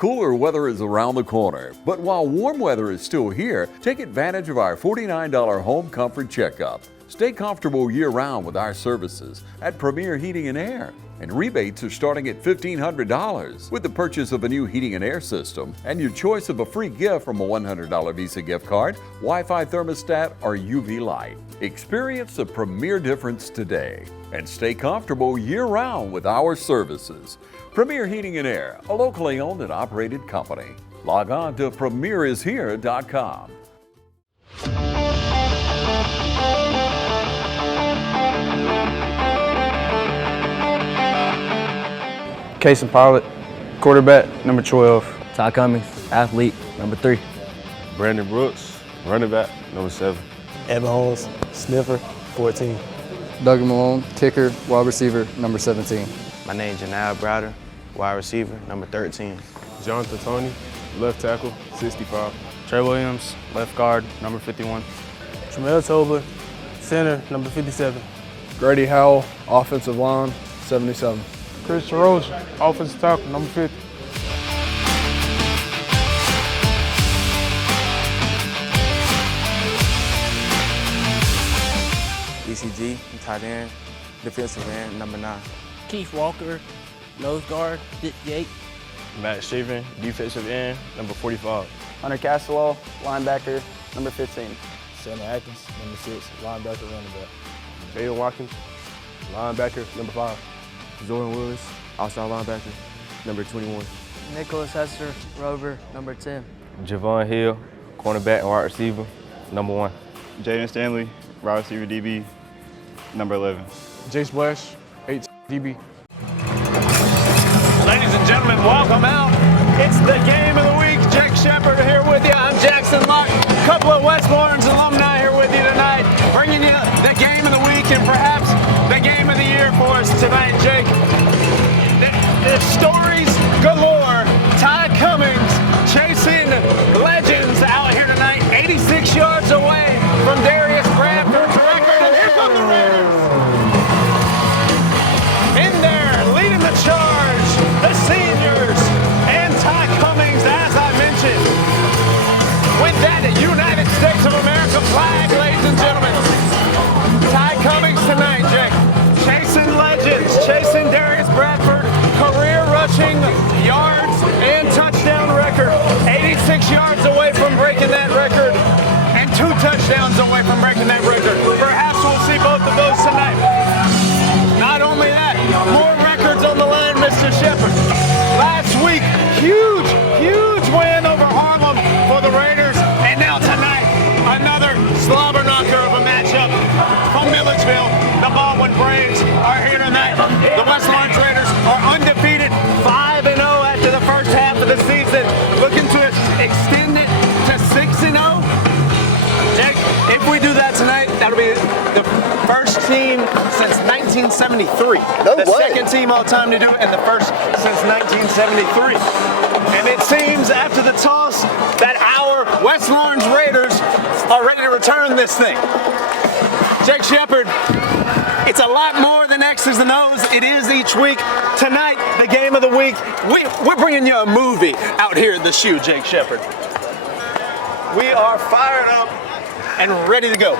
Cooler weather is around the corner, but while warm weather is still here, take advantage of our $49 home comfort checkup. Stay comfortable year-round with our services at Premier Heating and Air. And rebates are starting at $1,500 with the purchase of a new heating and air system and your choice of a free gift from a $100 Visa gift card, Wi-Fi thermostat, or UV light. Experience the Premier difference today and stay comfortable year-round with our services. Premier Heating and Air, a locally owned and operated company. Log on to premierishere.com. Casey Pilot, quarterback, number 12. Ty Cummings, athlete, number 3. Brandon Brooks, running back, number 7. Evan Holmes, sniffer, 14. Doug Malone, kicker, wide receiver, number 17. My name is Janelle Browder, wide receiver, number 13. Jonathan Tony, left tackle, 65. Trey Williams, left guard, number 51. Tremel Tobler, center, number 57. Grady Howell, offensive line, 77. Chris Roach, offensive tackle, number 50. DCG, tight end, defensive end, number 9. Keith Walker, nose guard, 58. Matt Shaven, defensive end, number 45. Hunter Castelaw, linebacker, number 15. Shannon Atkins, number 6, linebacker, running back. Jalen Watkins, linebacker, number 5. Jordan Willis, outside linebacker, number 21. Nicholas Hester, rover, number 10. Javon Hill, cornerback and wide receiver, number 1. Jaden Stanley, wide receiver DB, number 11. Jay Splash, 8 DB. Ladies and gentlemen, welcome out. It's the game of the week. Jake Shepard here with you. I'm Jackson Locke. A couple of West Lawrence alumni here with you tonight, bringing you the game of the week and perhaps the game of the year for us tonight, Jake. The stories galore. Ty Cummings chasing legends out here tonight, 86 yards away from Darius Bradford's record, and here come the Raiders. In there, leading the charge, the seniors, and Ty Cummings, as I mentioned, with that United States of America flag, ladies and gentlemen. Ty Cummings tonight, Jake, chasing legends, chasing Darius Bradford, career rushing yards and touchdown record. 86 yards away from breaking that record, and 2 touchdowns away from breaking that record. Perhaps we'll see both of those tonight. Not only that, more records on the line, Mr. Shepard. Last week, huge win over Harlem for the Raiders, and now tonight, another slobber knocker of a matchup from Milledgeville. The Baldwin Braves are here tonight. The West Lawrence Raiders are undefeated, 5-0 after the first half of the season, looking to extend it to 6-0. Jake, if we do that tonight, that'll be the first team since 1973. The second team all time to do it, and the first since 1973. And it seems after the toss that our West Lawrence Raiders are ready to return this thing. Jake Shepard, it's a lot more than X's and O's. It is each week. Tonight, the game of the week, we're bringing you a movie out here at the Shoe, Jake Shepard. We are fired up and ready to go.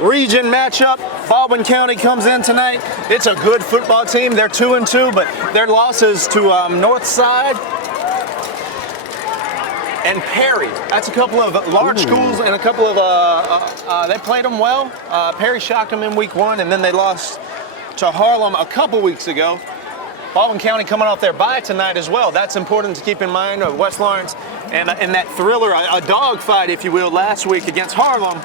Region matchup, Baldwin County comes in tonight. It's a good football team. They're 2-2, but their losses to Northside and Perry. That's a couple of large schools and a couple of, they played them well. Perry shocked them in week 1, and then they lost to Harlem a couple weeks ago. Baldwin County coming off their bye tonight as well. That's important to keep in mind. West Lawrence and that thriller, a dogfight, if you will, last week against Harlem.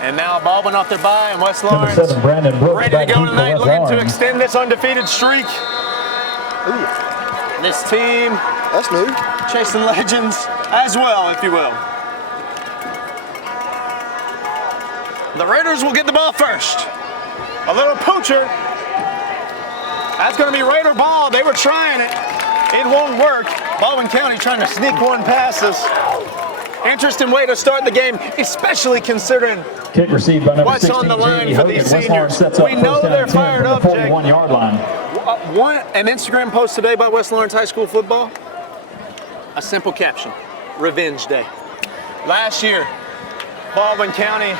And now Baldwin off their bye, and West Lawrence ready to go tonight, looking to extend this undefeated streak. Ooh. This team, that's new, chasing legends as well, if you will. The Raiders will get the ball first. A little poocher. That's going to be Raider ball. They were trying it. It won't work. Baldwin County trying to sneak one past us. Interesting way to start the game, especially considering kick received by number what's 16, on the line for these seniors. We know they're fired up, Jake. 41-yard line. an Instagram post today by West Lawrence High School football. A simple caption: Revenge Day. Last year, Baldwin County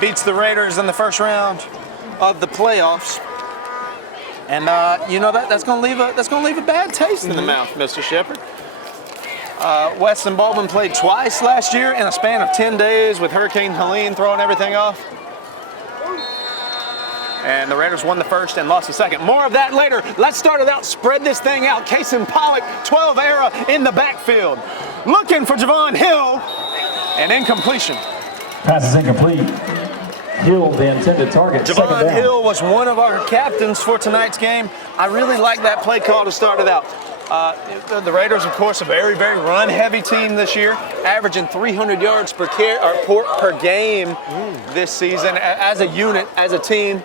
beats the Raiders in the first round of the playoffs, and you know that's gonna leave a bad taste in the mouth, Mr. Shepard. West and Baldwin played twice last year in a span of 10 days with Hurricane Helene throwing everything off. And the Raiders won the first and lost the second. More of that later. Let's start it out, spread this thing out. Case and Pollock, 12 era in the backfield. Looking for Javon Hill, and incompletion. Pass is incomplete. Hill, the intended target. Javon Hill was one of our captains for tonight's game. I really like that play call to start it out. The Raiders, of course, a very, very run-heavy team this year, averaging 300 yards per game this season as a unit, as a team.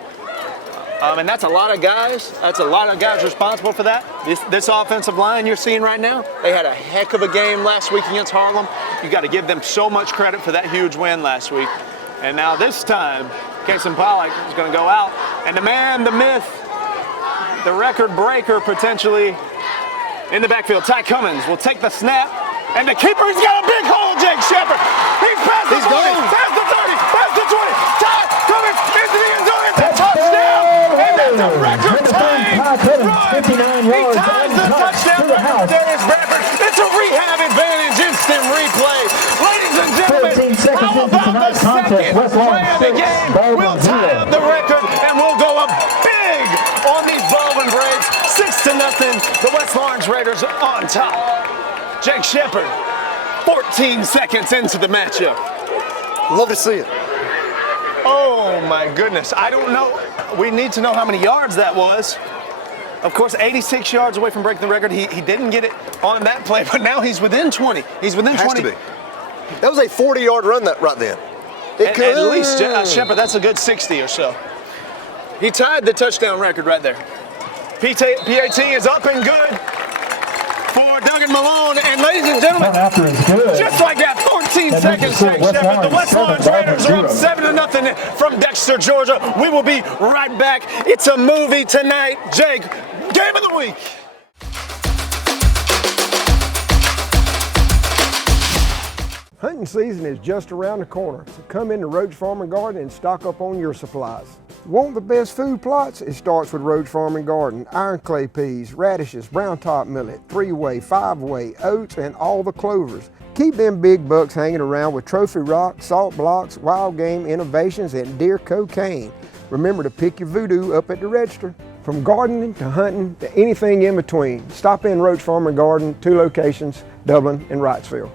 And that's a lot of guys. That's a lot of guys responsible for that. This offensive line you're seeing right now, they had a heck of a game last week against Harlem. You got to give them so much credit for that huge win last week. And now this time, Kason Pollock is going to go out. And the man, the myth, the record breaker potentially in the backfield, Ty Cummings will take the snap. And the keeper, he's got a big hole, Jake Shepard. He's past the 40, past the 30, past the 20. Ty Cummings into the end zone. It's a touchdown. And that's a record time run. 59 yards. He ties the touchdown record for Darius Bradford. It's a rehab advantage, instant replay. Ladies and gentlemen, how about the second play of the game? We'll tie up the record and we'll go up big on these Baldwin Braves. 6-0. The West Lawrence Raiders on top. Jake Shepard, 14 seconds into the matchup. Love to see it. Oh my goodness, I don't know. We need to know how many yards that was. Of course, 86 yards away from breaking the record. He didn't get it on that play, but now he's within 20. He's within 20. To be. That was a 40-yard run right then. At least, Shepard, that's a good 60 or so. He tied the touchdown record right there. PAT is up and good for Duggan Malone. And ladies and gentlemen, just like that, 14 seconds, Jake Shepard. The West Lawrence Raiders are up 7-0 from Dexter, Georgia. We will be right back. It's a movie tonight. Jake, game of the week. Hunting season is just around the corner, so come into Roach Farm and Garden and stock up on your supplies. Want the best food plots? It starts with Roach Farm and Garden. Iron clay peas, radishes, brown top millet, 3-way, 5-way, oats, and all the clovers. Keep them big bucks hanging around with trophy rock, salt blocks, wild game innovations, and deer cocaine. Remember to pick your voodoo up at the register. From gardening to hunting to anything in between, stop in Roach Farm and Garden, 2 locations, Dublin and Wrightsville.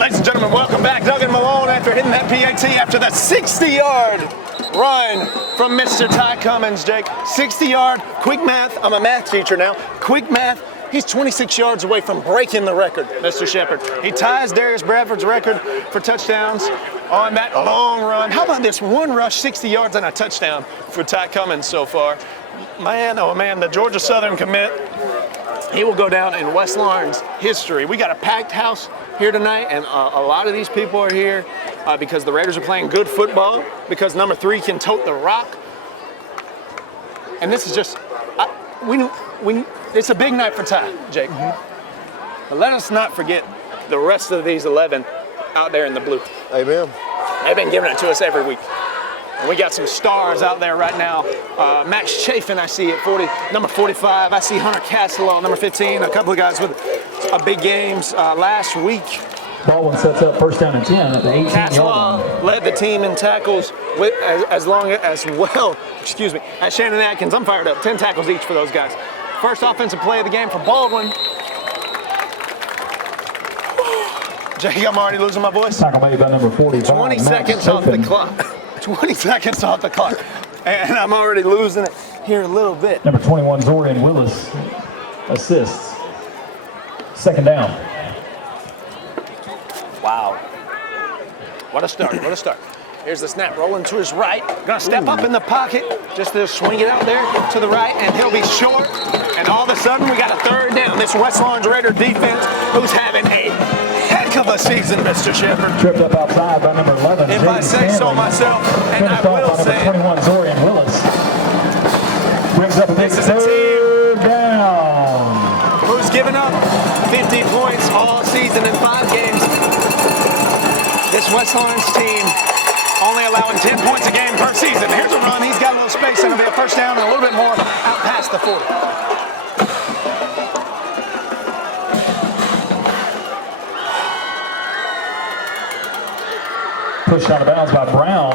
Ladies and gentlemen, welcome back. Duggan Malone after hitting that PAT after the 60-yard run from Mr. Ty Cummings, Jake. 60-yard, quick math. I'm a math teacher now. Quick math. He's 26 yards away from breaking the record, Mr. Shepard. He ties Darius Bradford's record for touchdowns on that long run. How about this one rush, 60 yards and a touchdown for Ty Cummings so far? Man, oh man, the Georgia Southern commit. He will go down in West Lawrence history. We got a packed house here tonight, and a lot of these people are here because the Raiders are playing good football, because number 3 can tote the rock. And this is just, it's a big night for Ty, Jake. But let us not forget the rest of these 11 out there in the blue. Amen. They've been giving it to us every week. And we got some stars out there right now. Max Chafin, I see at number 45. I see Hunter Castillo, number 15. A couple of guys with big games last week. Baldwin sets up first down and 10 at the 18-yard line. Led the team in tackles as well as Shannon Atkins. I'm fired up. 10 tackles each for those guys. First offensive play of the game for Baldwin. Jake, I'm already losing my voice. Tackle made by number 40. 20 seconds off the clock. 20 seconds off the clock. And I'm already losing it here a little bit. Number 21, Zorian Willis assists. Second down. Wow. What a start, what a start. Here's the snap, rolling to his right. Gonna step up in the pocket, just to swing it out there to the right, and he'll be short. And all of a sudden, we got a third down. This West Lawrence Raider defense, who's having a heck heck of a season, Mr. Shepard. Tripped up outside by number 11. If I say so myself, and I Finished off will by say number 21, Zorian Willis. Brings up a big this is a team third down. who's given up 50 points all season in 5 games. This West Lawrence team only allowing 10 points a game per season. Here's a run. He's got a little space, and it'll be a first down and a little bit more out past the 40. Pushed out of bounds by Brown.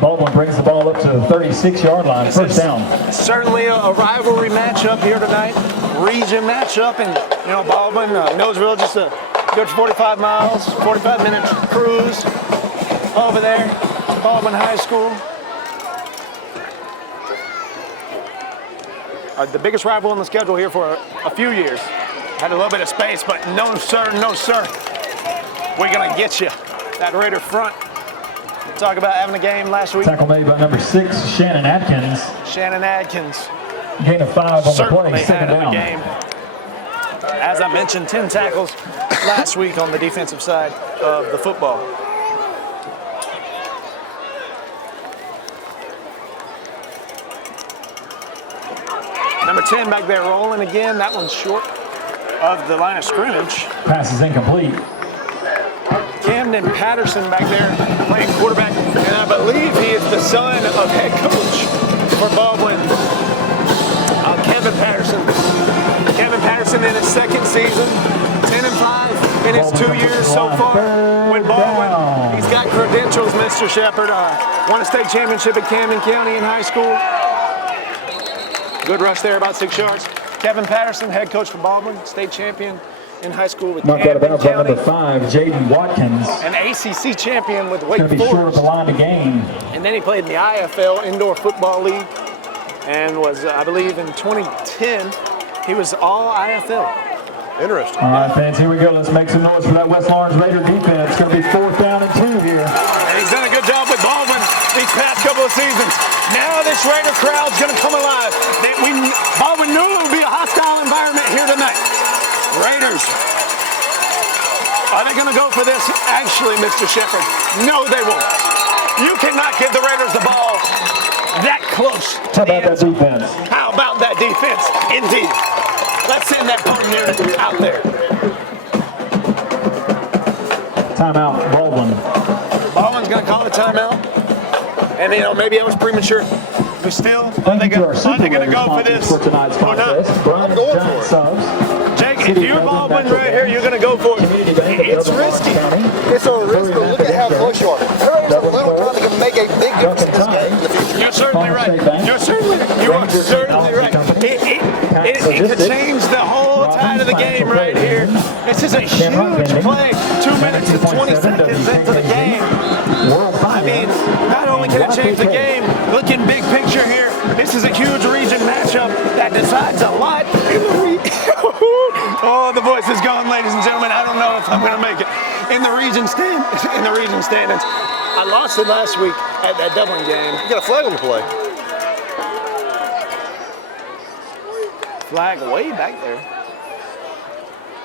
Baldwin brings the ball up to the 36-yard line. First down. Certainly a rivalry matchup here tonight. Region matchup, and Baldwin, Noseville, just a good 45 miles, 45-minute cruise over there to Baldwin High School. The biggest rival on the schedule here for a few years. Had a little bit of space, but no sir, no sir. We're gonna get you. That Raider front. Talk about having a game last week. Tackle made by number 6, Shannon Atkins. Shannon Atkins. Gain of 5 on Certainly the play. had Second a down. game. As I mentioned, 10 tackles last week on the defensive side of the football. Number 10 back there rolling again. That one's short of the line of scrimmage. Pass is incomplete. Camden Patterson back there playing quarterback, and I believe he is the son of head coach for Baldwin, Kevin Patterson. Kevin Patterson in his second season, 10-5 in his 2 years so far with Baldwin. He's got credentials, Mr. Shepard. Won a state championship at Camden County in high school. Good rush there, about 6 yards. Kevin Patterson, head coach for Baldwin, state champion in high school with Knocked out of Camden bounds by County. number 5, Jaden Watkins. An ACC champion with Wake Going to be short of the Forest. line to gain. And then he played in the IFL Indoor Football League and was, I believe, in 2010, he was all IFL. Interesting. All right, fans, here we go. Let's make some noise for that West Lawrence Raider defense. It's going to be 4th down and 2 here. And he's done a good job with Baldwin these past couple of seasons. Now this Raider crowd's going to come alive. Baldwin knew it would be a hostile environment here tonight. Raiders. Are they going to go for this? Actually, Mr. Shepard, no, they won't. You cannot give the Raiders the ball that close. How about that defense? How about that defense? Indeed. Let's send that punting unit out there. Timeout, Baldwin. Baldwin's going to call a timeout. And, maybe I was premature. But still, are they going to go for this? For tonight's contest. I'm going for it. Subs. Jake, if you're Baldwin right here, you're going to go for it. It's risky. It's a risk, but look at how close you are. Everybody's a little trying to make a big difference in this game in the future. You're certainly right. You are certainly right. It could change the whole tide of the game right here. This is a huge play. 2 minutes and 20 seconds into the game. I mean, not only can it change the game, looking big picture here, this is a huge region matchup that decides a lot. Oh, the voice is gone, ladies and gentlemen. I don't know if I'm going to make it. In the region standings, I lost it last week at that Dublin game. You got a flag on the play. Flag way back there.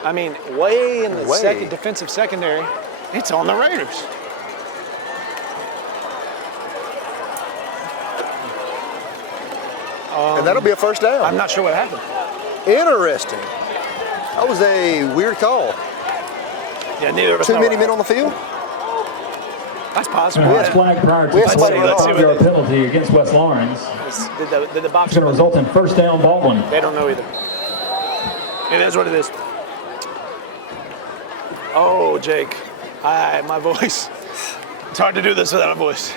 I mean, way in the second defensive secondary. It's on the Raiders. And that'll be a first down. I'm not sure what happened. Interesting. That was a weird call. Yeah, neither of us Too know many what men on the field? That's possible. That's flag prior to We the had somebody let's see what 5-yard it is. penalty against West Lawrence. Did the box It's going to result in first down, Baldwin. They don't know either. It is what it is. Oh, Jake. Hi, my voice. It's hard to do this without a voice.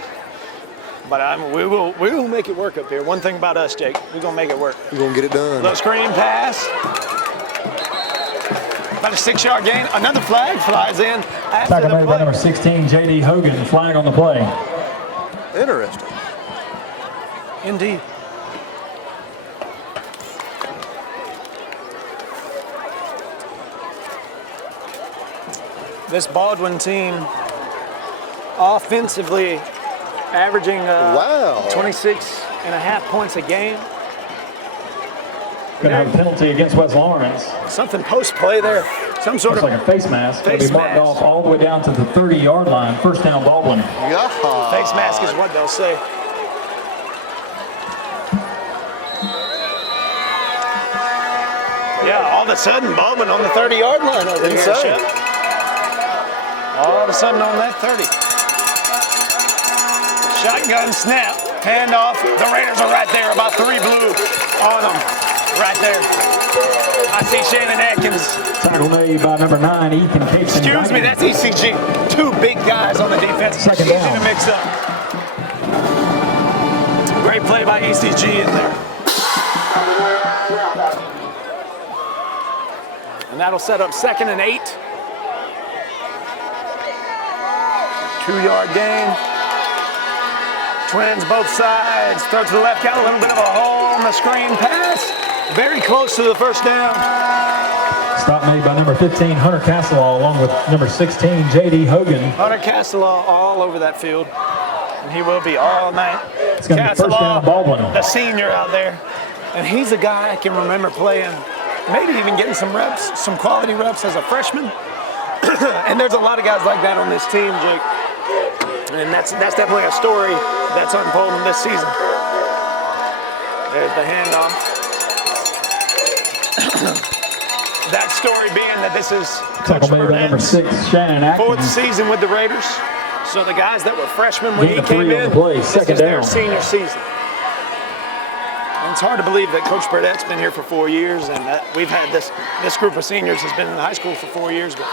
But we will make it work up here. One thing about us, Jake, we're going to make it work. We're going to get it done. Little screen pass. About a 6-yard gain. Another flag flies in after Tackle the made by play. number 16, J.D. Hogan. Flag on the play. Interesting. Indeed. This Baldwin team offensively averaging 26.5 points a game. Going to have a penalty against West Lawrence. Something post-play there. Some sort Looks of like a face mask. It'll face be marked mask. off all the way down to the 30-yard line. First down, Baldwin. Face mask is what they'll say. Yeah, all of a sudden, Baldwin on the 30-yard line over here. Shep. All of a sudden on that 30. Shotgun snap, handoff. The Raiders are right there, about 3 blue on them, right there. I see Shannon Atkins. Tackle made by number 9, Ethan Cason. Excuse me, that's ECG. 2 big guys on the defense. Second Easy down. to mix up. Great play by ECG in there. And that'll set up 2nd and 8. 2-yard gain. Twins both sides. Throw to the left, got a little bit of a hole on the screen pass. Very close to the first down. Stop made by number 15, Hunter Castleall, along with number 16, J.D. Hogan. Hunter Castleall all over that field. And he will be all night. It's going to be first down, Baldwin. The senior out there. And he's a guy I can remember playing, maybe even getting some reps, some quality reps as a freshman. And there's a lot of guys like that on this team, Jake. And that's definitely a story that's unfolding this season. There's the handoff. That story being that this is Coach Tackle made by number 6, Shannon Atkins. 4th season with the Raiders. So the guys that were freshmen when he came in, this is their senior season. And it's hard to believe that Coach Burdett's been here for 4 years, and that we've had this group of seniors has been in high school for 4 years. But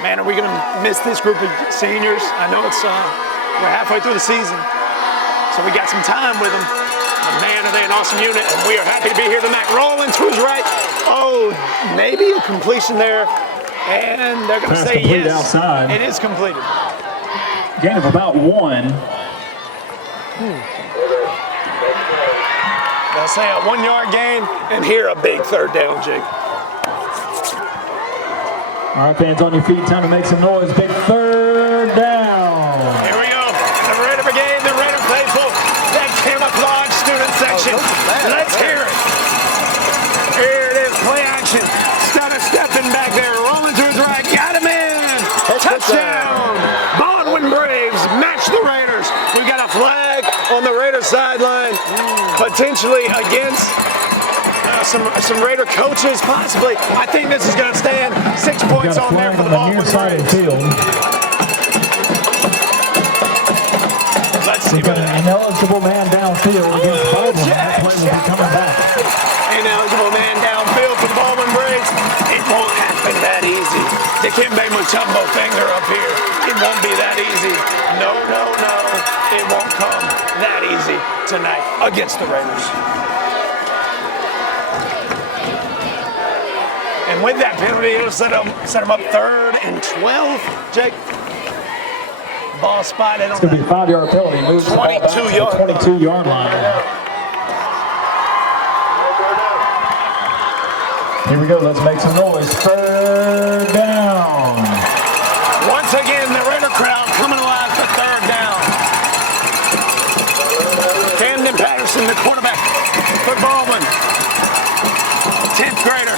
man, are we going to miss this group of seniors? I know it's we're halfway through the season, so we got some time with them. But man, are they an awesome unit, and we are happy to be here tonight. Rolling to his right. Oh, maybe a completion there, and they're going to say yes. Outside. It is completed. Gain of about 1. They'll say a 1-yard gain, and here a big 3rd down, Jake. All right, fans, on your feet. Time to make some noise. Big 3rd down. Here we go. The Raider Brigade, the Raider faithful, that camouflage student section. Let's hear it. Here it is, play action. Stutter stepping back there, rolling to his right. Got him in. Touchdown. Baldwin Braves match the Raiders. We've got a flag on the Raiders sideline, potentially against some Raider coaches, possibly. I think this is going to stand. 6 points on there for the Baldwin Braves. Let's see. We've got an ineligible man downfield against Baldwin. That play will be coming back. Ineligible man downfield for the Baldwin Braves. It won't happen that easy. Dikembe Mutombo finger up here. It won't be that easy. No, no, no. It won't come that easy tonight against the Raiders. And with that penalty, it'll set them up 3rd and 12. Jake, ball spotted on It's going to be a 5-yard penalty. Moves the ball back to the 22-yard line. Here we go. Let's make some noise. 3rd down. Once again, the Raider crowd coming alive for 3rd down. Camden Patterson, the quarterback for Baldwin. 10th grader.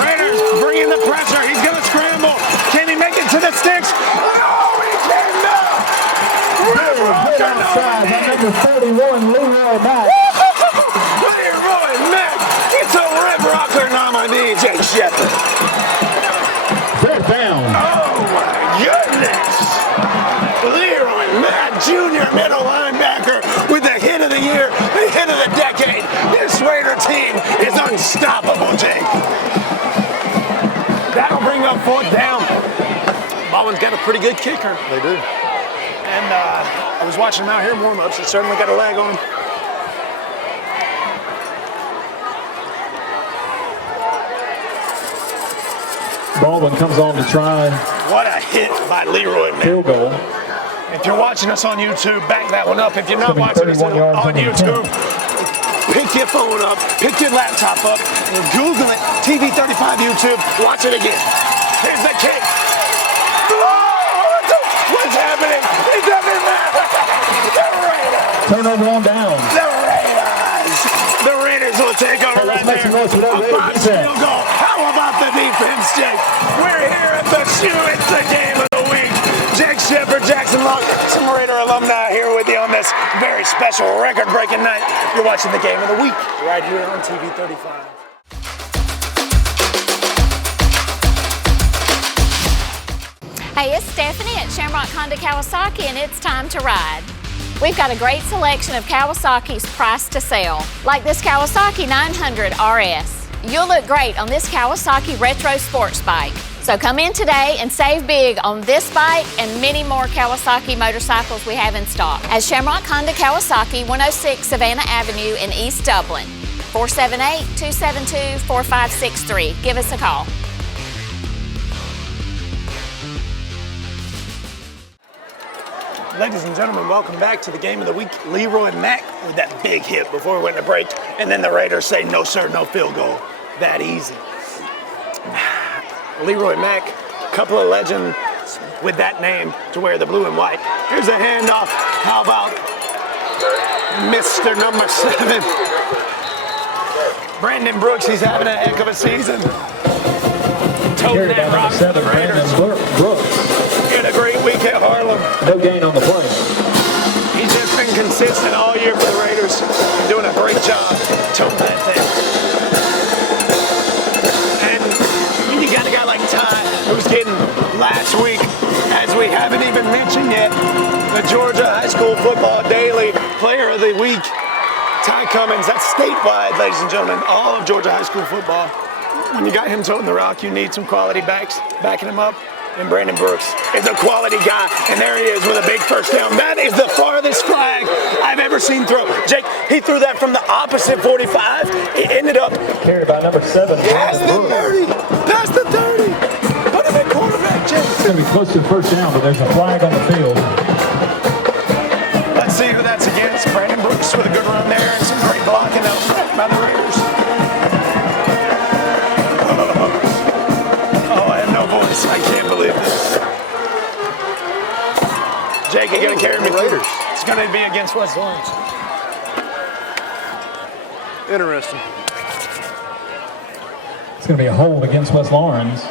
Raiders bringing the pressure. He's going to scramble. Can he make it to the sticks? Oh, he cannot. Outside by number 31, Leroy Mack. Leroy Mack. It's a Red Rocker nominee, Jake Shepard. 3rd down. Oh, my goodness. Leroy Mack, junior middle linebacker with the hit of the year, the hit of the decade. This Raider team is unstoppable, Jake. That'll bring up 4th down. Baldwin's got a pretty good kicker. They do. And I was watching him out here in warm-ups. He certainly got a leg on him. Baldwin comes on to try. What a hit by Leroy Mack. Field goal. If you're watching us on YouTube, back that one up. If you're not watching us on YouTube, pick your phone up, pick your laptop up, and Google it, TV35 YouTube, watch it again. Here's the kick. Oh, what's happening? It doesn't matter. The Raiders. Turnover on down. The Raiders will take special record-breaking night. You're watching the Game of the Week right here on TV 35. Hey, it's Stephanie at Shamrock Honda Kawasaki, and it's time to ride. We've got a great selection of Kawasaki's price to sell, like this Kawasaki 900 RS. You'll look great on this Kawasaki Retro Sports bike. So come in today and save big on this bike and many more Kawasaki motorcycles we have in stock at Shamrock Honda Kawasaki, 106 Savannah Avenue in East Dublin. 478-272-4563. Give us a call. Ladies and gentlemen, welcome back to the Game of the Week. Leroy Mack with that big hit before we went to break, and then the Raiders say, no sir, no field goal. That easy. Leroy Mack, a couple of legends with that name to wear the blue and white. Here's a handoff. How about Mr. number 7? Brandon Brooks, he's having a heck of a season. Toting that rock for the Raiders. Brooks. Had a great week at Harlem. No gain on the play. He's just been consistent all year for the Raiders. Doing a great job toting that thing. And when you got a guy like Ty, who's getting last week, as we haven't even mentioned yet, the Georgia High School Football Daily Player of the Week, Ty Cummings. That's statewide, ladies and gentlemen, all of Georgia high school football. When you got him toting the rock, you need some quality backs backing him up. And Brandon Brooks is a quality guy, and there he is with a big first down. That is the farthest flag I've ever seen throw. Jake, he threw that from the opposite 45. It ended up Carried by number 7. past the 30. Past the 30. Put him at quarterback, Jake. It's going to be close to the first down, but there's a flag on the field. Let's see who that's against. Brandon Brooks with a good run there and some great blocking up by the Raiders. Oh, I have no voice. I can't believe this. Jake, you're going to carry me through. It's going to be against West Lawrence. Interesting. It's going to be a hold against West Lawrence.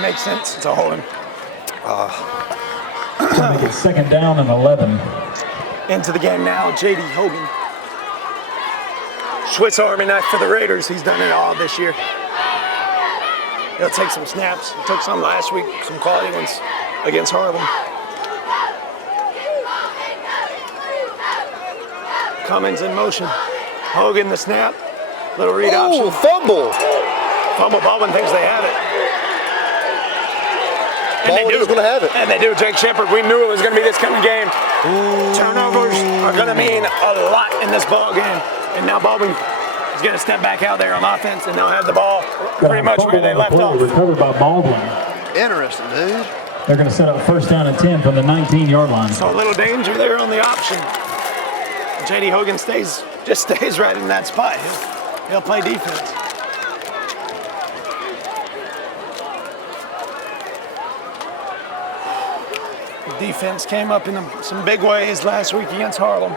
Makes sense. It's a holding. It's going to make it second down and 11. Into the game now, J.D. Hogan. Swiss Army knife for the Raiders. He's done it all this year. He'll take some snaps. He took some last week, some quality ones against Harlem. Cummings in motion. Hogan the snap. Little read option. Fumble. Fumble. Baldwin thinks they have it. And Baldwin is going to have it. And they do. Jake Shepard, we knew it was going to be this kind of game. Turnovers are going to mean a lot in this ball game. And now Baldwin is going to step back out there on offense, and they'll have the ball pretty much where they left off. Recovered by Baldwin. Interesting, dude. They're going to set up first down and 10 from the 19-yard line. So a little danger there on the option. J.D. Hogan just stays right in that spot. He'll play defense. The defense came up in some big ways last week against Harlem.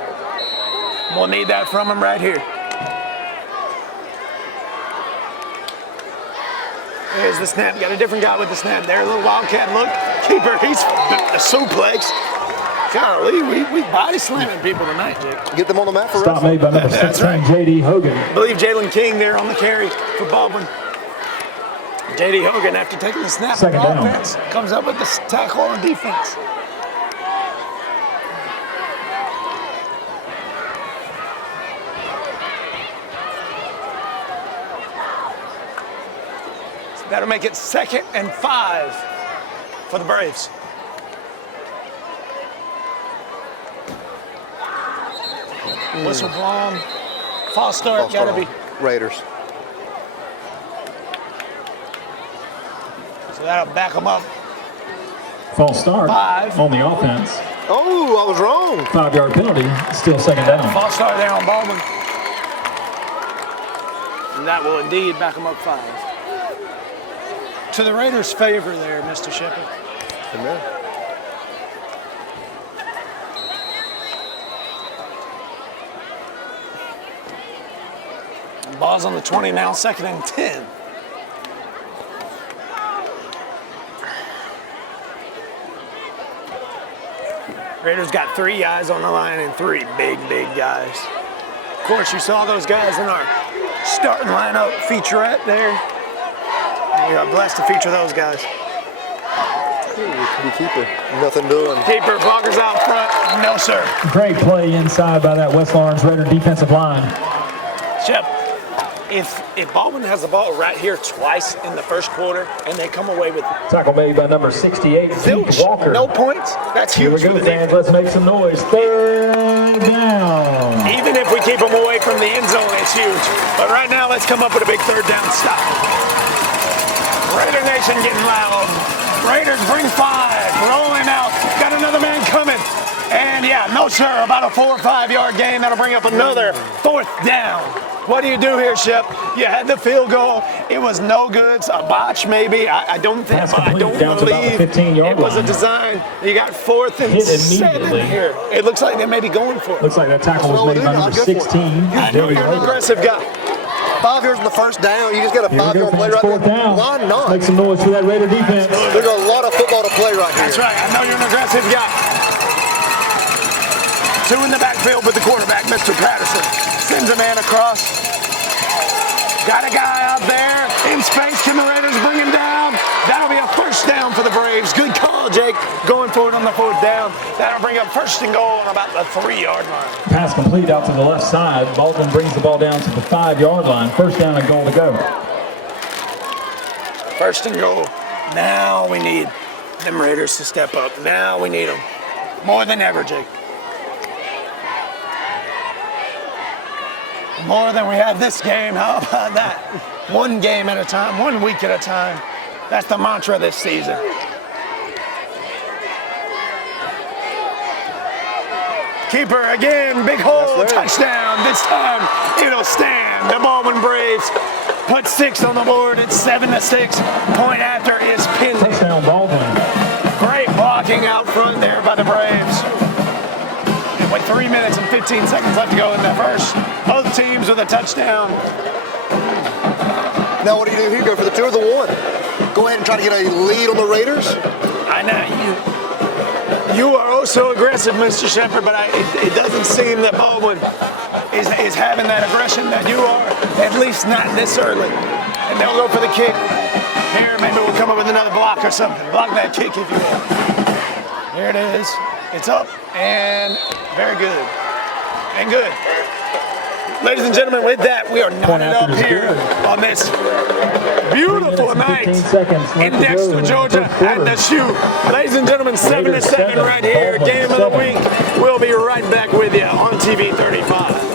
We'll need that from him right here. There's the snap. Got a different guy with the snap there. A little wildcat look. Keeper, he's a suplex. Golly, we body slamming people tonight, Jake. Get them on the map for Stop made by number 16, right. J.D. Hogan. I believe Jalen King there on the carry for Baldwin. J.D. Hogan, after taking the snap Second on down. offense, comes up with the tackle on defense. So that'll make it 2nd and 5 for the Braves. Whistle blown. False start, gotta be. Raiders. So that'll back them up. False start 5. on the offense. Oh, I was wrong. 5-yard penalty, still second down. False start there on Baldwin. And that will indeed back them up 5. To the Raiders' favor there, Mr. Shepard. Amen. Ball's on the 20 now, 2nd and 10. Raiders got 3 guys on the line and 3 big guys. Of course, you saw those guys in our starting lineup featurette there. We are blessed to feature those guys. The keeper, nothing doing. Keeper, blockers out front. No, sir. Great play inside by that West Lawrence Raider defensive line. Shep, if Baldwin has the ball right here twice in the first quarter and they come away with Tackle made by number 68, Keith Walker. no points, that's huge Here for we the go, fans. defense. Let's make some noise. Third down. Even if we keep them away from the end zone, it's huge. But right now, let's come up with a big third down stop. Raider Nation getting loud. Raiders bring 5, rolling out. Got another man coming. And yeah, no sir, about a 4 or 5 yard gain. That'll bring up another 4th down. What do you do here, Shep? You had the field goal. It was no good. A botch, maybe. I don't believe it was a design. You got 4th and 7 here. It looks like they may be going for it. Looks like that tackle was made by number 16. I know you're an aggressive guy. 5 yards on the first down. You just got a 5 yard play right there. Down. Why not? Make some noise for that Raider defense. There's a lot of football to play right here. That's right. I know you're an aggressive guy. 2 in the backfield with the quarterback, Mr. Patterson. Sends a man across. Got a guy out there in space. Can the Raiders bring him down? That'll be a 1st down for the Braves. Good call, Jake. Going forward on the 4th down. That'll bring up 1st and goal on about the 3 yard line. Pass complete out to the left side. Baldwin brings the ball down to the 5 yard line. 1st down and goal to go. 1st and goal. Now we need them Raiders to step up. Now we need them. More than ever, Jake. More than we have this game. How about that? 1 game at a time, 1 week at a time. That's the mantra this season. Keeper again, big hole, touchdown. This time it'll stand. The Baldwin Braves put 6 on the board. It's 7-6. Point after is pinned. Touchdown, Baldwin. Great blocking out front there by the Braves. And with 3 minutes and 15 seconds left to go in the first, both teams with a touchdown. Now what do you do here? Go for the 2 or the 1? Go ahead and try to get a lead on the Raiders? I know you are also aggressive, Mr. Shepard, but it doesn't seem that Baldwin is having that aggression that you are, at least not this early. And they'll go for the kick. Here, maybe we'll come up with another block or something. Block that kick if you will. Here it is. It's up and very good. And good. Ladies and gentlemen, with that, we are knotted up here on this beautiful night in Dexter, Georgia at the Shoe. Ladies and gentlemen, 7-7 right here. Game of the week. We'll be right back with you on TV 35.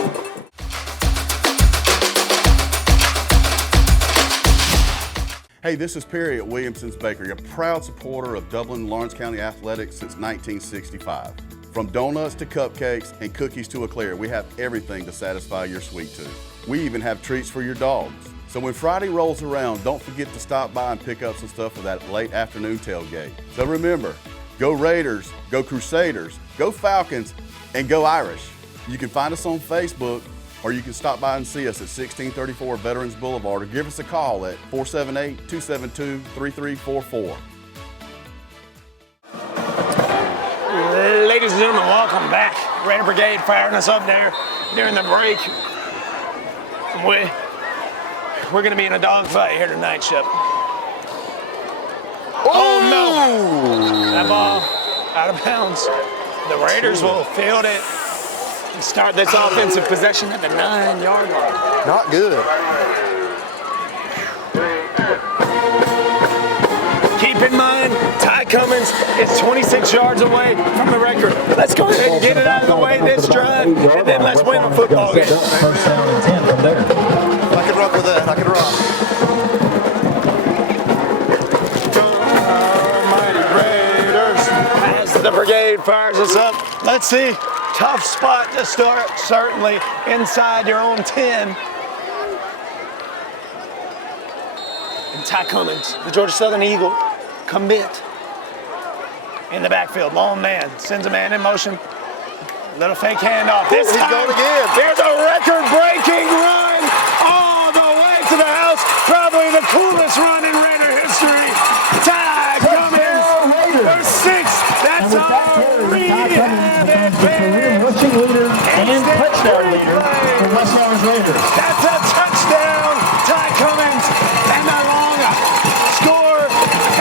Hey, this is Perry at Williamson's Bakery, a proud supporter of Dublin and Lawrence County athletics since 1965. From donuts to cupcakes and cookies to eclair, we have everything to satisfy your sweet tooth. We even have treats for your dogs. So when Friday rolls around, don't forget to stop by and pick up some stuff for that late afternoon tailgate. So remember, go Raiders, go Crusaders, go Falcons, and go Irish. You can find us on Facebook, or you can stop by and see us at 1634 Veterans Boulevard, or give us a call at 478-272-3344. Ladies and gentlemen, welcome back. Raider Brigade firing us up there during the break. We're going to be in a dogfight here tonight, Shep. Oh, no. That ball out of bounds. The Raiders will field it and start this offensive possession at the 9 yard line. Not good. Keep in mind, Ty Cummings is 26 yards away from the record. Let's go ahead and get it out of the way this drive, and then let's win a football game. First down and 10 from there. I can rock with that. I can rock. Almighty Raiders. As the brigade fires us up, let's see. Tough spot to start, certainly inside your own 10. And Ty Cummings, the Georgia Southern Eagle, commit in the backfield. Long man, sends a man in motion. Little fake handoff. This time, going again. There's a record-breaking run all the way to the house. Probably the coolest run in Raider history. Ty Cummings for 6. That's all we have. That's a touchdown, Ty Cummings, and a long score.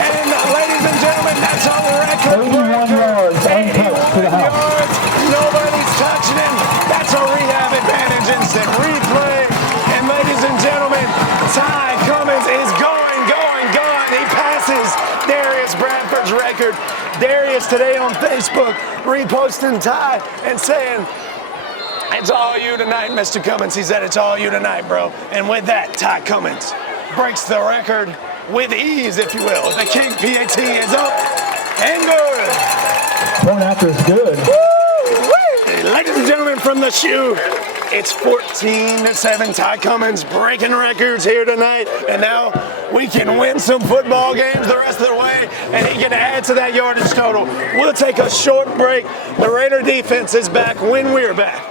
And ladies and gentlemen, that's our record. 81 yards, untouched to the house. Yards, nobody's touching him. That's a rehab advantage, instant replay. And ladies and gentlemen, Ty Cummings is going. He passes Darius Bradford's record. Darius today on Facebook reposting Ty and saying, "It's all you tonight, Mr. Cummings." He said, "It's all you tonight, bro." And with that, Ty Cummings breaks the record with ease, if you will. The King PAT is up and good. Point after is good. Woo! Ladies and gentlemen, from the shoe, it's 14-7. Ty Cummings breaking records here tonight. And now we can win some football games the rest of the way, and he can add to that yardage total. We'll take a short break. The Raider defense is back when we're back.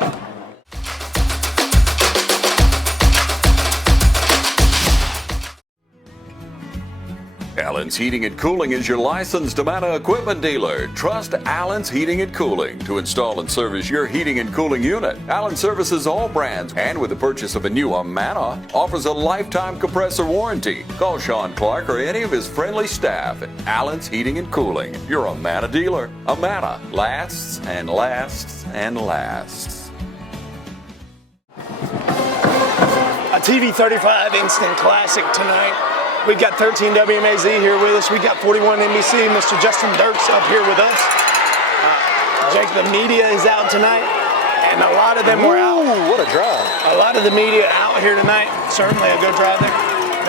Allen's Heating and Cooling is your licensed Amana equipment dealer. Trust Allen's Heating and Cooling to install and service your heating and cooling unit. Allen services all brands, and with the purchase of a new Amana, offers a lifetime compressor warranty. Call Sean Clark or any of his friendly staff at Allen's Heating and Cooling, your Amana dealer. Amana lasts and lasts and lasts. A TV 35 Instant Classic tonight. We've got 13 WMAZ here with us. We've got 41 NBC. Mr. Justin Dirks up here with us. Jake, the media is out tonight, and a lot of them were out. Ooh, what a drive. A lot of the media out here tonight. Certainly a good drive there.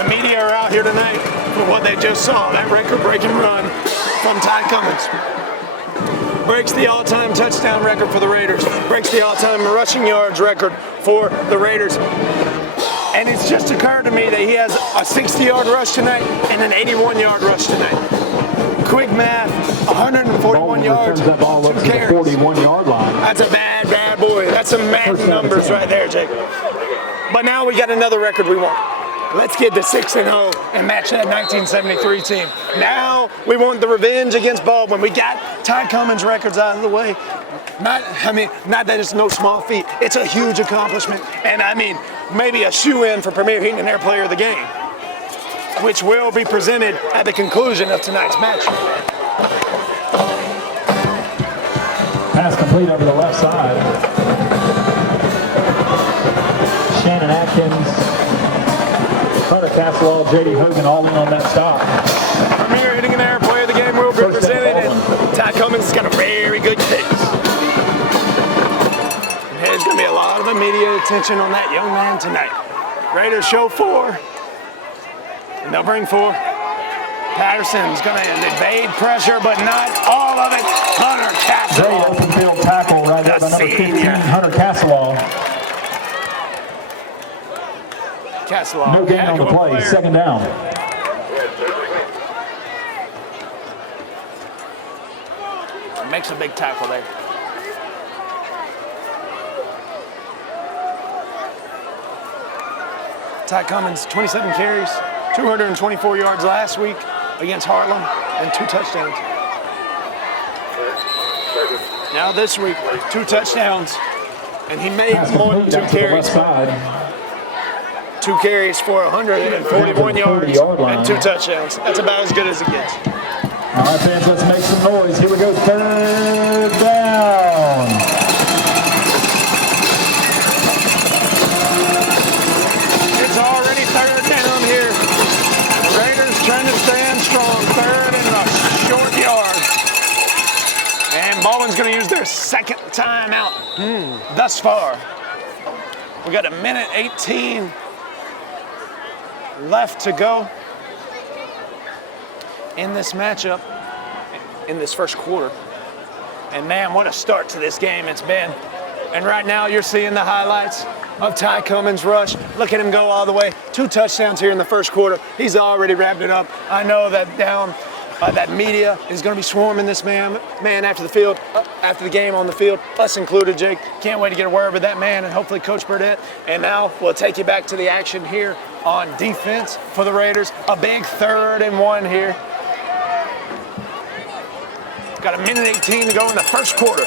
The media are out here tonight for what they just saw. That record-breaking run from Ty Cummings. Breaks the all-time touchdown record for the Raiders. Breaks the all-time rushing yards record for the Raiders. And it's just occurred to me that he has a 60-yard rush tonight and an 81-yard rush tonight. Quick math, 141 yards, that ball up to the 41-yard line. That's a bad boy. That's some Madden numbers right there, Jake. But now we got another record we want. Let's get to 6-0 and match that 1973 team. Now we want the revenge against Baldwin. We got Ty Cummings' records out of the way. Not that it's no small feat. It's a huge accomplishment. And I mean, maybe a shoe-in for Premier Heating and Air Player of the Game, which will be presented at the conclusion of tonight's match. Pass complete over the left side. Shannon Atkins, Hunter Castle, J.D. Hogan all in on that stop. Premier Heating and Air Player of the Game will be presented, and Ty Cummings has got a very good case. There's going to be a lot of immediate attention on that young man tonight. Raiders show 4, and they'll bring 4. Patterson's going to evade pressure, but not all of it. Hunter Castle. Great open field tackle right there by number 15, Hunter Castle. No gain on the play, player. Second down. Makes a big tackle there. Ty Cummings, 27 carries, 224 yards last week against Hartland, and 2 touchdowns. Now this week, 2 touchdowns, and he made more than 2 carries. 2 carries for 141 yards and 2 touchdowns. That's about as good as it gets. All right, fans, let's make some noise. Here we go, 3rd down. It's already 3rd down here. Raiders trying to stand strong. 3rd and a short yard. And Baldwin's going to use their 2nd timeout thus far. We got 1:18 left to go in this matchup, in this first quarter. And man, what a start to this game it's been. And right now you're seeing the highlights of Ty Cummings' rush. Look at him go all the way. 2 touchdowns here in the first quarter. He's already wrapped it up. I know that that media is going to be swarming this man after the game on the field, us included, Jake. Can't wait to get a word with that man and hopefully Coach Burdett. And now we'll take you back to the action here on defense for the Raiders. A big 3rd and 1 here. Got 1:18 to go in the first quarter.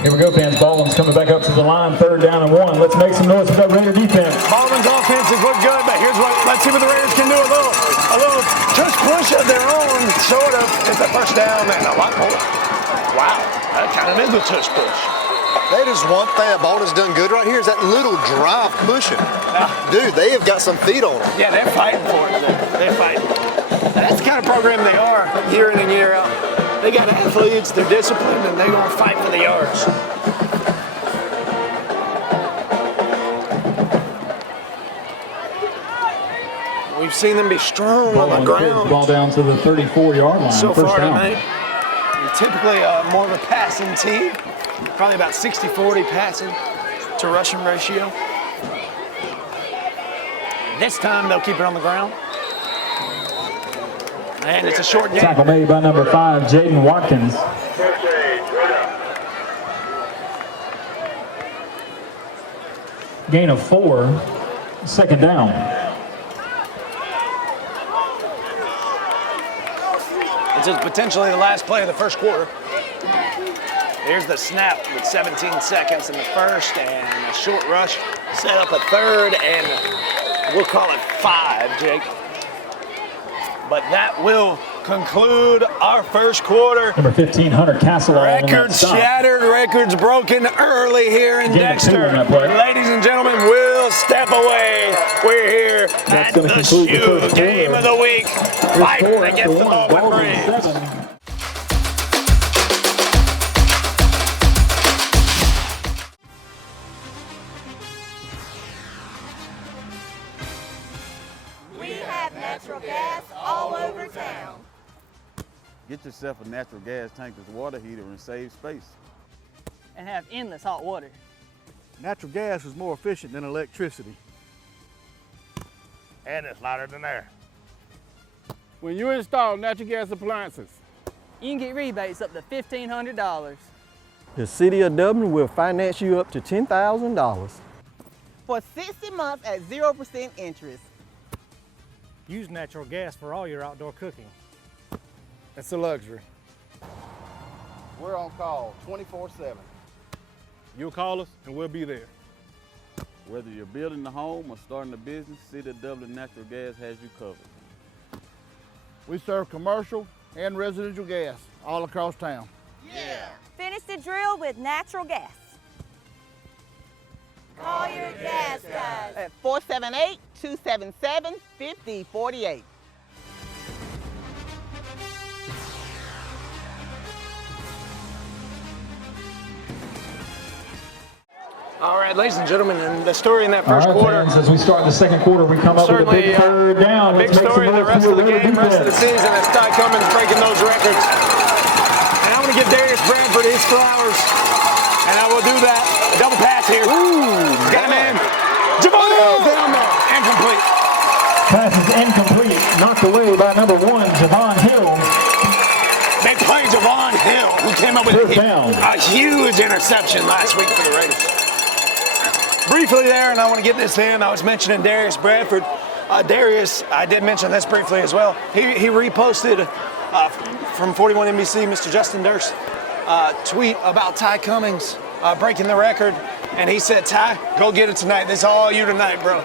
Here we go, fans. Baldwin's coming back up to the line, 3rd down and 1. Let's make some noise for that Raider defense. Baldwin's offense has looked good, but let's see what the Raiders can do. A little tush push of their own, sort of. It's a first down and a lot more. Wow, that kind of is a tush push. That is one thing Baldwin's done good right here is that little drive pushing. Dude, they have got some feet on them. Yeah, they're fighting for it. They're fighting. That's the kind of program they are year in and year out. They got athletes, they're disciplined, and they're going to fight for the yards. We've seen them be strong on the ground. Ball down to the 34-yard line. So first far down. tonight, typically more of a passing team, probably about 60-40 passing to rushing ratio. This time they'll keep it on the ground. And it's a short game. Tackle made by number 5, Jaden Watkins. Gain of 4, 2nd down. This is potentially the last play of the first quarter. Here's the snap with 17 seconds in the first and a short rush. Set up a 3rd and we'll call it 5, Jake. But that will conclude our first quarter. Number 15, Hunter Castle. Records shattered, records broken early here in Dexter. Ladies and gentlemen, we'll step away. We're here at the Shoe Game of the Week. Fight against the Baldwin Braves. Natural gas all over town. Get yourself a natural gas tankless water heater and save space. And have endless hot water. Natural gas is more efficient than electricity. And it's lighter than air. When you install natural gas appliances, you can get rebates up to $1,500. The City of Dublin will finance you up to $10,000. For 60 months at 0% interest. Use natural gas for all your outdoor cooking. It's a luxury. We're on call 24/7. you'll call us and we'll be there. Whether you're building a home or starting a business, City of Dublin Natural Gas has you covered. We serve commercial and residential gas all across town. Yeah. Finish the drill with natural gas. Call your gas guys. At 478-277-5048. All right, ladies and gentlemen, and the story in that first quarter. Fans, as we start the second quarter, we come up with a big 3rd down. Big story in the rest of the game, rest of the season. It's Ty Cummings breaking those records. And I want to give Darius Bradford his flowers. And I will do that. A double pass here. Ooh, got a man. Javon Hill's down there. Incomplete. Pass is incomplete. Knocked away by number 1, Javon Hill. Big play, Javon Hill, who came up with a huge interception last week for the Raiders. Briefly there, and I want to get this in, I was mentioning Darius Bradford. Darius, I did mention this briefly as well. He reposted from 41 NBC, Mr. Justin Durst, tweet about Ty Cummings breaking the record. And he said, Ty, go get it tonight. This is all you tonight, bro.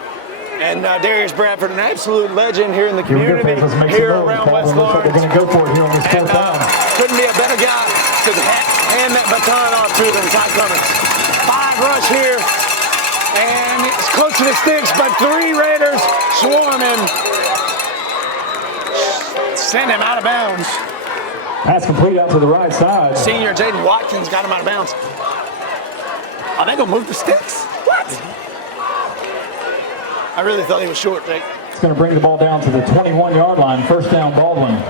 And Darius Bradford, an absolute legend here in the community, here around West Lawrence. We're going to go for it here on this 4th down. Couldn't be a better guy to hand that baton off to than Ty Cummings. 5 rush here. And it's close to the sticks, but 3 Raiders swarm him. Send him out of bounds. Pass complete out to the right side. Senior Jaden Watkins got him out of bounds. Are they going to move the sticks? What? I really thought he was short, Jake. It's going to bring the ball down to the 21-yard line. 1st down, Baldwin.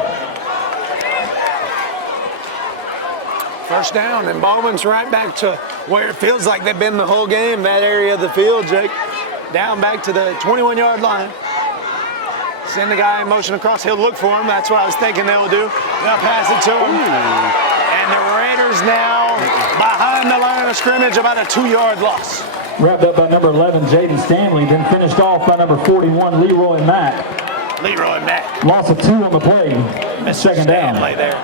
First down, and Baldwin's right back to where it feels like they've been the whole game, that area of the field, Jake. Down back to the 21-yard line. Send the guy in motion across. He'll look for him. That's what I was thinking they'll do. They'll pass it to him. And the Raiders now behind the line of scrimmage, about a 2-yard loss. Wrapped up by number 11, Jaden Stanley, then finished off by number 41, Leroy Mack. Leroy Mack. Loss of 2 on the play. Mr. 2nd down. Stanley there.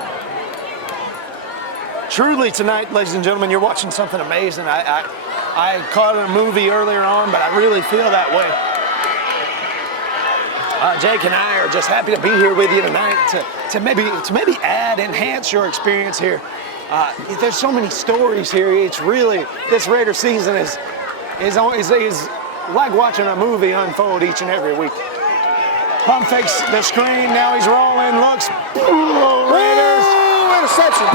Truly tonight, ladies and gentlemen, you're watching something amazing. I caught a movie earlier on, but I really feel that way. Jake and I are just happy to be here with you tonight to maybe enhance your experience here. There's so many stories here. It's really, this Raider season is like watching a movie unfold each and every week. Pump fakes the screen, now he's rolling, looks, Raiders. Interception.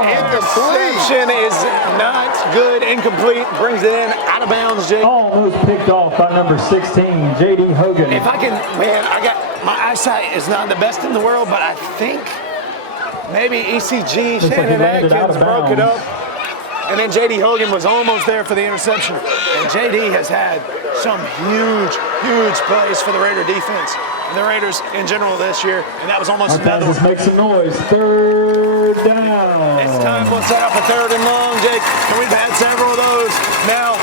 Interception is not good, incomplete, brings it in, out of bounds, Jake. Almost picked off by number 16, J.D. Hogan. If I can, man, my eyesight is not the best in the world, but I think maybe ECG, Shannon Atkins broke it up. And then J.D. Hogan was almost there for the interception. And J.D. has had some huge plays for the Raider defense. And the Raiders in general this year, and that was almost another one. Make some noise. Third down. It's time for set up a 3rd and long, Jake. And we've had several of those. Now,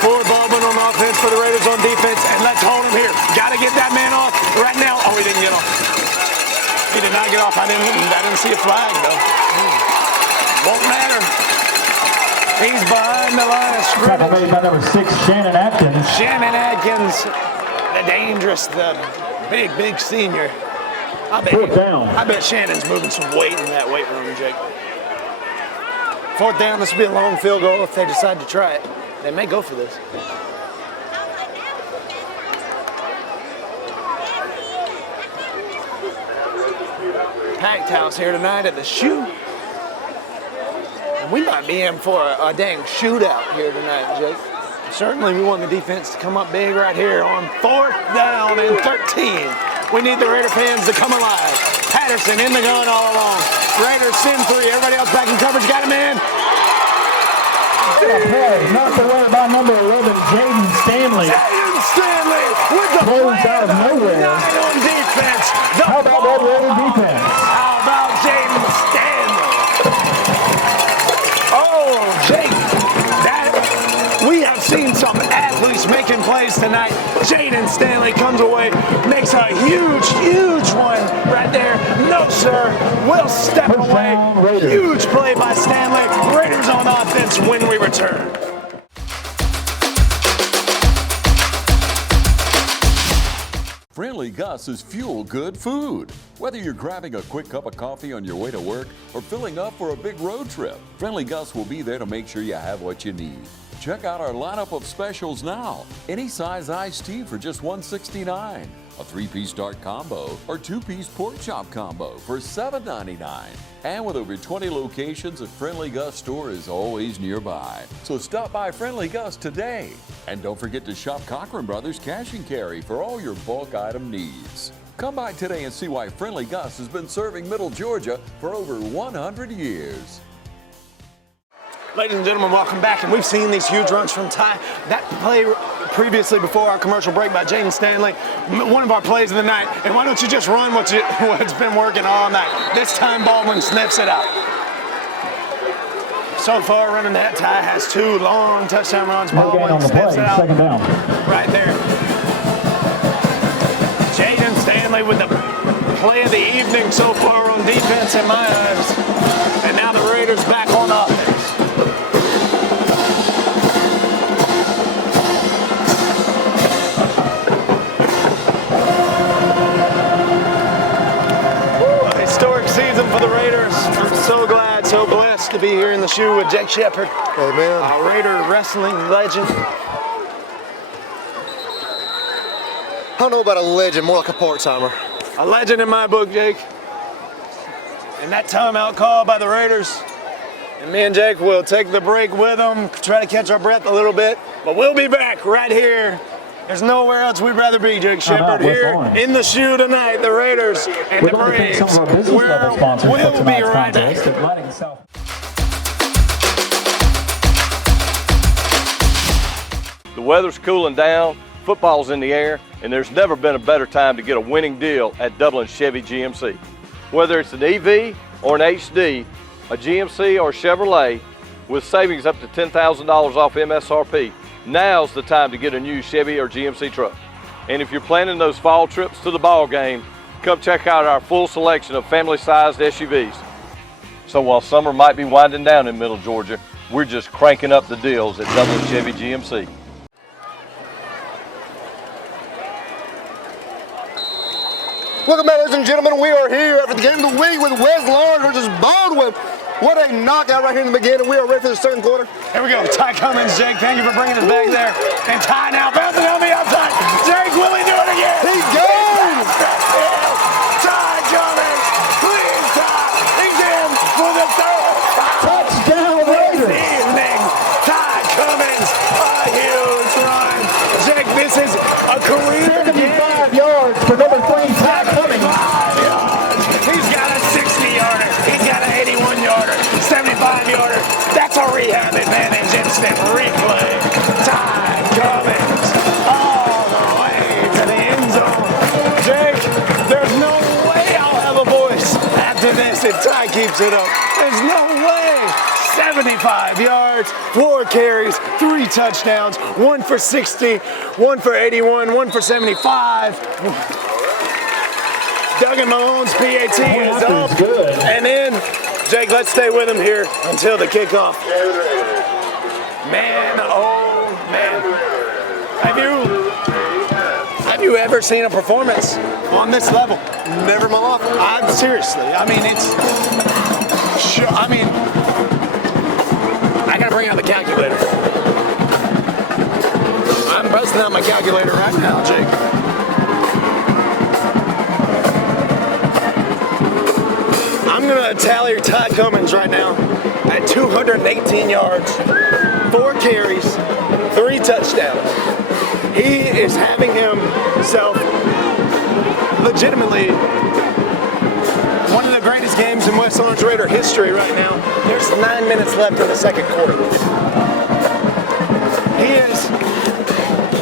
for Baldwin on offense, for the Raiders on defense, and let's hold him here. Got to get that man off right now. Oh, he didn't get off. He did not get off. I didn't see a flag, though. Won't matter. He's behind the line of scrimmage. Made by number 6, Shannon Atkins. Shannon Atkins, the dangerous, the big senior. I bet Shannon's moving some weight in that weight room, Jake. 4th down, this will be a long field goal if they decide to try it. They may go for this. Packed house here tonight at the shoe. We might be in for a dang shootout here tonight, Jake. Certainly we want the defense to come up big right here on 4th down and 13. We need the Raider fans to come alive. Patterson in the gun all along. Raiders send 3. Everybody else back in coverage. Got him in. Knocked away by number 11, Jaden Stanley. Jaden Stanley with the closed out of nowhere. On defense. How about that Raider defense? How about Jaden Stanley? Oh, Jake, we have seen some athletes making plays tonight. Jaden Stanley comes away, makes a huge one right there. No, sir, will step away. Huge play by Stanley. Raiders on offense when we return. Friendly Gus is fuel-good food. Whether you're grabbing a quick cup of coffee on your way to work or filling up for a big road trip, Friendly Gus will be there to make sure you have what you need. Check out our lineup of specials now. Any size iced tea for just $1.69. A 3-piece dark combo or 2-piece pork chop combo for $7.99. And with over 20 locations, a Friendly Gus store is always nearby. So stop by Friendly Gus today. And don't forget to shop Cochran Brothers Cash and Carry for all your bulk item needs. Come by today and see why Friendly Gus has been serving Middle Georgia for over 100 years. Ladies and gentlemen, welcome back. And we've seen these huge runs from Ty. That play previously before our commercial break by Jaden Stanley, one of our plays of the night. And why don't you just run what's been working all night? This time Baldwin sniffs it out. So far running that, Ty has 2 long touchdown runs. Baldwin sniffs it out. 2nd down. Right there. Jaden Stanley with the play of the evening so far on defense in my eyes. And now the Raiders back on offense. Season for the Raiders. I'm so glad, so blessed to be here in the shoe with Jake Shepard. Amen. A Raider wrestling legend. I don't know about a legend, more like a part-timer. A legend in my book, Jake. And that timeout call by the Raiders. And me and Jake will take the break with them, try to catch our breath a little bit. But we'll be back right here. There's nowhere else we'd rather be, Jake Shepard. Here in the shoe tonight, the Raiders and the Braves. We'll be right back. The weather's cooling down, football's in the air, and there's never been a better time to get a winning deal at Dublin Chevy GMC. Whether it's an EV or an HD, a GMC or a Chevrolet, with savings up to $10,000 off MSRP, now's the time to get a new Chevy or GMC truck. And if you're planning those fall trips to the ball game, come check out our full selection of family-sized SUVs. So while summer might be winding down in Middle Georgia, we're just cranking up the deals at Dublin Chevy GMC. Welcome back, ladies and gentlemen. We are here after the game of the week with Wes Lawrence versus Baldwin. What a knockout right here in the beginning. We are ready for the second quarter. Here we go. Ty Cummings, Jake, thank you for bringing us back there. And Ty now bouncing on the outside. Jake, will he do it again? He goes! Ty Cummings, please, Ty. He's in for the third touchdown Raiders. This evening, Ty Cummings, a huge run. Jake, this is a career 75 yards for number 3, Ty Cummings. 75 yards. He's got a 60-yarder. He's got an 81-yarder. 75-yarder. That's a rehab advantage. Instant replay. Ty Cummings all the way to the end zone. Jake, there's no way I'll have a voice after this if Ty keeps it up. There's no way. 75 yards, 4 carries, 3 touchdowns, 1 for 60, 1 for 81, 1 for 75. Duggan Malone's PAT is up. Good. And then, Jake, let's stay with him here until the kickoff. Man, oh man. Have you ever seen a performance on this level? Never in my life. I'm seriously. I mean, it's. I mean, I gotta bring out the calculator. I'm busting out my calculator right now, Jake. I'm gonna tally Ty Cummings right now at 218 yards, 4 carries, 3 touchdowns. He is having himself legitimately one of the greatest games in West Orange Raider history right now. There's 9 minutes left in the second quarter. He is,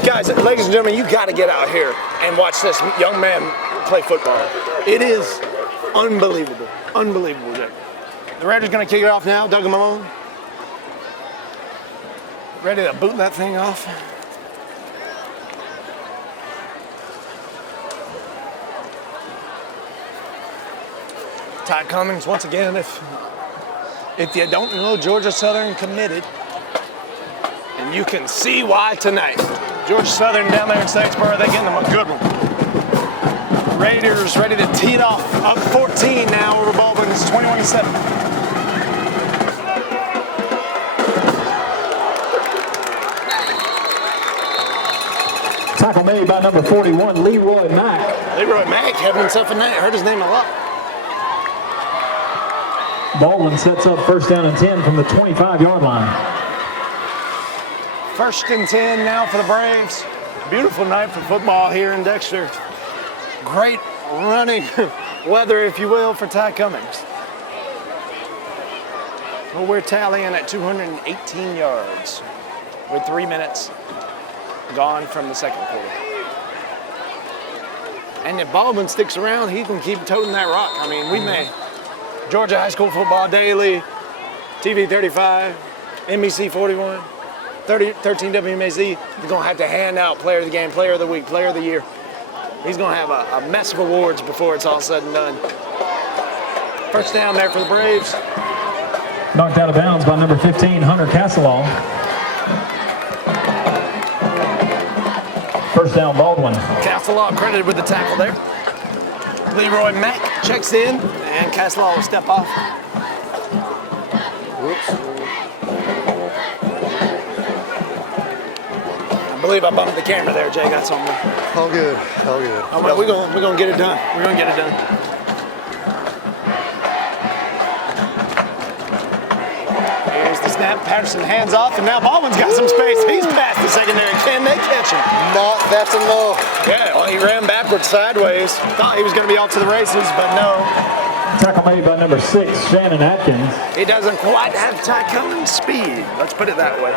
guys, ladies and gentlemen, you gotta get out here and watch this young man play football. It is unbelievable. Unbelievable, Jake. The Raiders gonna kick it off now, Duggan Malone. Ready to boot that thing off. Ty Cummings, once again, if you don't know, Georgia Southern committed, and you can see why tonight. Georgia Southern down there in Statesboro, they're getting them a good one. Raiders ready to tee it off, up 14 now over Baldwin. It's 21-7. Tackle made by number 41, Leroy Mack. Leroy Mack having himself a night. Heard his name a lot. Baldwin sets up 1st down and 10 from the 25-yard line. 1st and 10 now for the Braves. Beautiful night for football here in Dexter. Great running weather, if you will, for Ty Cummings. Well, we're tallying at 218 yards with 3 minutes gone from the second quarter. And if Baldwin sticks around, he can keep toting that rock. I mean, we may. Georgia High School Football Daily, TV 35, NBC 41, 13 WMAZ. He's going to have to hand out Player of the Game, Player of the Week, Player of the Year. He's going to have a mess of awards before it's all said and done. 1st down there for the Braves. Knocked out of bounds by number 15, Hunter Castleall. 1st down, Baldwin. Castleall credited with the tackle there. Leroy Mack checks in, and Castleall will step off. Whoops. I believe I bumped the camera there, Jay. Got something. All good. All good. Oh, well, we're gonna get it done. We're gonna get it done. Here's the snap. Patterson hands off, and now Baldwin's got some space. He's past the secondary. Can they catch him? Not fast enough. Yeah, well, he ran backwards sideways. Thought he was going to be off to the races, but no. Tackle made by number 6, Shannon Atkins. He doesn't quite have Ty Cummings' speed. Let's put it that way.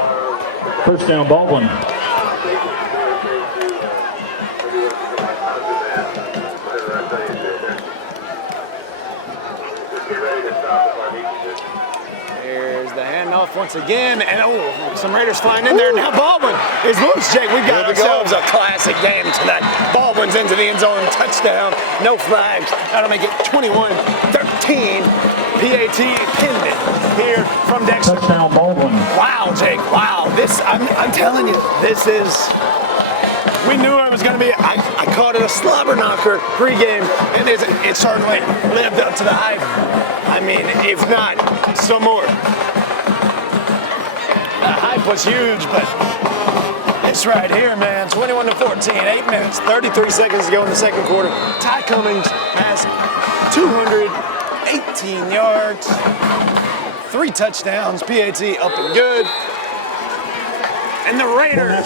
1st down, Baldwin. Here's the handoff once again, and some Raiders flying in there. Now Baldwin is loose, Jake. We've got ourselves a classic game tonight. Baldwin's into the end zone, touchdown, no flags. That'll make it 21-13. PAT pending here from Dexter. Touchdown Baldwin. Wow, Jake, wow. This, I'm telling you, this is, we knew it was going to be, I called it a slobber knocker pregame, and it certainly lived up to the hype. I mean, if not, some more. The hype was huge, but it's right here, man. 21-14, 8 minutes, 33 seconds to go in the second quarter. Ty Cummings has 218 yards, 3 touchdowns, PAT up and good. And the Raiders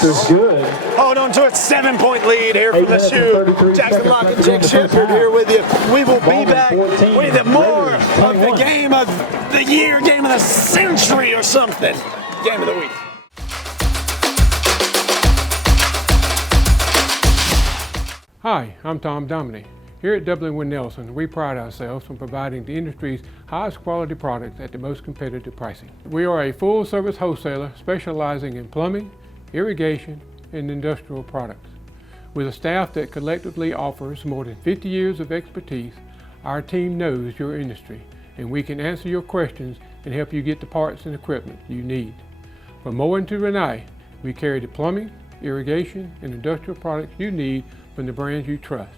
hold on to a 7-point lead here from the shoe. Jackson Lockett, Jake Shepard here with you. We will be back with more of the game of the year, game of the century or something. Game of the week. Hi, I'm Tom Dominy. Here at Dublin with Nelson, we pride ourselves on providing the industry's highest quality products at the most competitive pricing. We are a full-service wholesaler specializing in plumbing, irrigation, and industrial products. With a staff that collectively offers more than 50 years of expertise, our team knows your industry, and we can answer your questions and help you get the parts and equipment you need. From Mowing to Renee, we carry the plumbing, irrigation, and industrial products you need from the brands you trust.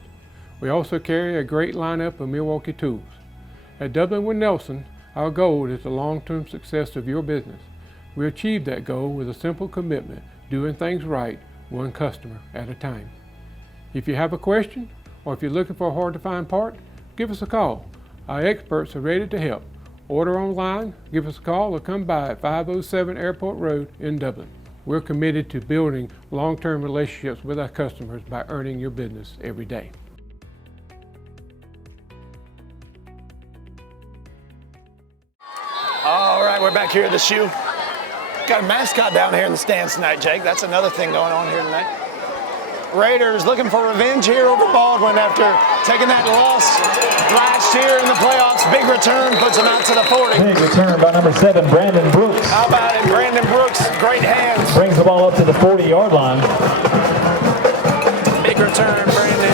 We also carry a great lineup of Milwaukee tools. At Dublin with Nelson, our goal is the long-term success of your business. We achieve that goal with a simple commitment, doing things right, one customer at a time. If you have a question, or if you're looking for a hard-to-find part, give us a call. Our experts are ready to help. Order online, give us a call, or come by at 507 Airport Road in Dublin. We're committed to building long-term relationships with our customers by earning your business every day. All right, we're back here at the shoe. Got a mascot down here in the stands tonight, Jake. That's another thing going on here tonight. Raiders looking for revenge here over Baldwin after taking that loss last year in the playoffs. Big return puts them out to the 40. Big return by number 7, Brandon Brooks. How about it? Brandon Brooks, great hands. Brings the ball up to the 40-yard line. Big return, Brandon.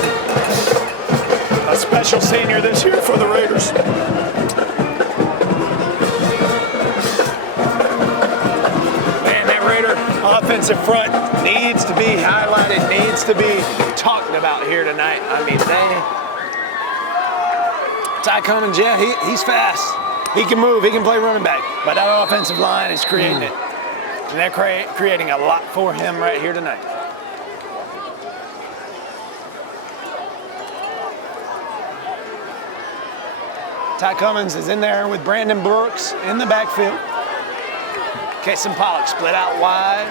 A special senior this year for the Raiders. Offensive front needs to be highlighted, needs to be talked about here tonight. I mean, Ty Cummings, yeah, he's fast. He can move, he can play running back. But that offensive line is creating it. And they're creating a lot for him right here tonight. Ty Cummings is in there with Brandon Brooks in the backfield. Casey Pollock split out wide.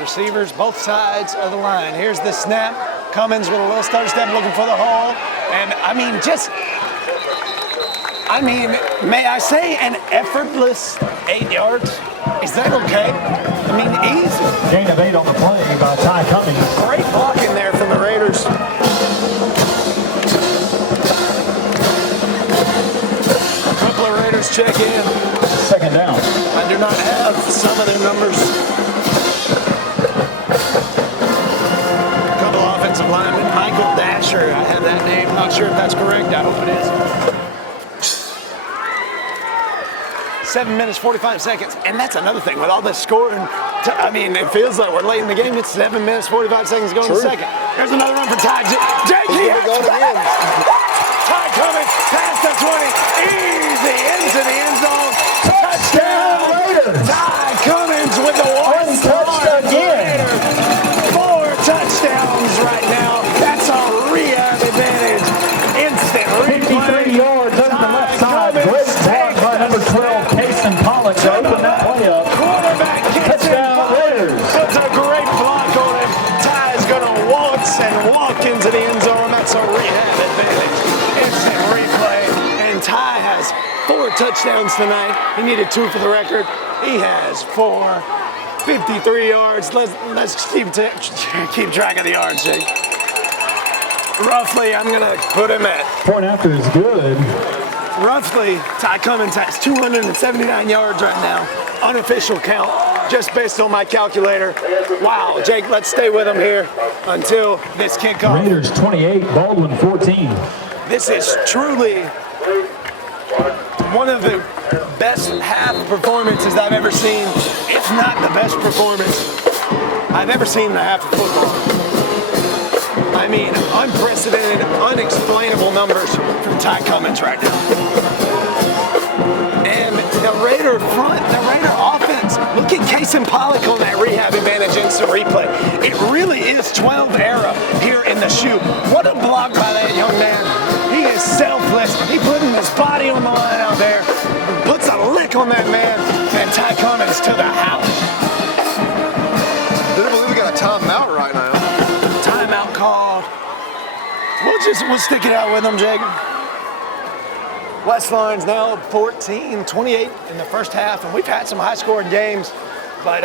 Receivers both sides of the line. Here's the snap. Cummings with a little stutter step looking for the hole. And may I say an effortless 8 yards? Is that okay? I mean, easy. Gain of 8 on the play by Ty Cummings. Great blocking there from the Raiders. A couple of Raiders check in. Second down. I do not have some of their numbers. A couple offensive linemen. Michael Dasher, I have that name. Not sure if that's correct. I hope it is. 7 minutes, 45 seconds. And that's another thing. With all this scoring, it feels like we're late in the game. It's 7 minutes, 45 seconds to go in the second. There's another run for Ty. Jake, he has Ty Cummings past the 20. Easy into the end zone. Touchdown! Ty Cummings with the one-touchdown again. 4 touchdowns right now. That's a rehab advantage. Instant replay. 53 yards over the left side. Great block by number 12, Casey Pollock, to open that play up. Quarterback gets Raiders. Puts a great block on it. Ty's going to waltz and walk into the end zone. That's a rehab advantage. Instant replay. And Ty has 4 touchdowns tonight. He needed 2 for the record. He has 4, 53 yards. Let's keep track of the yards, Jake. Roughly, I'm gonna put him at. Point after is good. Roughly, Ty Cummings has 279 yards right now. Unofficial count. just based on my calculator. Wow, Jake, let's stay with them here until this kickoff. Raiders 28, Baldwin 14. This is truly one of the best half performances I've ever seen, if not the best performance I've ever seen in a half of football. I mean, unprecedented, unexplainable numbers from Ty Cummings right now. And the Raider front, the Raider offense, look at Case and Pollock on that rehab advantage instant replay. It really is 12 era here in the shoe. What a block by that young man. He is selfless. He putting his body on the line out there, puts a lick on that man, and Ty Cummings to the house. I believe we got a timeout right now. Timeout called. We'll stick it out with them, Jake. West Lawrence now 14-28 in the first half, and we've had some high-scoring games, but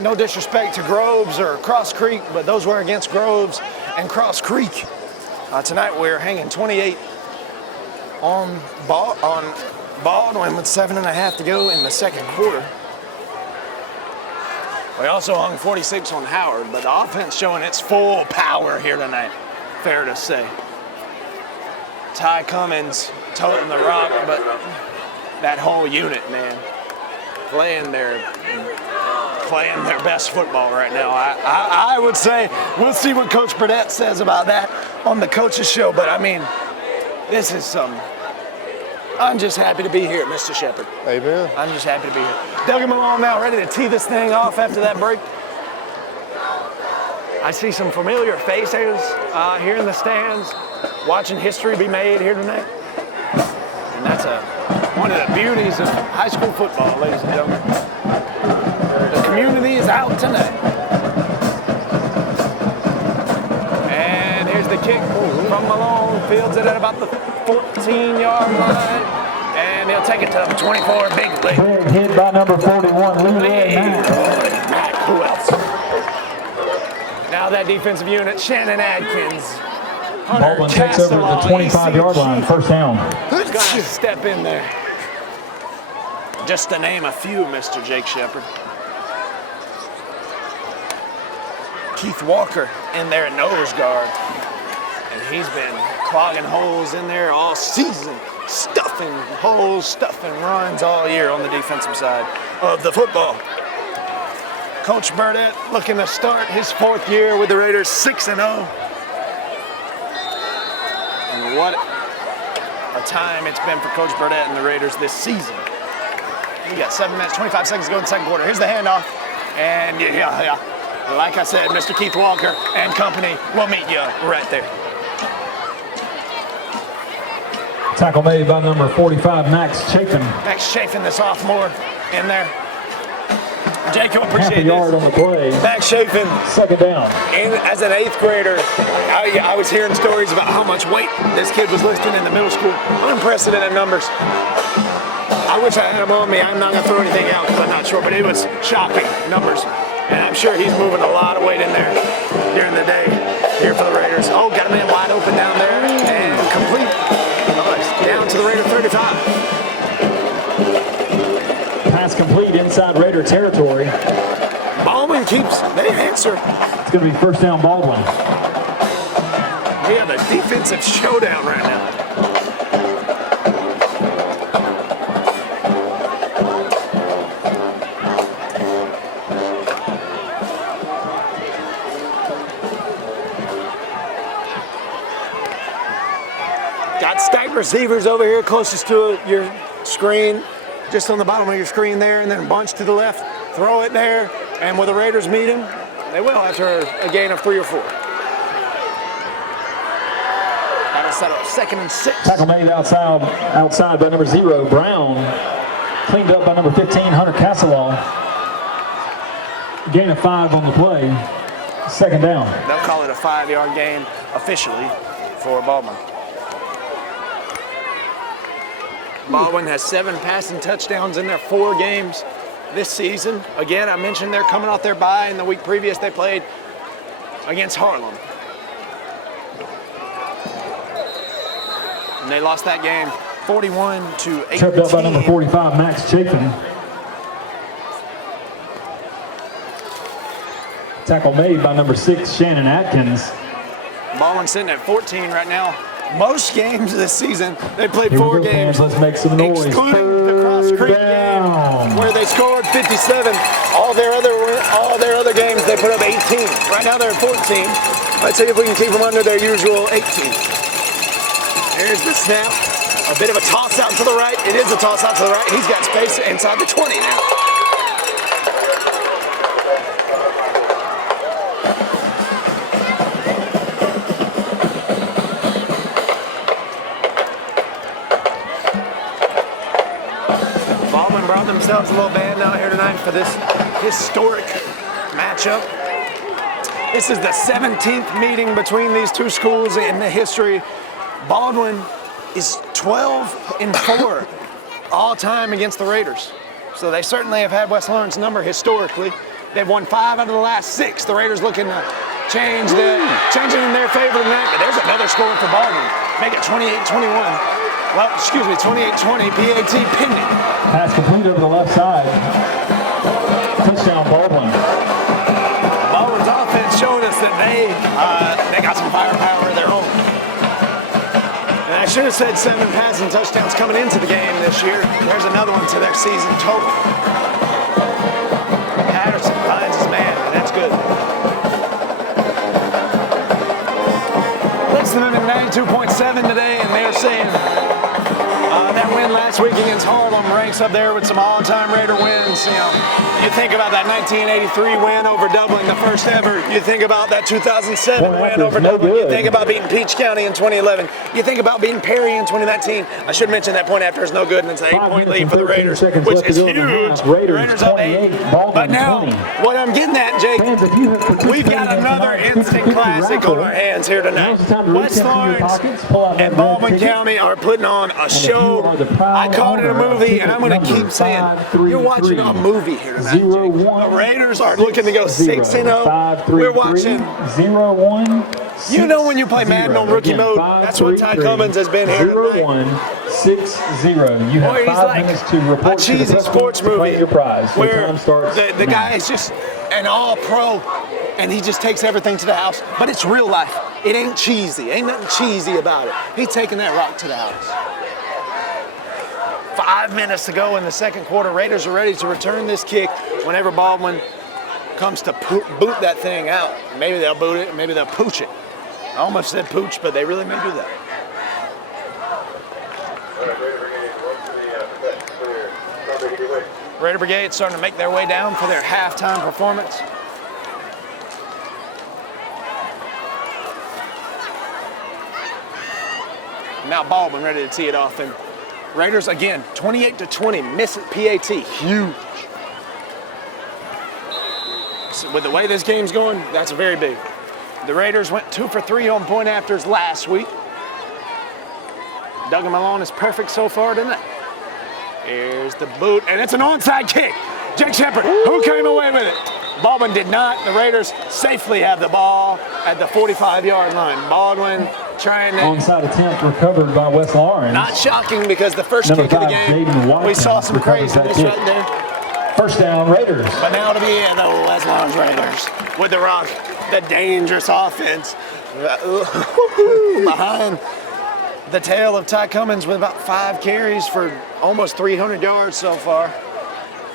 no disrespect to Groves or Cross Creek, but those were against Groves and Cross Creek. Tonight we're hanging 28 on Baldwin with 7.5 to go in the second quarter. We also hung 46 on Howard, but the offense showing its full power here tonight, fair to say. Ty Cummings toting the rock, but that whole unit, man, playing their best football right now. I would say we'll see what Coach Burdett says about that on the coaches show, but I mean, this is some. I'm just happy to be here, Mr. Shepard. Amen. I'm just happy to be here. Doug and Malone now ready to tee this thing off after that break. I see some familiar faces here in the stands, watching history be made here tonight. And that's one of the beauties of high school football, ladies and gentlemen. The community is out tonight. And here's the kick from Malone, fields it at about the 14-yard line, and he'll take it to the 24, big lead. Big hit by number 41, Leroy Mack. Who else? Now that defensive unit, Shannon Atkins. Baldwin takes over at the 25-yard line, first down. Who's going to step in there? Just to name a few, Mr. Jake Shepard. Keith Walker in there at nose guard. And he's been clogging holes in there all season, stuffing holes, stuffing runs all year on the defensive side of the football. Coach Burdett looking to start his 4th year with the Raiders 6-0. And what a time it's been for Coach Burdett and the Raiders this season. We got 7 minutes, 25 seconds to go in the second quarter. Here's the handoff. And yeah. Like I said, Mr. Keith Walker and company will meet you right there. Tackle made by number 45, Max Chafin. Max Chafin, the sophomore, in there. Jake, I appreciate half a yard on the play. Max Chafin. Second down. And as an 8th grader, I was hearing stories about how much weight this kid was lifting in the middle school. Unprecedented numbers. I wish I had him on me. I'm not going to throw anything out because I'm not sure, but it was shocking numbers. And I'm sure he's moving a lot of weight in there during the day here for the Raiders. Oh, got a man wide open down there and complete. Down to the Raider 35. Pass complete inside Raider territory. Baldwin keeps, they answer. It's going to be first down Baldwin. We have a defensive showdown right now. Got stacked receivers over here closest to your screen, just on the bottom of your screen there, and then a bunch to the left. Throw it there, and will the Raiders meet him? They will after a gain of 3 or 4. That'll set up 2nd and 6. Tackle made outside by number 0, Brown. Cleaned up by number 15, Hunter Castelaw. Gain of 5 on the play. Second down. They'll call it a 5-yard gain officially for Baldwin. Baldwin has 7 passing touchdowns in their 4 games this season. Again, I mentioned they're coming off their bye, and the week previous they played against Harlem. And they lost that game 41-18. Tripped up by number 45, Max Chafin. Tackle made by number 6, Shannon Atkins. Baldwin sitting at 14 right now. Most games this season, they played Here 4 we go, games. fans. Let's make some noise. Excluding the Cross Creek game where they scored 57. All their other games, they put up 18. Right now they're at 14. Let's see if we can keep them under their usual 18. Here's the snap. A bit of a toss out to the right. It is a toss out to the right. He's got space inside the 20 now. Baldwin brought themselves a little band out here tonight for this historic matchup. This is the 17th meeting between these two schools in the history. Baldwin is 12-4 all time against the Raiders. So they certainly have had West Lawrence number historically. They've won 5 out of the last 6. The Raiders looking to change it in their favor tonight, but there's another score for Baldwin. Make it 28-21. Well, excuse me, 28-20, PAT pending. Pass complete over the left side. Touchdown, Baldwin. Baldwin's offense showed us that they got some firepower of their own. And I should have said 7 passing touchdowns coming into the game this year. There's another one to their season total. Patterson finds his man, and that's good. Listening to 92.7 today, and they're saying that win last week against Harlem ranks up there with some all-time Raider wins. You know, you think about that 1983 win over Dublin, the first ever. You think about that 2007 win over Dublin. You think about beating Peach County in 2011. You think about beating Perry in 2019. I should mention that point after is no good, and it's an 8-point lead for the Raiders, which is huge. Raiders up 8. But now, what I'm getting at, Jake, we've got another instant classic on our hands here tonight. West Lawrence and Baldwin County are putting on a show. I called it a movie, and I'm going to keep saying, you're watching a movie here tonight, Jake. The Raiders are looking to go 6-0. We're watching 0-1. You know when you play Madden on rookie mode, that's what Ty Cummings has been here tonight. 0-1-6-0. You have 5 minutes to report a cheesy sports movie your prize. where the guy is just an all-pro, and he just takes everything to the house. But it's real life. It ain't cheesy. Ain't nothing cheesy about it. He's taking that rock to the house. 5 minutes to go in the second quarter. Raiders are ready to return this kick whenever Baldwin comes to boot that thing out. Maybe they'll boot it, maybe they'll pooch it. I almost said pooch, but they really may do that. Raider Brigade starting to make their way down for their halftime performance. Now Baldwin ready to tee it off, and Raiders again 28-20, miss at PAT, huge. So with the way this game's going, that's very big. The Raiders went 2 for 3 on point afters last week. Duggan Malone is perfect so far tonight. Here's the boot, and it's an onside kick. Jake Shepard, who came away with it? Baldwin did not. The Raiders safely have the ball at the 45-yard line. Baldwin trying to... Onside attempt recovered by West Lawrence. Not shocking because the first kick of the game, we saw some craziness right there. First down, Raiders. But now it'll be the West Lawrence Raiders with the rock, the dangerous offense behind the tail of Ty Cummings with about 5 carries for almost 300 yards so far.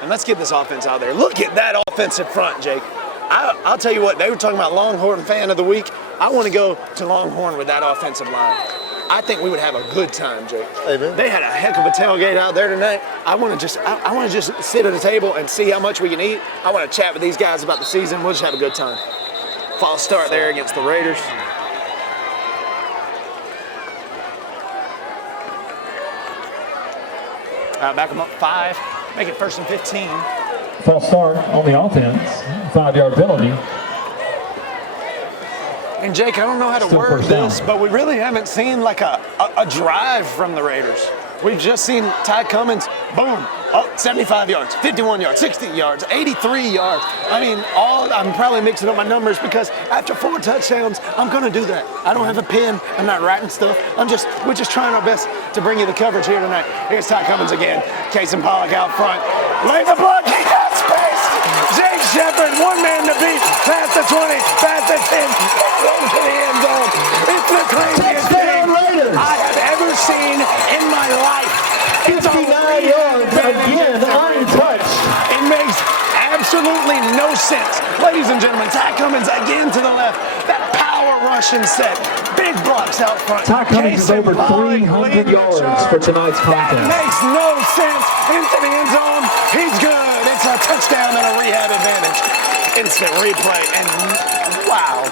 And let's get this offense out there. Look at that offensive front, Jake. I'll tell you what, they were talking about Longhorn Fan of the Week. I want to go to Longhorn with that offensive line. I think we would have a good time, Jake. Amen. They had a heck of a tailgate out there tonight. I want to just sit at a table and see how much we can eat. I want to chat with these guys about the season. We'll just have a good time. False start there against the Raiders. Back them up 5. Make it 1st and 15. False start on the offense. 5-yard penalty. And Jake, I don't know how to word this, but we really haven't seen like a drive from the Raiders. We've just seen Ty Cummings, boom, 75 yards, 51 yards, 60 yards, 83 yards. I mean, I'm probably mixing up my numbers because after 4 touchdowns, I'm going to do that. I don't have a pen. I'm not writing stuff. We're just trying our best to bring you the coverage here tonight. Here's Ty Cummings again. Casey Pollock out front. Lay the block. He got space. Jake Shepard, one man to beat. Past the Pass it in. Goes to the end zone. It's the craziest thing I have ever seen in my life. 59 yards again, untouched. It makes absolutely no sense. Ladies and gentlemen, Ty Cummings again to the left. That power rushing set. Big blocks out front. Ty Cummings is over 300 yards for tonight's contest. That makes no sense. Into the end zone. He's good. It's a touchdown and a rehab advantage. Instant replay. And wow.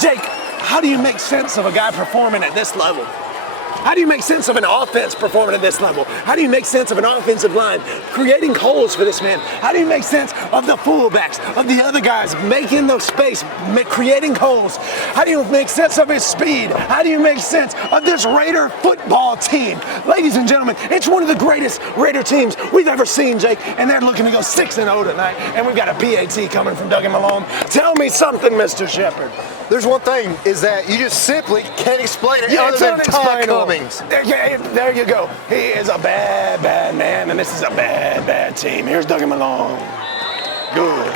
Jake, how do you make sense of a guy performing at this level? How do you make sense of an offense performing at this level? How do you make sense of an offensive line creating holes for this man? How do you make sense of the fullbacks, of the other guys making the space, creating holes? How do you make sense of his speed? How do you make sense of this Raider football team? Ladies and gentlemen, it's one of the greatest Raider teams we've ever seen, Jake, and they're looking to go 6-0 tonight, and we've got a PAT coming from Doug and Malone. Tell me something, Mr. Shepard. There's one thing, is that you just simply can't explain it other than Ty Cummings. There you go. He is a bad, bad man, and this is a bad, bad team. Here's Doug and Malone. Good.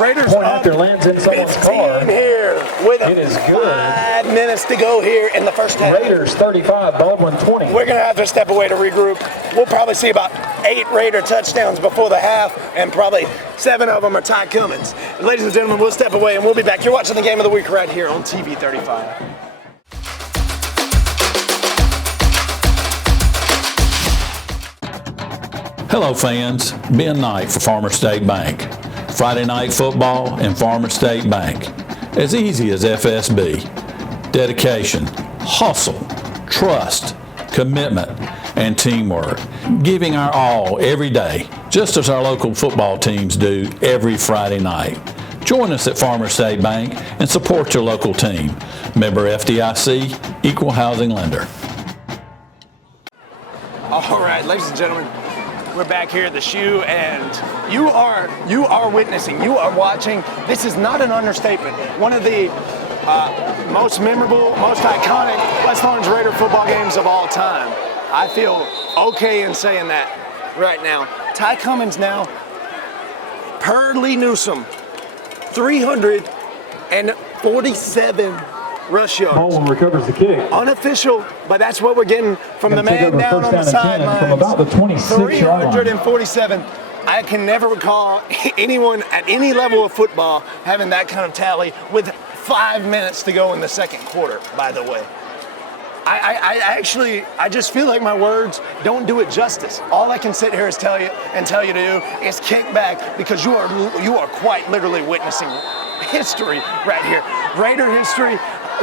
Raiders Point after lands in someone's car. Here with it is good. 5 minutes to go here in the first half. Raiders 35, Baldwin 20. We're going to have to step away to regroup. We'll probably see about 8 Raider touchdowns before the half, and probably 7 of them are Ty Cummings. Ladies and gentlemen, we'll step away and we'll be back. You're watching the Game of the Week right here on TV 35. Hello fans, Ben Knight for Farmer State Bank. Friday night football and Farmer State Bank. As easy as FSB. Dedication, hustle, trust, commitment, and teamwork. Giving our all every day, just as our local football teams do every Friday night. Join us at Farmer State Bank and support your local team. Member FDIC, Equal Housing Lender. All right, ladies and gentlemen, we're back here at the shoe, and you are witnessing, you are watching. This is not an understatement. One of the most memorable, most iconic West Orange Raider football games of all time. I feel okay in saying that right now. Ty Cummings now, per Lee Newsome, 347 rush yards. Baldwin recovers the kick. Unofficial, but that's what we're getting from the man down on the sidelines. From about the 26-yard line. 347. I can never recall anyone at any level of football having that kind of tally with 5 minutes to go in the second quarter, by the way. I just feel like my words don't do it justice. All I can sit here is tell you to do is kick back, because you are quite literally witnessing history right here. Raider history,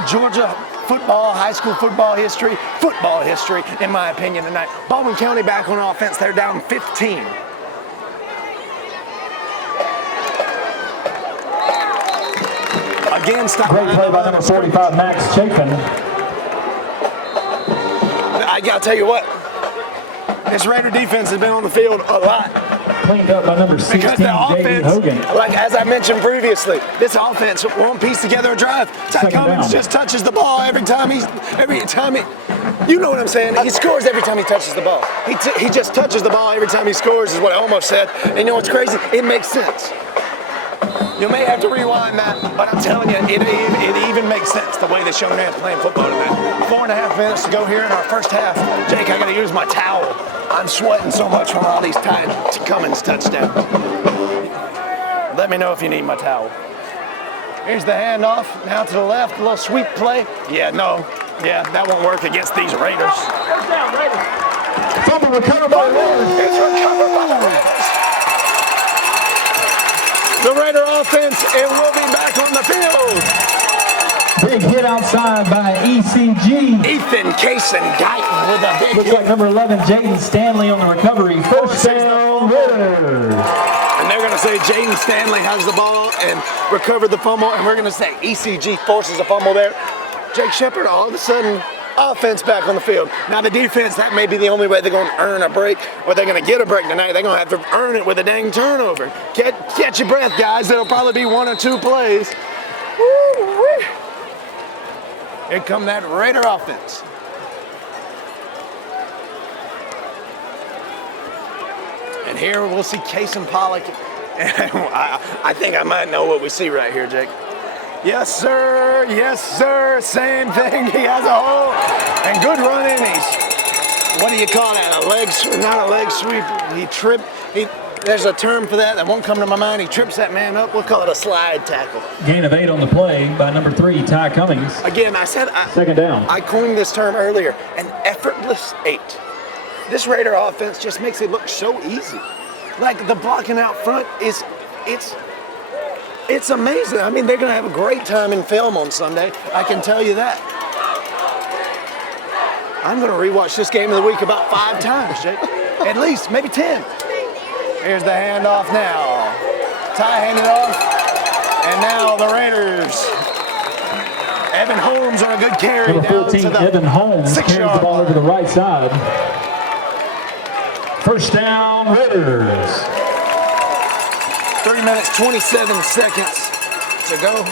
Georgia football, high school football history, in my opinion, tonight. Baldwin County back on offense. They're down 15. Again, stop. Great play by number 45, Max Chafin. I gotta tell you what, this Raider defense has been on the field a lot. Cleaned up by number 16, JD Hogan. Like as I mentioned previously, this offense won't piece together a drive. Ty Cummings just touches the ball every time he, you know what I'm saying? He scores every time he touches the ball. He just touches the ball every time he scores is what I almost said. And you know what's crazy? It makes sense. You may have to rewind that, but I'm telling you, it even makes sense the way this young man's playing football tonight. 4.5 minutes to go here in our first half. Jake, I gotta use my towel. I'm sweating so much from all these Cummings touchdowns. Let me know if you need my towel. Here's the handoff, now to the left, a little sweep play. Yeah, that won't work against these Raiders. Fumble recovered by the Raiders. It's recovered by the Raiders. The Raider offense, and we'll be back on the field. Big hit outside by ECG. Ethan Kaysen Guyton with a big Looks like number 11, Jaden Stanley on the recovery. First down, Raiders. And they're going to say Jaden Stanley has the ball and recovered the fumble, and we're going to say ECG forces a fumble there. Jake Shepard, all of a sudden, offense back on the field. Now the defense, that may be the only way they're going to earn a break, or they're going to get a break tonight. They're going to have to earn it with a dang turnover. Catch your breath, guys. It'll probably be 1 or 2 plays. Woo-wee. Here come that Raider offense. And here we'll see Kaysen Pollock I think I might know what we see right here, Jake. Yes, sir. Yes, sir. Same thing. He has a hole and good running. He's, what do you call that? A leg sweep? Not a leg sweep. He tripped. There's a term for that won't come to my mind. He trips that man up. We'll call it a slide tackle. Gain of 8 on the play by number 3, Ty Cummings. Again, second down. I coined this term earlier, an effortless 8. This Raider offense just makes it look so easy. Like the blocking out front it's amazing. I mean, they're going to have a great time in film on Sunday. I can tell you that. I'm going to rewatch this game of the week about 5 times, Jake. At least, maybe 10. Here's the handoff now. Ty handed off, and now the Raiders. Evan Holmes on a good carry Number 14, down to the Evan Holmes carries the ball over the right side. First down, Raiders. 3 minutes, 27 seconds to go.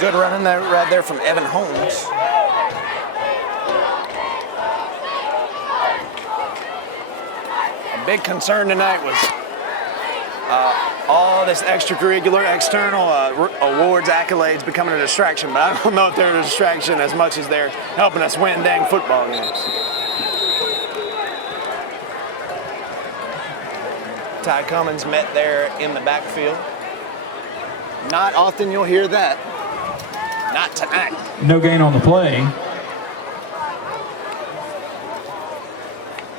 Good running there, right there from Evan Holmes. A big concern tonight was all this extracurricular, external awards, accolades becoming a distraction, but I don't know if they're a distraction as much as they're helping us win dang football games. Ty Cummings met there in the backfield. Not often you'll hear that. Not tonight. No gain on the play.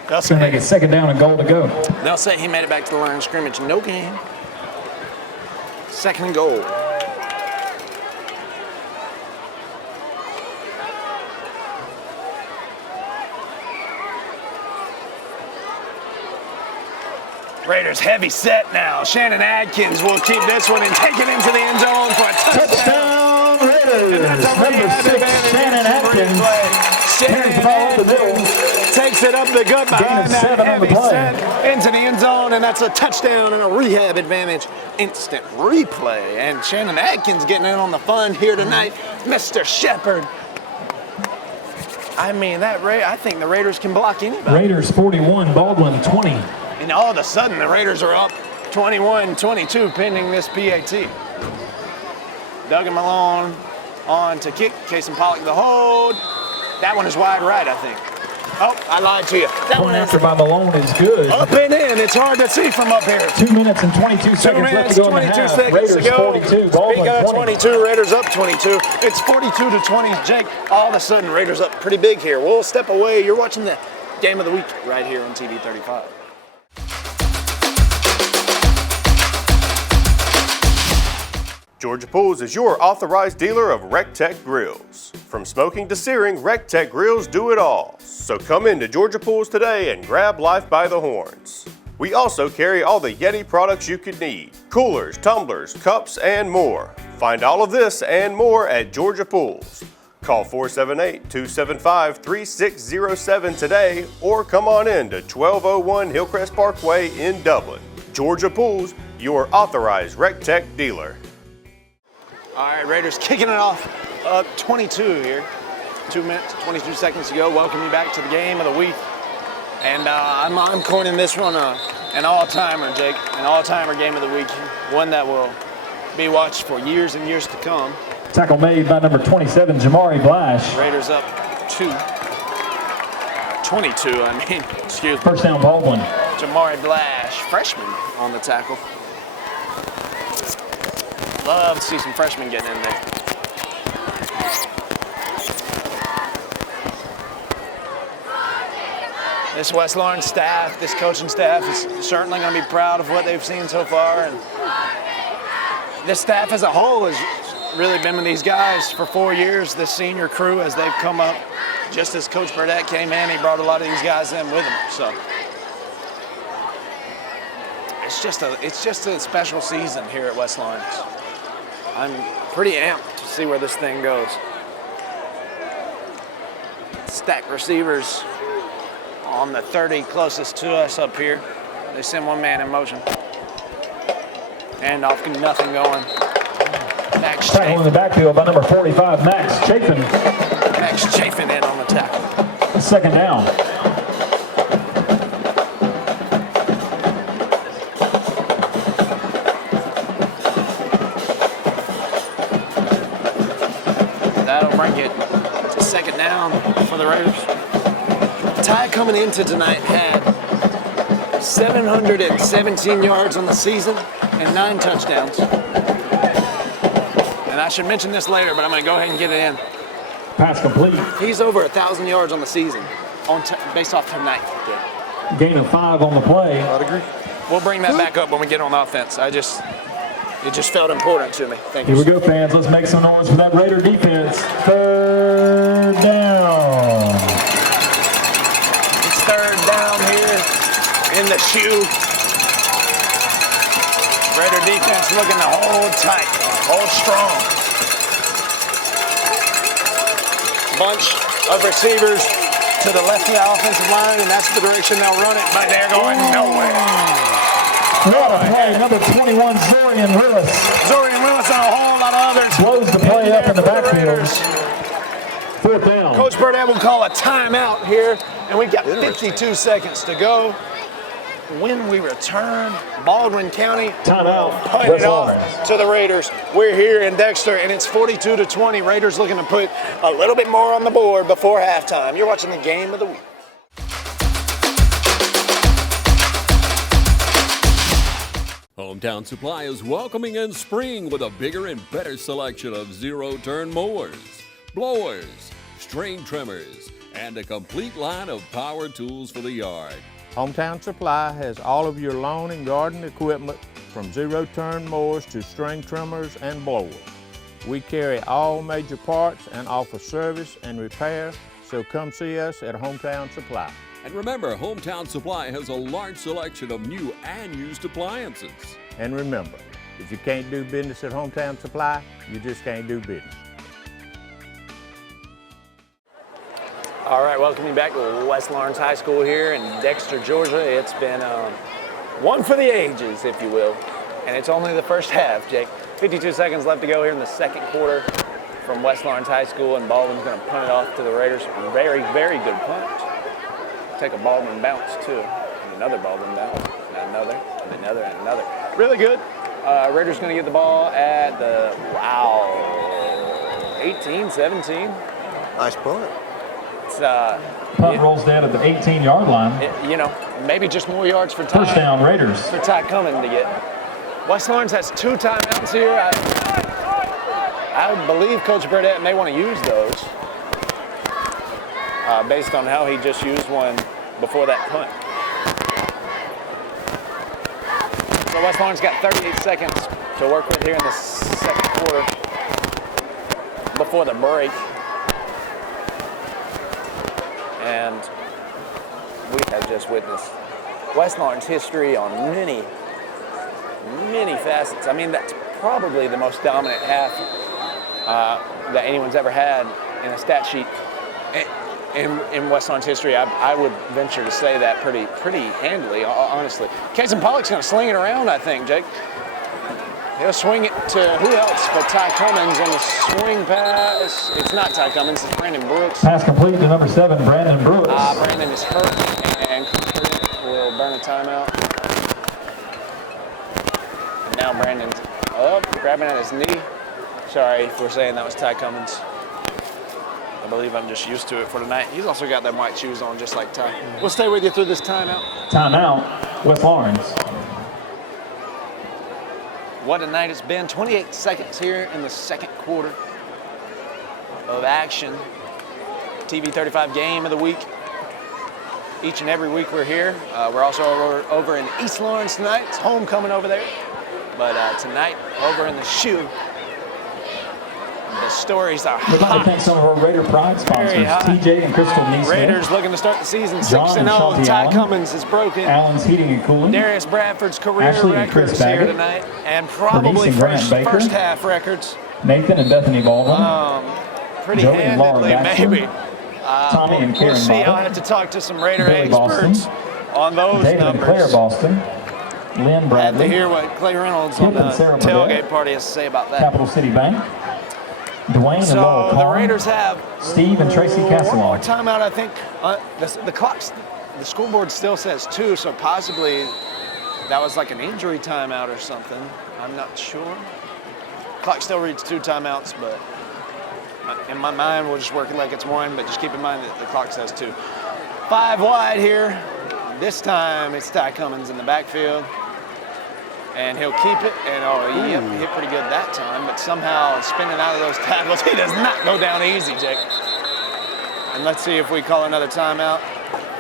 That's going to make it second down and goal to go. They'll say he made it back to the line of scrimmage. No gain. Second and goal. Raiders heavy set now. Shannon Atkins will keep this one and take it into the end zone for a touchdown. Touchdown Raiders. Number 6, Shannon Atkins. Carries the ball up the middle. Takes it up the gut behind that heavy set into the end zone, and that's a touchdown and a rehab advantage. Instant replay, and Shannon Atkins getting in on the fun here tonight. Mr. Shepard. I mean, I think the Raiders can block anybody. Raiders 41, Baldwin 20. And all of a sudden, the Raiders are up 21-22 pending this PAT. Duggan Malone on to kick. Casey Pollock the hold. That one is wide right, I think. Oh, I lied to you. That one after by Malone is good. Up and in. It's hard to see from up here. 2 minutes and 22 seconds left to go in the half. Raiders 42, Baldwin 22. Raiders up 22. It's 42-20. Jake, all of a sudden, Raiders up pretty big here. We'll step away. You're watching the game of the week right here on TV 35. Georgia Pools is your authorized dealer of RecTech grills. From smoking to searing, RecTech grills do it all. So come into Georgia Pools today and grab life by the horns. We also carry all the Yeti products you could need. Coolers, tumblers, cups, and more. Find all of this and more at Georgia Pools. Call 478-275-3607 today or come on in to 1201 Hillcrest Parkway in Dublin. Georgia Pools, your authorized RecTech dealer. All right, Raiders kicking it off up 22 here. 2 minutes, 22 seconds to go. Welcome you back to the game of the week. And I'm coining this one an all-timer, Jake. An all-timer game of the week. One that will be watched for years and years to come. Tackle made by number 27, Jamari Blash. Raiders up 22, excuse me. First down, Baldwin. Jamari Blash, freshman on the tackle. Love to see some freshmen getting in there. This West Lawrence staff, this coaching staff is certainly going to be proud of what they've seen so far. And this staff as a whole has really been with these guys for 4 years, this senior crew, as they've come up. Just as Coach Burdett came in, he brought a lot of these guys in with him. So it's just a special season here at West Lawrence. I'm pretty amped to see where this thing goes. Stacked receivers on the 30 closest to us up here. They send one man in motion. Hand off, nothing going. Max Tackle in the backfield by number 45, Max Chafin. Max Chafin in on the tackle. Second down. down for the Raiders. Ty coming into tonight had 717 yards on the season and 9 touchdowns. And I should mention this later, but I'm going to go ahead and get it in. Pass complete. He's over 1,000 yards on the season based off tonight. Gain of 5 on the play. I'd agree. We'll bring that back up when we get on offense. It just felt important to me. Thank you. Here we go, fans. Let's make some noise for that Raider defense. 3rd down. It's 3rd down here in the shoe. Raider defense looking to hold tight, hold strong. Bunch of receivers to the left of the offensive line, and that's the direction they'll run it, but they're going nowhere. What a play, number 21, Zorian Willis. Zorian Willis and a whole lot of others. Blows the play up in the backfield. 4th down. Coach Burdett will call a timeout here, and we've got 52 seconds to go. When we return, Baldwin County timeout. Put it off to the Raiders. We're here in Dexter, and it's 42-20. Raiders looking to put a little bit more on the board before halftime. You're watching the game of the week. Hometown Supply is welcoming in spring with a bigger and better selection of zero-turn mowers, blowers, string trimmers, and a complete line of power tools for the yard. Hometown Supply has all of your lawn and garden equipment from zero-turn mowers to string trimmers and blowers. We carry all major parts and offer service and repair, so come see us at Hometown Supply. And remember, Hometown Supply has a large selection of new and used appliances. And remember, if you can't do business at Hometown Supply, you just can't do business. All right, welcome you back to West Lawrence High School here in Dexter, Georgia. It's been one for the ages, if you will, and it's only the first half, Jake. 52 seconds left to go here in the 2nd quarter from West Lawrence High School, and Baldwin's going to punt it off to the Raiders. Very, very good punt. Take a Baldwin bounce, too, and another Baldwin bounce, and another, and another, and another. Really good. Raiders going to get the ball at the, 18-17. Nice punt. Punt rolls down at the 18-yard line. Maybe just more yards for Ty. 1st down, Raiders. For Ty Cummings to get. West Lawrence has 2 timeouts here. I believe Coach Burdett may want to use those based on how he just used one before that punt. So West Lawrence got 38 seconds to work with here in the 2nd quarter before the break. And we have just witnessed West Lawrence history on many, many facets. I mean, that's probably the most dominant half that anyone's ever had in a stat sheet in West Lawrence history. I would venture to say that pretty handily, honestly. Casey Pollock's going to sling it around, I think, Jake. He'll swing it to who else but Ty Cummings on the swing pass. It's not Ty Cummings, it's Brandon Brooks. Pass complete to number 7, Brandon Brooks. Brandon is hurt, and will burn a timeout. And now Brandon's up, grabbing at his knee. Sorry if we're saying that was Ty Cummings. I believe I'm just used to it for tonight. He's also got them white shoes on just like Ty. We'll stay with you through this timeout. Timeout, West Lawrence. What a night it's been. 28 seconds here in the 2nd quarter of action. TV 35 game of the week. Each and every week we're here. We're also over in East Lawrence tonight. It's homecoming over there. But tonight, over in the shoe, the stories are We'd like to hot. thank some of our Raider Pride sponsors, TJ and Crystal Neesmith. Raiders looking to start the season 6-0. John and Shelby Ty Allen. Cummings is broken. Allen's Heating and Cooling. Darius Bradford's career Ashley and Chris records here Baggett. tonight. And probably Bernice and Grant Baker. first half records. Nathan and Bethany Baldwin. Pretty Joey and Laura handedly, Baxter. maybe. Tommy and Karen We'll see. I'll Bobbitt. have to talk to some Raider Billy experts on those David and numbers. Claire Boston. Lynn I have to Bradley. hear what Clay Reynolds Kip on the and Sarah tailgate Burdett. party has to say about that. Capital City Bank. Dwayne and Laurel So the Carr. Raiders have Steve and Tracy one more Casselon. timeout, I think. The clock's, the scoreboard still says 2, so possibly that was like an injury timeout or something. I'm not sure. Clock still reads 2 timeouts, but In my mind, we're just working like it's 1, but just keep in mind that the clock says 2. 5 wide here. This time it's Ty Cummings in the backfield. And he'll keep it, and he hit pretty good that time, but somehow spinning out of those tackles, he does not go down easy, Jake. And let's see if we call another timeout.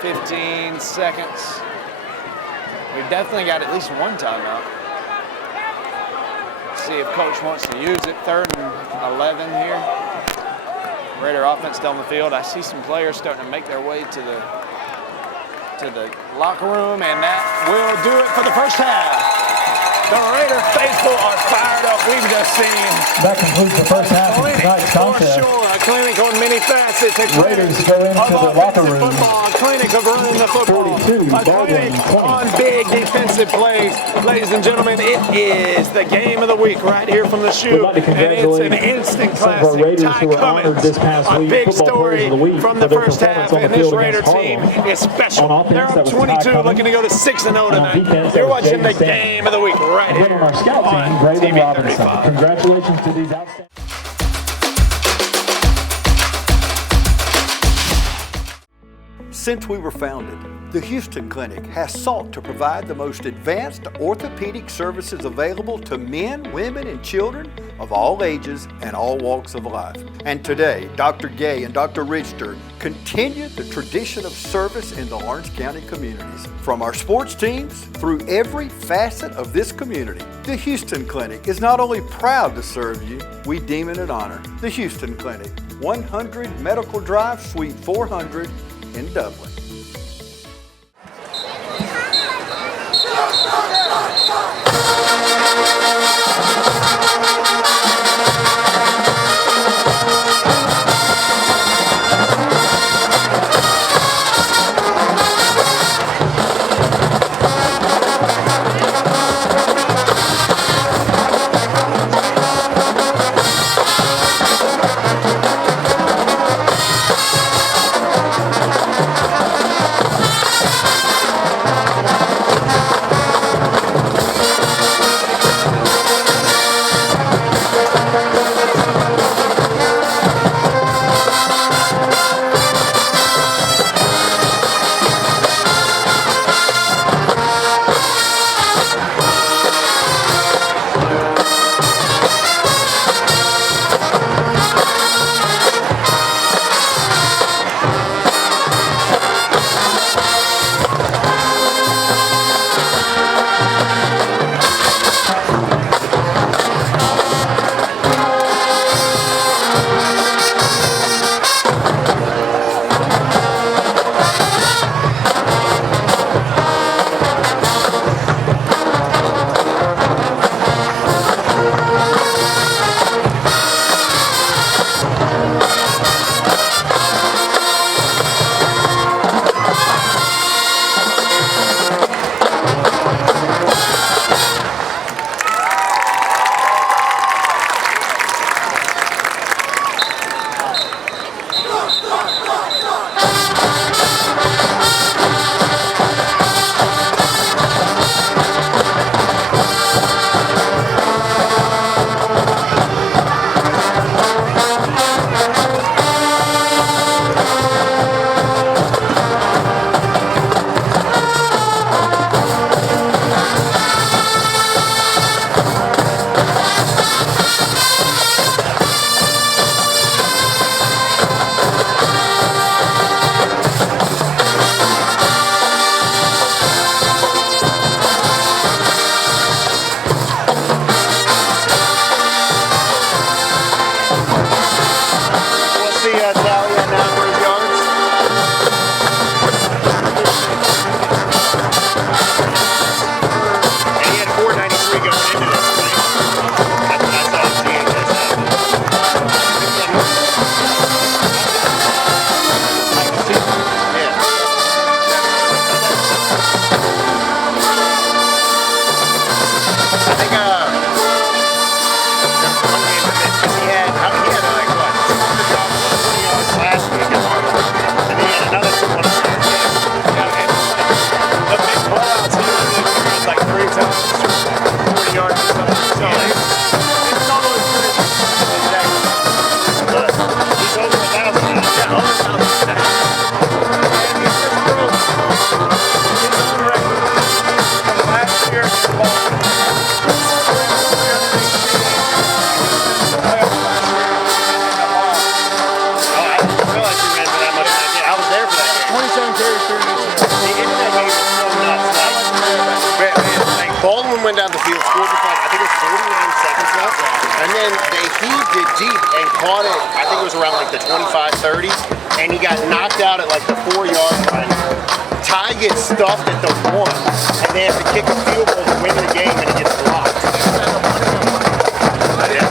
15 seconds. We've definitely got at least one timeout. See if coach wants to use it. 3rd and 11 here. Raider offense down the field. I see some players starting to make their way to the locker room, and that will do it for the first half. The Raider faithful are fired up. We've just seen That concludes the first half of tonight's contest. for sure. A clinic on many facets. A Raiders go into the locker room. Football. A clinic of running the football. 42, a clinic on big defensive plays. Ladies and gentlemen, it is the game of the week right here from the shoe. We'd like to And it's an congratulate instant some of our classic. Raiders Ty who were honored Cummings, this past a week, big Football story Players of the Week, from for the their first half, performance on the and this field Raider against team Harlem. is special. On offense, They're that up was Ty 22, Cummings. looking to go to 6-0 tonight. defense, You're that was watching the James Stanton. game of the week right And here then on our scout on team, Braden TV Robinson. 35. Congratulations to these outstanding. Since we were founded, the Houston Clinic has sought to provide the most advanced orthopedic services available to men, women, and children of all ages and all walks of life. And today, Dr. Gay and Dr. Richter continue the tradition of service in the Lawrence County communities. From our sports teams through every facet of this community, the Houston Clinic is not only proud to serve you, we deem it an honor. The Houston Clinic, 100 Medical Drive, Suite 400 in Dublin. Baldwin went down the field, scored with I think it was 49 seconds left, and then they heaved it deep and caught it, I think it was around the 25-30, and he got knocked out at the 4-yard line. Ty gets stuffed at the 1, and they have to kick a field goal to win the game, and it gets blocked. Yeah.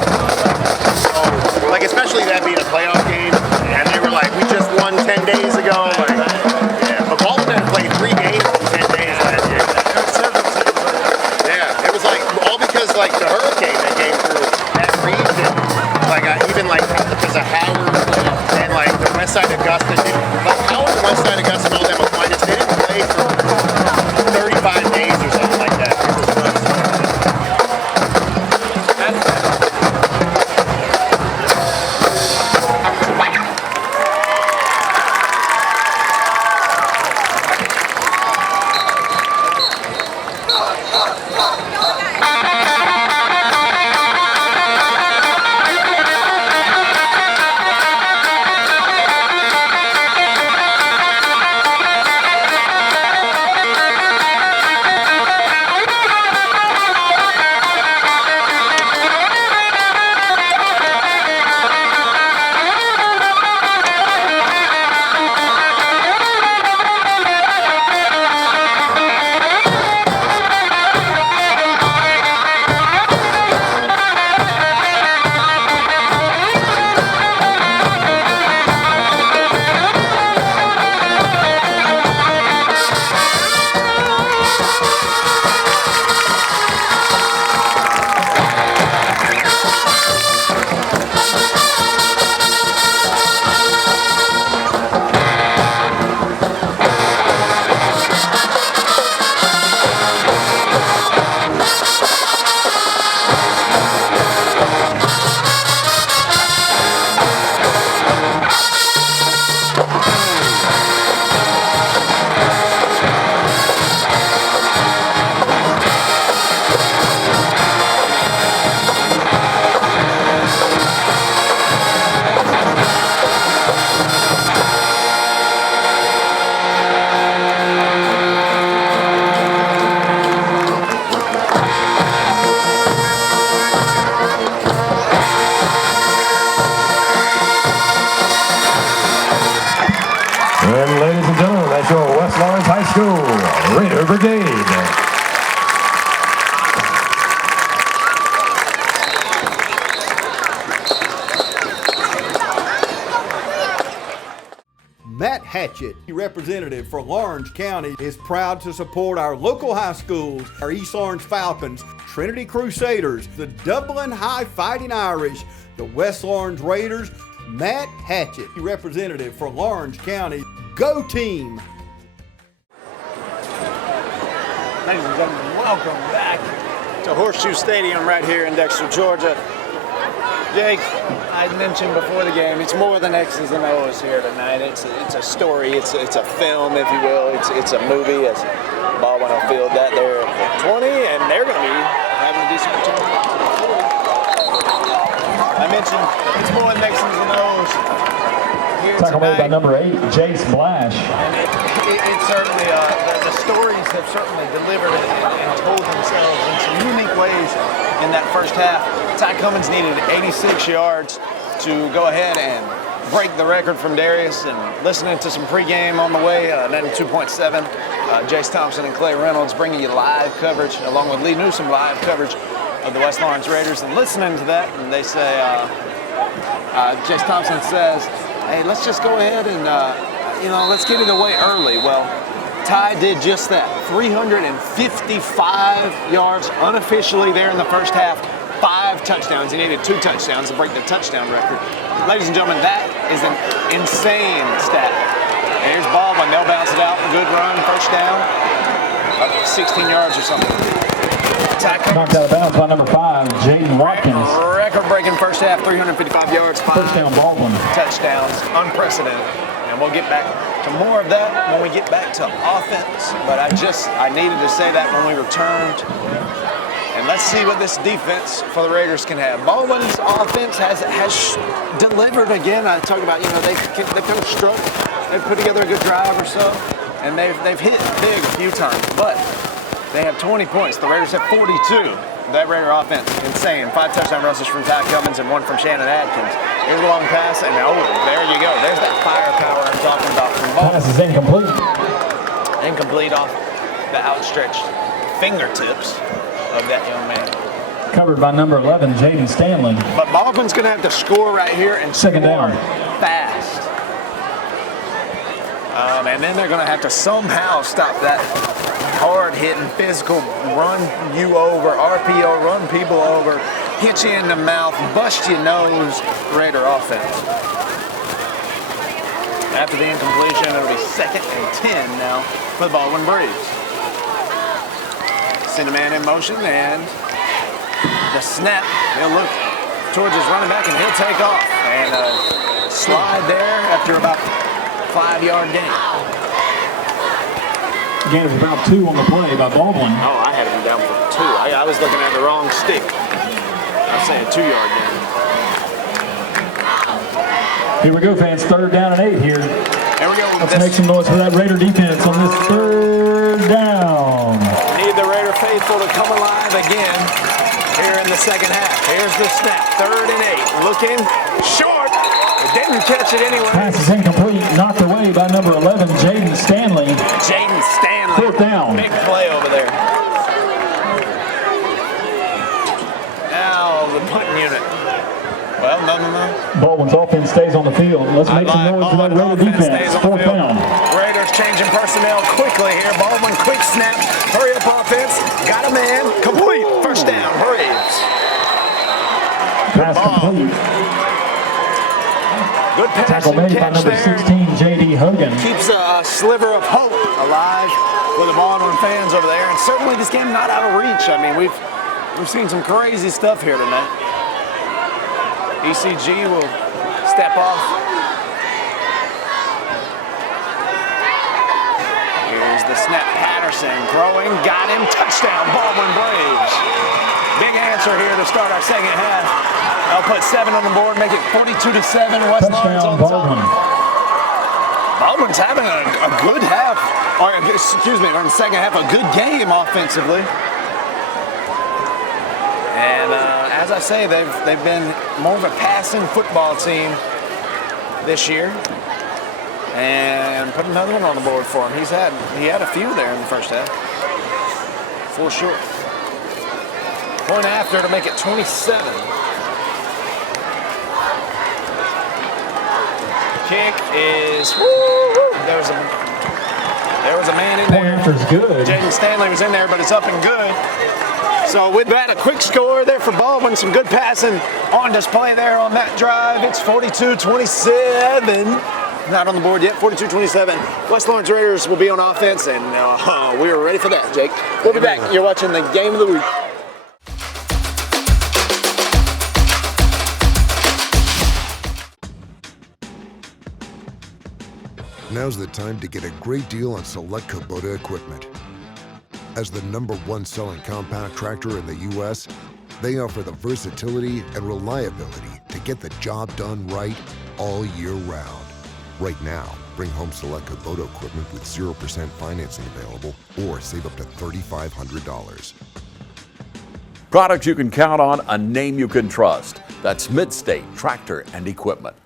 So, especially that being a playoff game, and they were we just won 10 days ago. Yeah, but Baldwin had played 3 games in 10 days last year. Yeah, it was all because the hurricane that came through that region, even because of Howard and the west side of Augusta. Howard and west side of Augusta and all them Aquinas, they didn't play for 35 days or something like that. It was nuts. And ladies and gentlemen, that's your West Lawrence High School Raider Brigade. Matt Hatchett, representative for Lawrence County, is proud to support our local high schools, our East Lawrence Falcons, Trinity Crusaders, the Dublin High Fighting Irish, the West Lawrence Raiders. Matt Hatchett, representative for Lawrence County. Go team! Ladies and gentlemen, welcome back to Horseshoe Stadium right here in Dexter, Georgia. Jake, I mentioned before the game, it's more than X's and O's here tonight. It's a story, it's a film, if you will. It's a movie, as Baldwin will field that there at 20, and they're going to be having a decent return. I mentioned it's more than X's and O's here Tackle made by tonight. number 8, Jace Blash. And it certainly, the stories have certainly delivered and told themselves in some unique ways in that first half. Ty Cummings needed 86 yards to go ahead and break the record from Darius. And listening to some pregame on the way, 92.7, Jace Thompson and Clay Reynolds bringing you live coverage, along with Lee Newsom live coverage of the West Lawrence Raiders. And listening to that, and they say, Jace Thompson says, hey, let's just go ahead and, let's get it away early. Well, Ty did just that. 355 yards unofficially there in the first half. 5 touchdowns. He needed 2 touchdowns to break the touchdown record. Ladies and gentlemen, that is an insane stat. And here's Baldwin. They'll bounce it out. Good run, first down. Up 16 yards or something. Knocked out of bounds by number 5, Jaden Watkins. Record-breaking first half, 355 yards, 5 First down, Baldwin. touchdowns, unprecedented. And we'll get back to more of that when we get back to offense. But I needed to say that when we returned. And let's see what this defense for the Raiders can have. Baldwin's offense has delivered again. I talked about, they kind of struck. They've put together a good drive or so, and they've hit big a few times. But They have 20 points. The Raiders have 42. That Raider offense, insane. 5 touchdown rushes from Ty Cummings and 1 from Shannon Atkins. Here's a long pass, and oh, there you go. There's that firepower I'm talking about from Baldwin. Pass is incomplete. Incomplete off the outstretched fingertips of that young man. Covered by number 11, Jaden Stanley. But Baldwin's going to have to score right here and Second score down. fast. And then they're going to have to somehow stop that hard-hitting, physical, run you over, RPO, run people over, hit you in the mouth, bust your nose, Raider offense. After the incompletion, it'll be 2nd and 10 now for the Baldwin Braves. Send a man in motion, and the snap, he'll look towards his running back, and he'll take off. And slide there after about 5-yard gain. Gain of about 2 on the play by Baldwin. Oh, I had him down for 2. I was looking at the wrong stick. I was saying 2-yard gain. Here we go, fans. 3rd down and 8 here. Here we go. Let's make some noise for that Raider defense on this 3rd down. Need the Raider faithful to come alive again here in the second half. Here's the snap. 3rd and 8. Looking short. Didn't catch it anyway. Pass is incomplete. Knocked away by number 11, Jaden Stanley. Jaden Stanley. 4th down. Big play over there. Now the punting unit. Well, no. Baldwin's offense stays on the field. Let's make some noise for that Raider defense. 4th down. Raiders changing personnel quickly here. Baldwin, quick snap. Hurry up offense. Got a man. Complete. 1st down. Braves. Pass complete. Good pass Tackle made by number 16, J.D. Hogan. Keeps a sliver of hope alive for the Baldwin fans over there. And certainly this game not out of reach. I mean, we've seen some crazy stuff here tonight. ECG will step off. Here's the snap. Patterson throwing. Got him. Touchdown. Baldwin Braves. Big answer here to start our second half. I'll put 7 on the board, make it 42-7. West Lawrence on top. Baldwin's having a good half, or excuse me, in the second half, a good game offensively. And as I say, they've been more of a passing football team this year. And put another one on the board for him. He had a few there in the first half. 4 short. Point after to make it 27. Kick is, there was a man in there. Point after's good. Jaden Stanley was in there, but it's up and good. So with that, a quick score there for Baldwin. Some good passing on display there on that drive. It's 42-27. Not on the board yet, 42-27. West Lawrence Raiders will be on offense, and we are ready for that, Jake. We'll be back. You're watching the Game of the Week. Now's the time to get a great deal on select Kubota equipment. As the #1 selling compact tractor in the U.S., they offer the versatility and reliability to get the job done right all year round. Right now, bring home select Kubota equipment with 0% financing available or save up to $3,500. Products you can count on, a name you can trust. That's Mid-State Tractor and Equipment.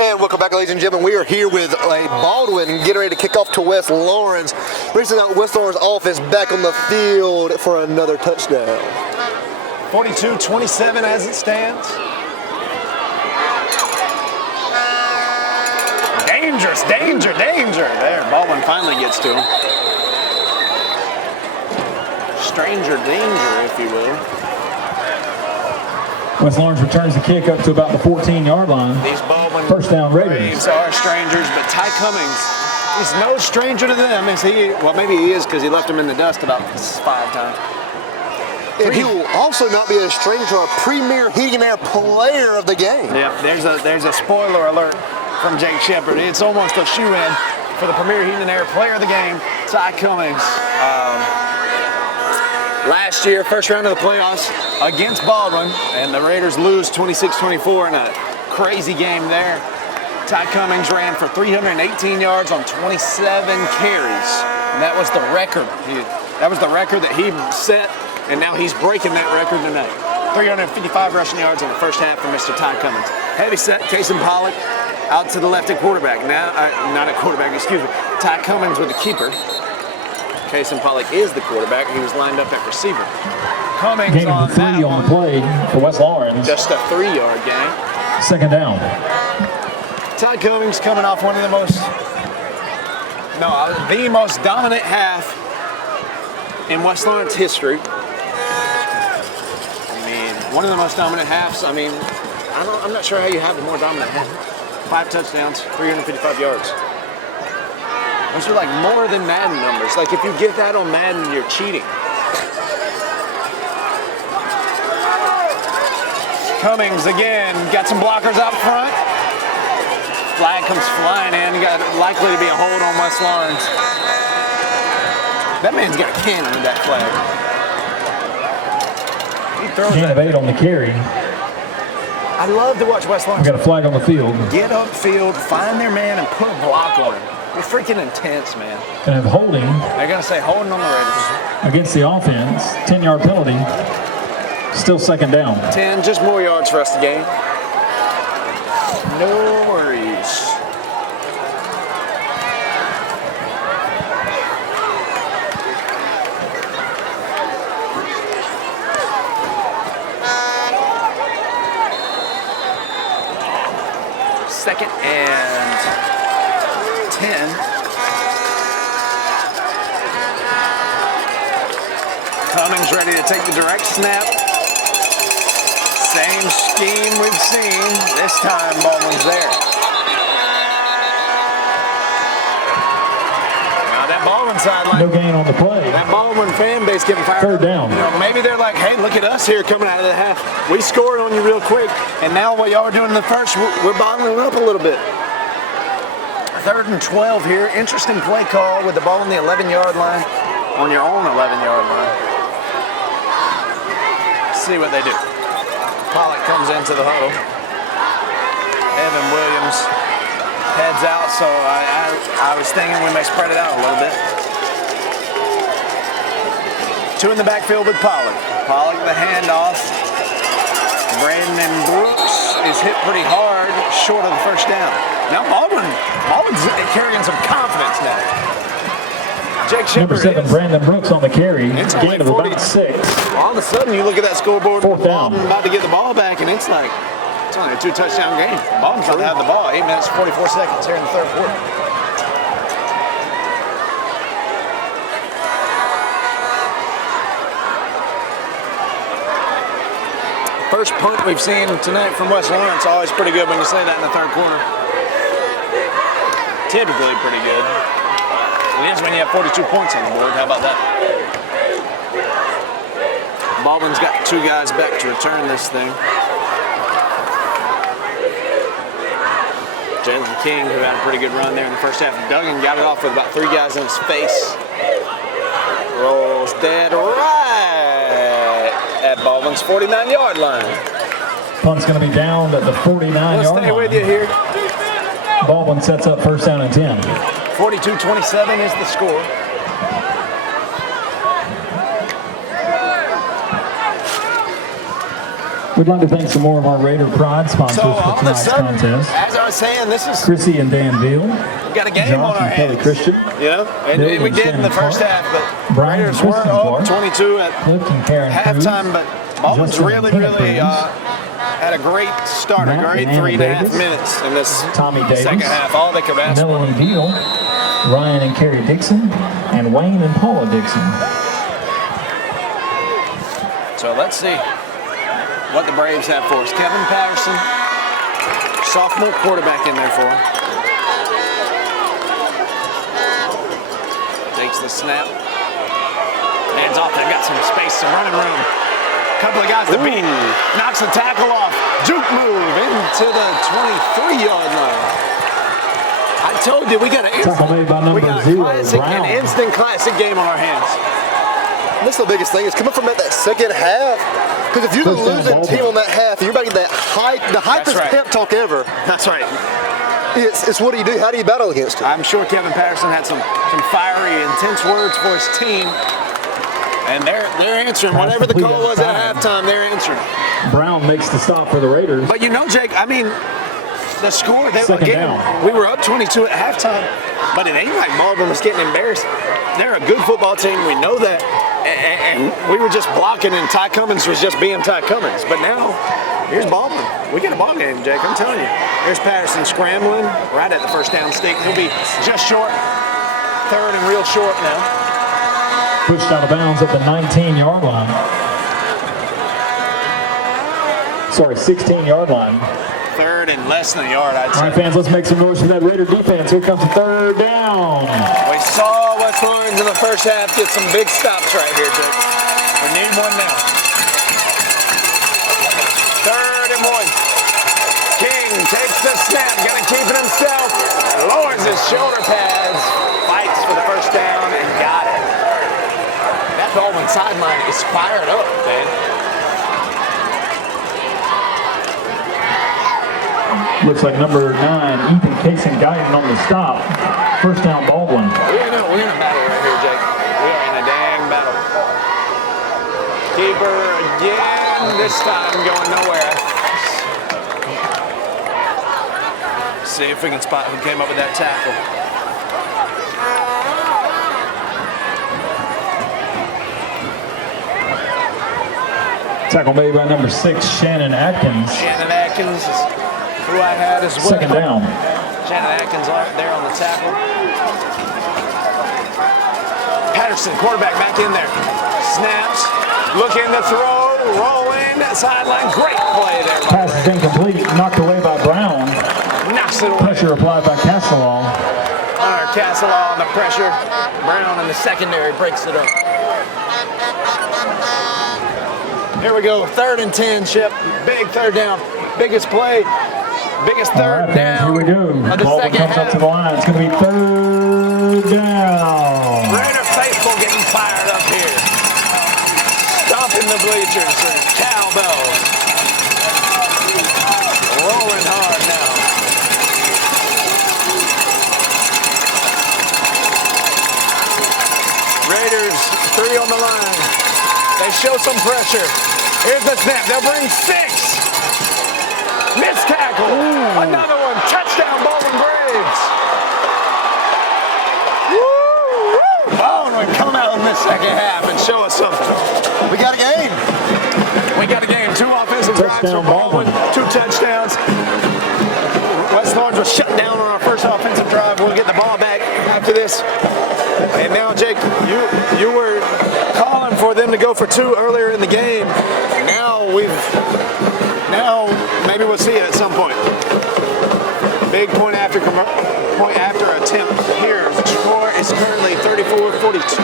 And welcome back, ladies and gentlemen. We are here with Baldwin getting ready to kick off to West Lawrence. Brings out West Lawrence offense back on the field for another touchdown. 42-27 as it stands. Dangerous, danger. There, Baldwin finally gets to him. Stranger danger, if you will. West Lawrence returns the kick up to about the 14-yard line. These Baldwin 1st down Raiders. Braves are strangers, but Ty Cummings is no stranger to them. Is he? Well, maybe he is because he left him in the dust about 5 times. And he will also not be a stranger to our premier heating and air player of the game. Yeah, there's a spoiler alert from Jake Shepard. It's almost a shoe-in for the premier heating and air player of the game, Ty Cummings. Last year, first round of the playoffs against Baldwin, and the Raiders lose 26-24 in a crazy game there. Ty Cummings ran for 318 yards on 27 carries. And that was the record. That was the record that he set, and now he's breaking that record tonight. 355 rushing yards in the first half for Mr. Ty Cummings. Heavy set, Kason Pollock out to the left at quarterback. Now, not at quarterback, excuse me. Ty Cummings with the keeper. Kason Pollock is the quarterback. He was lined up at receiver. Cummings Gain on of 3 on the play for West Lawrence. Just a 3-yard gain. Second down. Ty Cummings coming off one of the most dominant half in West Lawrence history. I mean, one of the most dominant halves. I mean, I'm not sure how you have a more dominant half. 5 touchdowns, 355 yards. Those are like more than Madden numbers. Like if you get that on Madden, you're cheating. Cummings again, got some blockers out front. Flag comes flying in. You got likely to be a hold on West Lawrence. That man's got a cannon with that flag. He throws Gain of 8 on the carry. I love to watch West Lawrence. We got a flag on the field. Get upfield, find their man, and put a block on him. They're freaking intense, man. Gonna have holding. They're gonna say holding on the Raiders. Against the offense. 10-yard penalty. Still second down. 10, just more yards for us to gain. No worries. Second and 10. Cummings ready to take the direct snap. Same scheme we've seen. This time Baldwin's there. Now that Baldwin sideline. No gain on the play. That Baldwin fan base getting fired. Third down. You know, maybe they're like, hey, look at us here coming out of the half. We scored on you real quick. And now what y'all are doing in the first, we're bottling up a little bit. 3rd and 12 here. Interesting play call with the ball on the 11-yard line. On your own 11-yard line. Let's see what they do. Pollock comes into the huddle. Evan Williams heads out, so I was thinking we may spread it out a little bit. 2 in the backfield with Pollock. Pollock the handoff. Brandon Brooks is hit pretty hard, short of the first down. Now Baldwin's carrying some confidence now. Jake Number 7, Brandon Brooks on the carry. Gain of about 6. All of a sudden, you look at that scoreboard. Fourth down. About to get the ball back, and it's like it's only a 2-touchdown game. Baldwin's about to have the ball. 8 minutes, 44 seconds here in the third quarter. First punt we've seen tonight from West Lawrence, always pretty good when you say that in the third quarter. Typically pretty good. It is when you have 42 points on the board. How about that? Baldwin's got 2 guys back to return this thing. Jalen King, who had a pretty good run there in the first half. Duggan got it off with about 3 guys in his face. Rolls dead right at Baldwin's 49-yard line. Punt's going to be down at the 49-yard line. We'll stay with you here. Baldwin sets up first down and 10. 42-27 is the score. We'd like to thank some more of our Raider Pride sponsors for tonight's contest. As I was saying, this is Chrissy and Dan Veal. We've got a game on our hands. Christian. You know, and we did in the first half, but Raiders were up 22 at halftime, but Baldwin's really had a great start, a great 3.5 minutes in this second half. All they could ask for. Veal, Ryan and Kerry Dixon, and Wayne and Paula Dixon. So let's see what the Braves have for us. Kevin Patterson, sophomore quarterback in there for him. Takes the snap. Hands off. They've got some space, some running room. Couple of guys to beat. Knocks the tackle off. Juke move into the 23-yard line. I told you we got an instant classic game on our hands. This is the biggest thing is coming from that second half. Because if you're the losing team on that half, you're about to get the hypest pep talk ever. That's right. It's what do you do? How do you battle against it? I'm sure Kevin Patterson had some fiery, intense words for his team. And they're answering. Whatever the call was at halftime, they're answering. Brown makes the stop for the Raiders. But you know, Jake, I mean, the score, down. We were up 22 at halftime, but it ain't like Baldwin was getting embarrassed. They're a good football team. We know that. And we were just blocking, and Ty Cummings was just being Ty Cummings. But now, here's Baldwin. We got a ball game, Jake, I'm telling you. There's Patterson scrambling right at the first down stick. He'll be just short, third and real short now. Pushed out of bounds at the 19-yard line. Sorry, 16-yard line. Third and less than a yard, I'd say. All right, fans, let's make some noise for that Raider defense. Here comes the third down. We saw West Lawrence in the first half get some big stops right here, Jake. We need one now. Third and one. King takes the snap, gonna keep it himself. Lowers his shoulder pads, fights for the first down, and got it. That Baldwin sideline is fired up, man. Looks like number 9, Ethan Kaysen guiding on the stop. First down, Baldwin. We're in a battle right here, Jake. We are in a dang battle. Keeper again, this time going nowhere. See if we can spot who came up with that tackle. Tackle made by number 6, Shannon Atkins. Shannon Atkins is who I had as well. Second down. Shannon Atkins there on the tackle. Patterson, quarterback, back in there. Snaps, looking to throw, rolling, sideline. Great play there. Pass is incomplete, knocked away by Brown. Knocks it away. Pressure applied by Castelaw. Hunter Castelaw on the pressure. Brown in the secondary breaks it up. Here we go, 3rd and 10, Chip. Big third down. Biggest play. Biggest third down. Here we go. Of the Baldwin second comes half. up to the line. It's going to be 3rd down. Raider faithful getting fired up here. Stomping the bleachers and cowbells. Rolling hard now. Raiders, 3 on the line. They show some pressure. Here's the snap. They'll bring 6. Missed tackle. Another one. Touchdown, Baldwin Braves. Woo! Baldwin, come out in the second half and show us something. We got a game. We got a game. 2 offensive drives for Baldwin. 2 touchdowns. West Lawrence was shut down on our first offensive drive. We'll get the ball back after this. And now, Jake, you were calling for them to go for 2 earlier in the game. Now maybe we'll see it at some point. Big point after attempt here. The score is currently 34-42.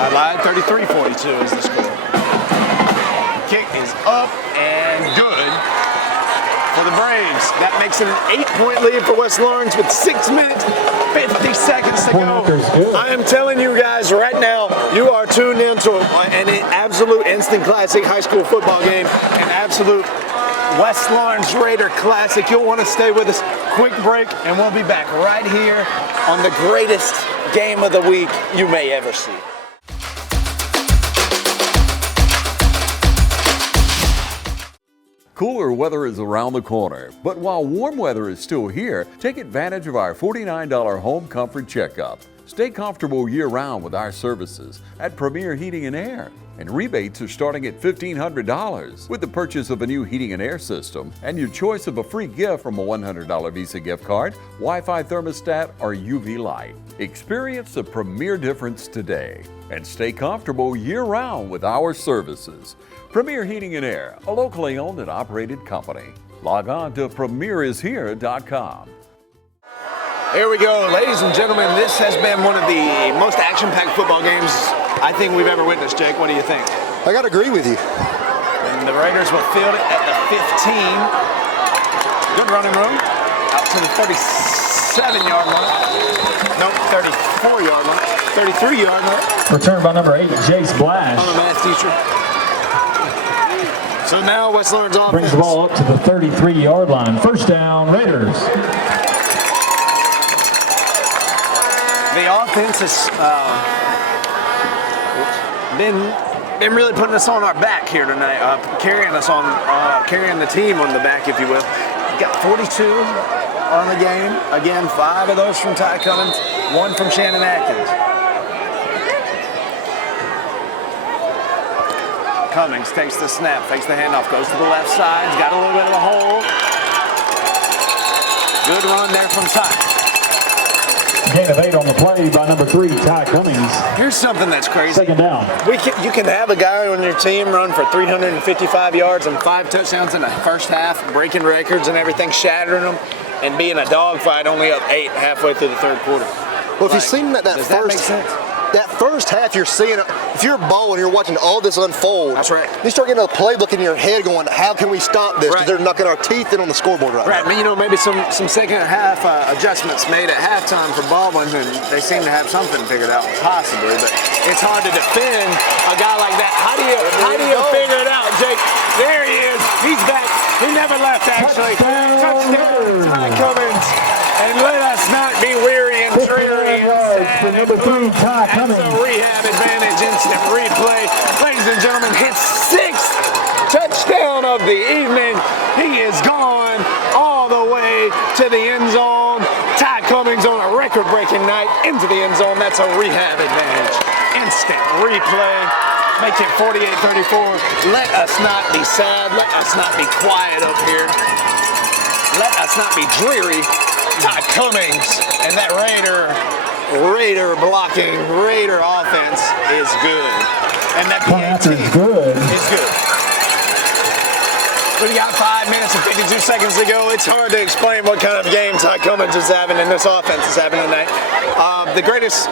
I lied, 33-42 is the score. Kick is up and good for the Braves. That makes it an 8-point lead for West Lawrence with 6 minutes, 50 seconds to go. I am telling you guys right now, you are tuned in to an absolute instant classic high school football game, an absolute West Lawrence Raider classic. You'll want to stay with us. Quick break, and we'll be back right here on the greatest game of the week you may ever see. Cooler weather is around the corner, but while warm weather is still here, take advantage of our $49 home comfort checkup. Stay comfortable year-round with our services at Premier Heating and Air. And rebates are starting at $1,500 with the purchase of a new heating and air system and your choice of a free gift from a $100 Visa gift card, Wi-Fi thermostat, or UV light. Experience the Premier difference today and stay comfortable year-round with our services. Premier Heating and Air, a locally owned and operated company. Log on to premierishere.com. Here we go, ladies and gentlemen. This has been one of the most action-packed football games I think we've ever witnessed. Jake, what do you think? I got to agree with you. And the Raiders will field it at the 15. Good running room. Out to the 37-yard line. Nope, 34-yard line. 33-yard line. Returned by number 8, Jace Blash. I'm a math teacher. So now West Lawrence offense brings the ball up to the 33-yard line. First down, Raiders. The offense has been really putting us on our back here tonight, carrying the team on the back, if you will. Got 42 on the game. Again, 5 of those from Ty Cummings, 1 from Shannon Atkins. Cummings takes the snap, fakes the handoff, goes to the left side, he's got a little bit of a hole. Good run there from Ty. Gain of 8 on the play by number 3, Ty Cummings. Here's something that's crazy. Second down. You can have a guy on your team run for 355 yards and 5 touchdowns in the first half, breaking records and everything, shattering them, and be in a dogfight only up 8 halfway through the third quarter. Well, if you've seen that first half, you're seeing it. If you're Baldwin, you're watching all this unfold. That's right. You start getting a playbook in your head going, how can we stop this? Because they're knocking our teeth in on the scoreboard right now. Right, maybe some second half adjustments made at halftime for Baldwin, and they seem to have something figured out, possibly. But it's hard to defend a guy like that. How do you figure it out, Jake? There he is. He's back. He never left, actually. Touchdown, Ty Cummings. And let us not be weary and dreary and sad. Number 3, Ty Cummings. That's a rehab advantage, instant replay. Ladies and gentlemen, his 6th touchdown of the evening. He is gone all the way to the end zone. Ty Cummings on a record-breaking night into the end zone. That's a rehab advantage. Instant replay. Make it 48-34. Let us not be sad. Let us not be quiet up here. Let us not be dreary. Ty Cummings and that Raider blocking, Raider offense is good. And that PAT is good. We got 5 minutes and 52 seconds to go. It's hard to explain what kind of game Ty Cummings is having and this offense is having tonight. The greatest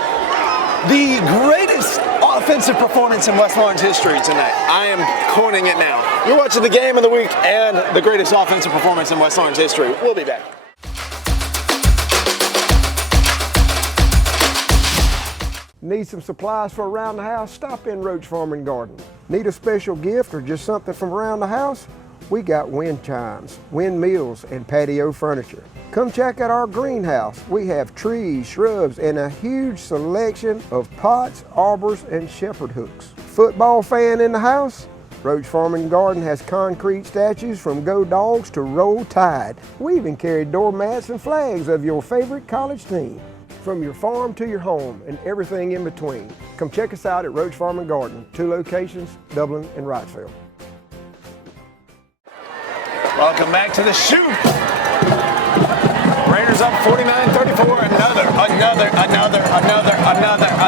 offensive performance in West Lawrence history tonight. I am coining it now. You're watching the game of the week and the greatest offensive performance in West Lawrence history. We'll be back. Need some supplies for around the house? Stop in Roach Farm and Garden. Need a special gift or just something from around the house? We got wind chimes, windmills, and patio furniture. Come check out our greenhouse. We have trees, shrubs, and a huge selection of pots, arbors, and shepherd hooks. Football fan in the house? Roach Farm and Garden has concrete statues from Go Dogs to Roll Tide. We even carry doormats and flags of your favorite college team. From your farm to your home and everything in between. Come check us out at Roach Farm and Garden, 2 locations, Dublin and Wrightsville. Welcome back to the shoot. Raiders up 49-34.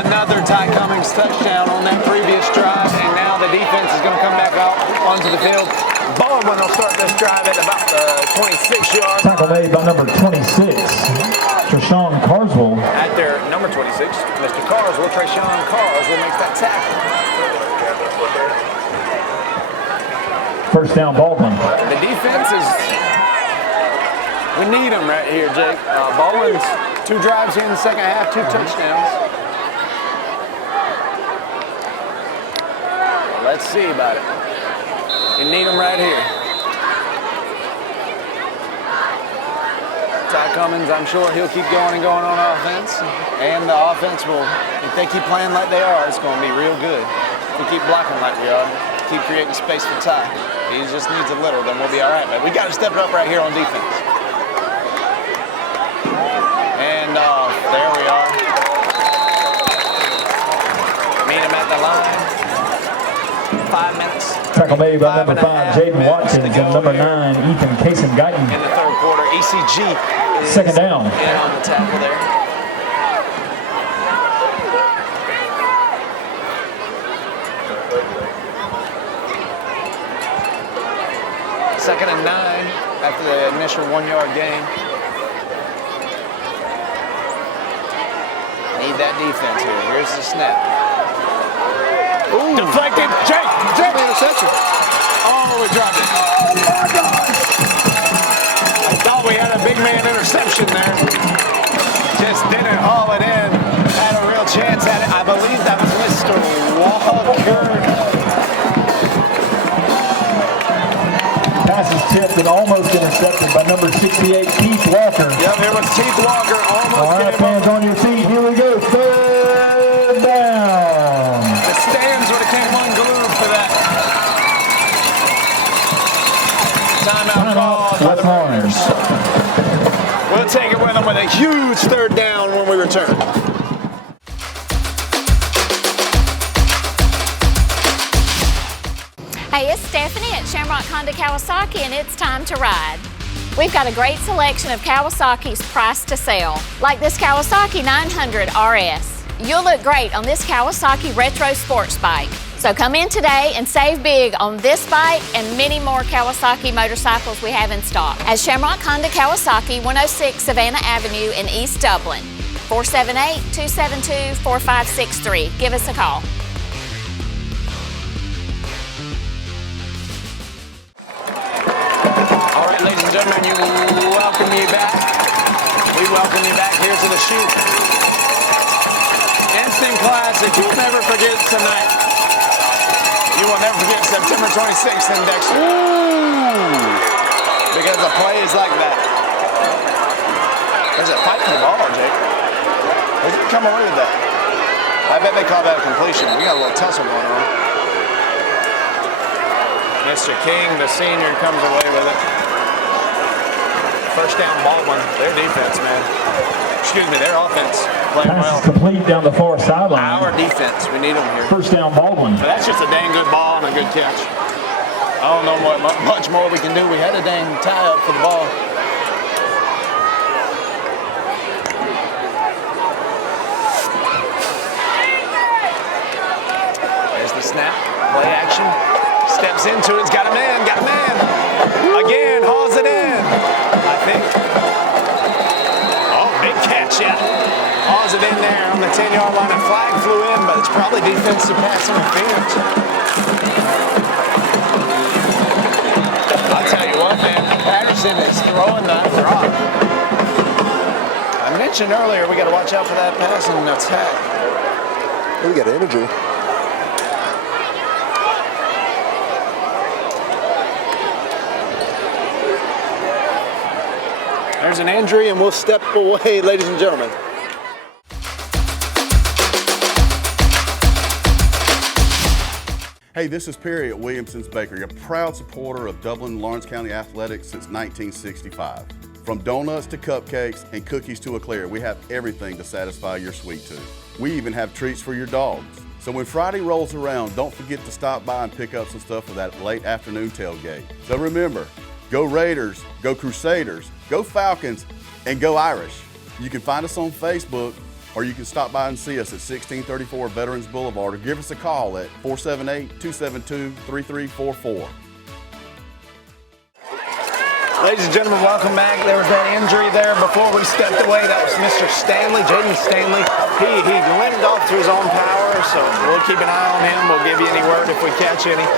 Another Ty Cummings touchdown on that previous drive, and now the defense is going to come back out onto the field. Baldwin will start this drive at about the 26-yard. Tackle made by number 26, Treshawn Carswell. At their number 26, Mr. Carswell, Treshawn Carswell makes that tackle. First down, Baldwin. The defense is, we need them right here, Jake. Baldwin's 2 drives here in the second half, 2 touchdowns. Let's see about it. You need them right here. Ty Cummings, I'm sure he'll keep going and going on offense. And the offense will, if they keep playing like they are, it's going to be real good. If we keep blocking like we are, keep creating space for Ty. He just needs a little, then we'll be all right. But we got to step it up right here on defense. And there we are. Meet him at the line. 5 minutes. Tackle made by number 5, Jaden Watkins, and number 9, Ethan Kaysen-Guyton. In the third quarter, ECG is second down. In on the tackle there. Second and 9 after the initial 1-yard gain. Need that defense here. Here's the snap. Ooh. Deflected. Jake. Interception. Oh, we dropped it. Oh, my gosh. I thought we had a big man interception there. Just didn't haul it in. Had a real chance at it. I believe that was Mr. Walker. tipped and almost intercepted by number 68, Keith Walker. Yep, here was Keith Walker. Almost All right, fans, on your feet. Here we go. Third down. The stands would have came unglued for that. Timeout call. West Orange. We'll take it with them with a huge third down when we return. Hey, it's Stephanie at Shamrock Honda Kawasaki, and it's time to ride. We've got a great selection of Kawasaki's price to sell, like this Kawasaki 900 RS. You'll look great on this Kawasaki retro sports bike. So come in today and save big on this bike and many more Kawasaki motorcycles we have in stock at Shamrock Honda Kawasaki, 106 Savannah Avenue in East Dublin. 478-272-4563. Give us a call. All right, ladies and gentlemen, we welcome you back. We welcome you back here to the shoot. Instant classic. You'll never forget tonight. You will never forget September 26th in Dexter. Because of plays like that. There's a fight for the ball, Jake. They didn't come away with that. I bet they call that a completion. We got a little tussle going on. Mr. King, the senior, comes away with it. First down, Baldwin. Their defense, man. Excuse me, their offense playing well. Pass complete down the far sideline. Our defense, we need them here. First down, Baldwin. But that's just a dang good ball and a good catch. I don't know what much more we can do. We had a dang tie up for the ball. There's the snap, play action. Steps into it, he's got a man, Again, hauls it in, I think. Oh, big catch, yeah. Hauls it in there on the 10-yard line. A flag flew in, but it's probably defensive pass interference. I'll tell you what, man, Patterson is throwing that rock. I mentioned earlier we got to watch out for that pass and attack. We got an injury. There's an injury, and we'll step away, ladies and gentlemen. Hey, this is Perry at Williamson's Bakery, a proud supporter of Dublin and Lawrence County athletics since 1965. From donuts to cupcakes and cookies to eclair, we have everything to satisfy your sweet tooth. We even have treats for your dogs. So when Friday rolls around, don't forget to stop by and pick up some stuff for that late afternoon tailgate. So remember, go Raiders, go Crusaders, go Falcons, and go Irish. You can find us on Facebook, or you can stop by and see us at 1634 Veterans Boulevard, or give us a call at 478-272-3344. Ladies and gentlemen, welcome back. There was that injury there before we stepped away. That was Mr. Stanley, Jaden Stanley. He limped off to his own power, so we'll keep an eye on him. We'll give you any word if we catch any.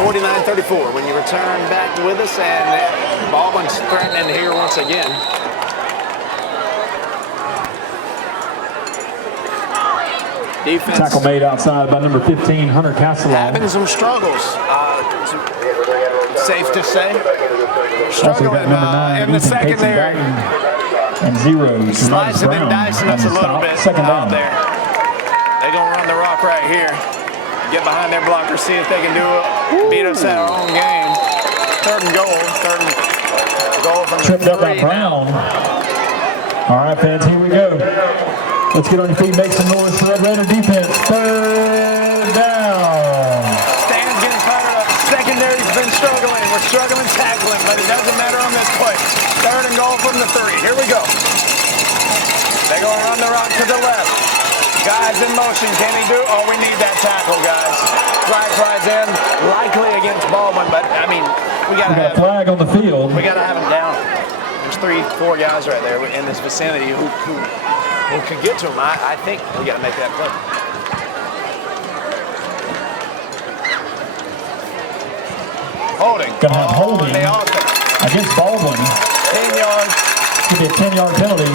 49-34 when you return back with us, and Baldwin's threatening here once again. Defense. Tackle made outside by number 15, Hunter Castle. Having some struggles, safe to say. Struggling in the secondary. And zeros. Slicing and dicing us a little bit out there. They're going to run the rock right here. Get behind their blocker, see if they can do it. Beat us at our own game. Third and goal from the 3. Tripped up by Brown. All right, fans, here we go. Let's get on your feet, make some noise for Red Raider defense. Third down. Stan's getting fired up. Secondary's been struggling. We're struggling tackling, but it doesn't matter on this play. Third and goal from the 3. Here we go. They're going to run the rock to the left. Guys in motion, can he do? Oh, we need that tackle, guys. Flag flies in, likely against Baldwin, but I mean, we got to have a flag on the field. We got to have him down. There's 3-4 guys right there in this vicinity who could get to him. I think we got to make that play. Holding. Gonna have holding against Baldwin. 10 yards. Could be a 10-yard penalty.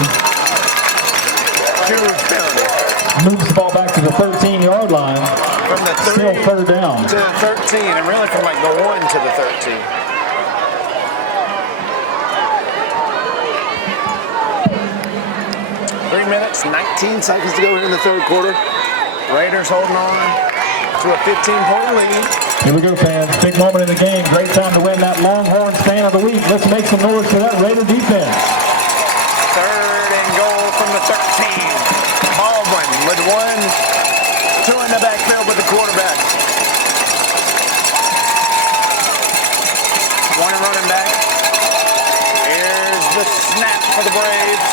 Huge penalty. Moves the ball back to the 13-yard line. From the 3 still third down. To the 13, and really from like the 1 to the 13. 3 minutes, 19 seconds to go in the third quarter. Raiders holding on to a 15-point lead. Here we go, fans. Big moment in the game. Great time to win that Longhorns Fan of the Week. Let's make some noise for that Raider defense. Third and goal from the 13. Baldwin with 1-2 in the backfield with the quarterback. One running back. Here's the snap for the Braves.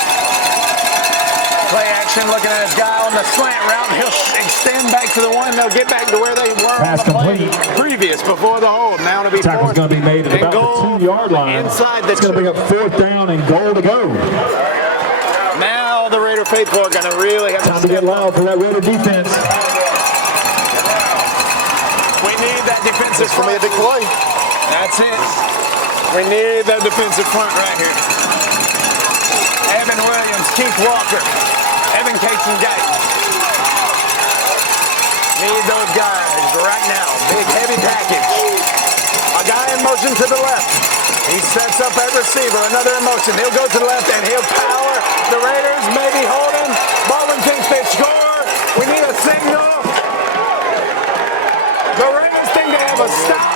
Play action, looking at his guy on the slant route. He'll extend back to the one. They'll get back to where they were Pass on the play complete. previous, before the hold. Now to be Tackle's going to be made at about the 2-yard line. Inside the it's going to bring up 4th down and goal to go. Now the Raider faithful are going to really have time to get loud for that Raider defense. We need that defensive front. This is going to be a big play. That's it. We need that defensive front right here. Evan Williams, Keith Walker, Evan Casey Guyton. Need those guys right now. Big, heavy package. A guy in motion to the left. He sets up at receiver. Another in motion. He'll go to the left and he'll power. The Raiders maybe holding. Baldwin thinks they score. We need a signal. The Raiders think they have a stop.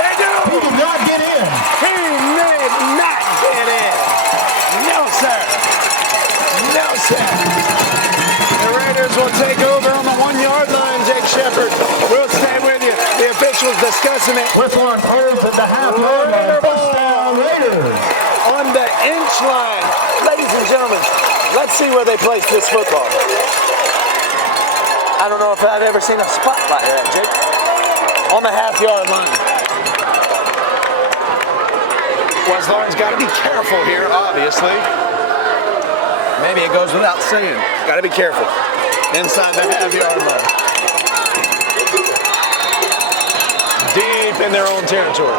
They do. He did not get in. He did not get in. No, sir. No, sir. The Raiders will take over on the 1-yard line. Jake Shepard will stay with you. The officials discussing it. Whistle on first at the half-yard line. First down, Raiders. On the inch line. Ladies and gentlemen, let's see where they place this football. I don't know if I've ever seen a spot like that, Jake. On the half-yard line. Wes Lawrence got to be careful here, obviously. Maybe it goes without saying. Got to be careful. Inside the half-yard line. Deep in their own territory.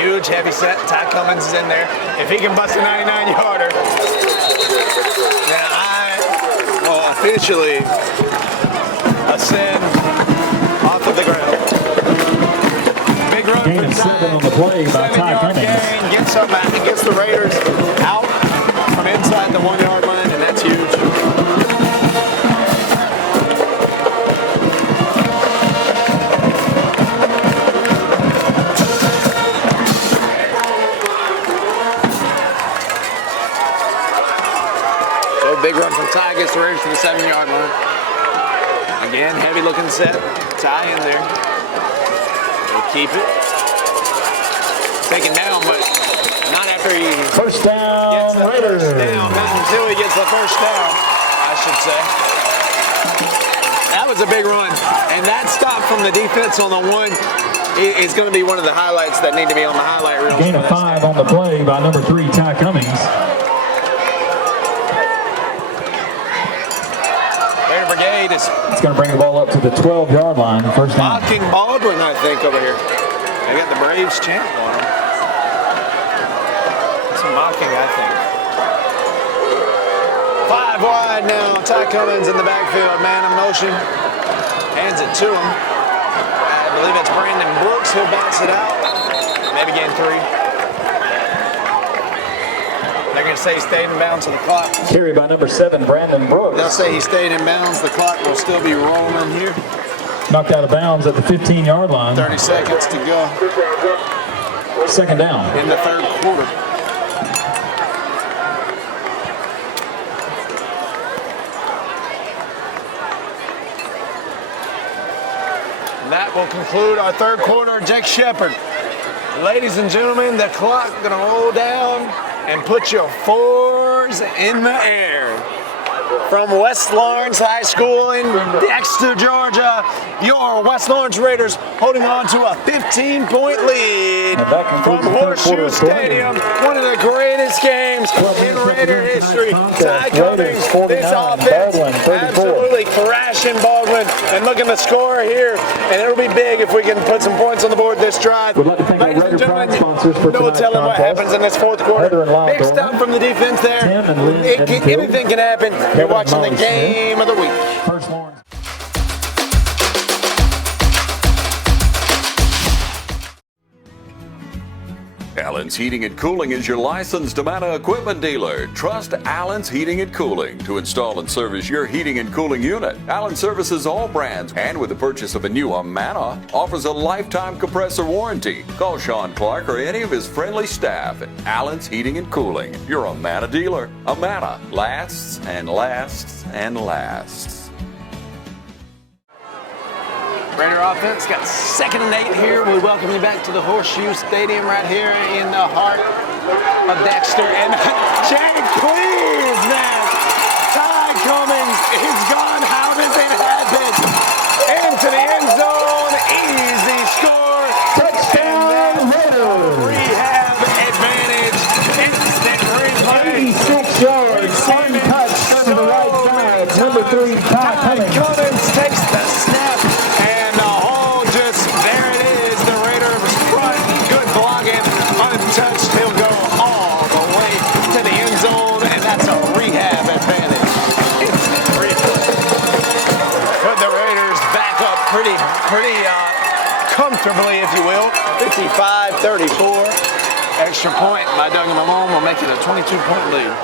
Huge, heavy set. Ty Cummings is in there. If he can bust a 99-yarder, then I will officially ascend off of the ground. Big run Gain of 7 on the play by Ty Cummings. Gets the Raiders out from inside the 1-yard line, and that's huge. So big run from Ty, gets the Raiders to the 7-yard line. Again, heavy looking set. Ty in there. They'll keep it. Taken down, but not after he first down, gets the Raiders. first down. Not until he gets the first down, I should say. That was a big run. And that stop from the defense on the one is going to be one of the highlights that need to be on the highlight reel. Gain of 5 on the play by number 3, Ty Cummings. Raider Brigade is It's going to bring the ball up to the 12-yard line. First down. mocking Baldwin, I think, over here. They got the Braves chant on him. Some mocking, I think. 5 wide now. Ty Cummings in the backfield. Man in motion. Hands it to him. I believe it's Brandon Brooks. He'll bounce it out. Maybe gain 3. They're going to say he stayed in bounds on the clock. Carry by number 7, Brandon Brooks. They'll say he stayed in bounds. The clock will still be rolling here. Knocked out of bounds at the 15-yard line. 30 seconds to go. Second down. In the third quarter. That will conclude our third quarter. Jake Shepard. Ladies and gentlemen, the clock gonna roll down and put your 4s in the air. From West Lawrence High School in Dexter, Georgia, your West Lawrence Raiders holding on to a 15-point lead from Horseshoe Stadium. One of the greatest games in Raider history. Ty Cummings, this offense absolutely crashing Baldwin. And look at the score here, and it'll be big if we can put some points on the board this drive. We'd like to thank our Raider Pride sponsors for No telling what happens in this fourth quarter. Big stop from the defense there. Anything can happen. You're watching the game of the week. First Lawrence. Allen's Heating and Cooling is your licensed Amana equipment dealer. Trust Allen's Heating and Cooling to install and service your heating and cooling unit. Allen services all brands, and with the purchase of a new Amana, offers a lifetime compressor warranty. Call Sean Clark or any of his friendly staff at Allen's Heating and Cooling, your Amana dealer. Amana lasts and lasts and lasts. Raider offense got 2nd and 8 here. We welcome you back to the Horseshoe Stadium right here in the heart of Dexter. And Jake, please, man. Ty Cummings is gone. How does it happen? Into the end zone. Easy score. Touchdown, Raider. Rehab advantage. Instant replay. 86 yards. Untouched over the right side. Number 3, Ty Cummings takes the snap. Untouched, he'll go all the way to the end zone, and that's a rehab advantage. Instant replay. Put the Raiders back up pretty comfortably, if you will. 55-34. Extra point by Duggan Malone will make it a 22-point lead.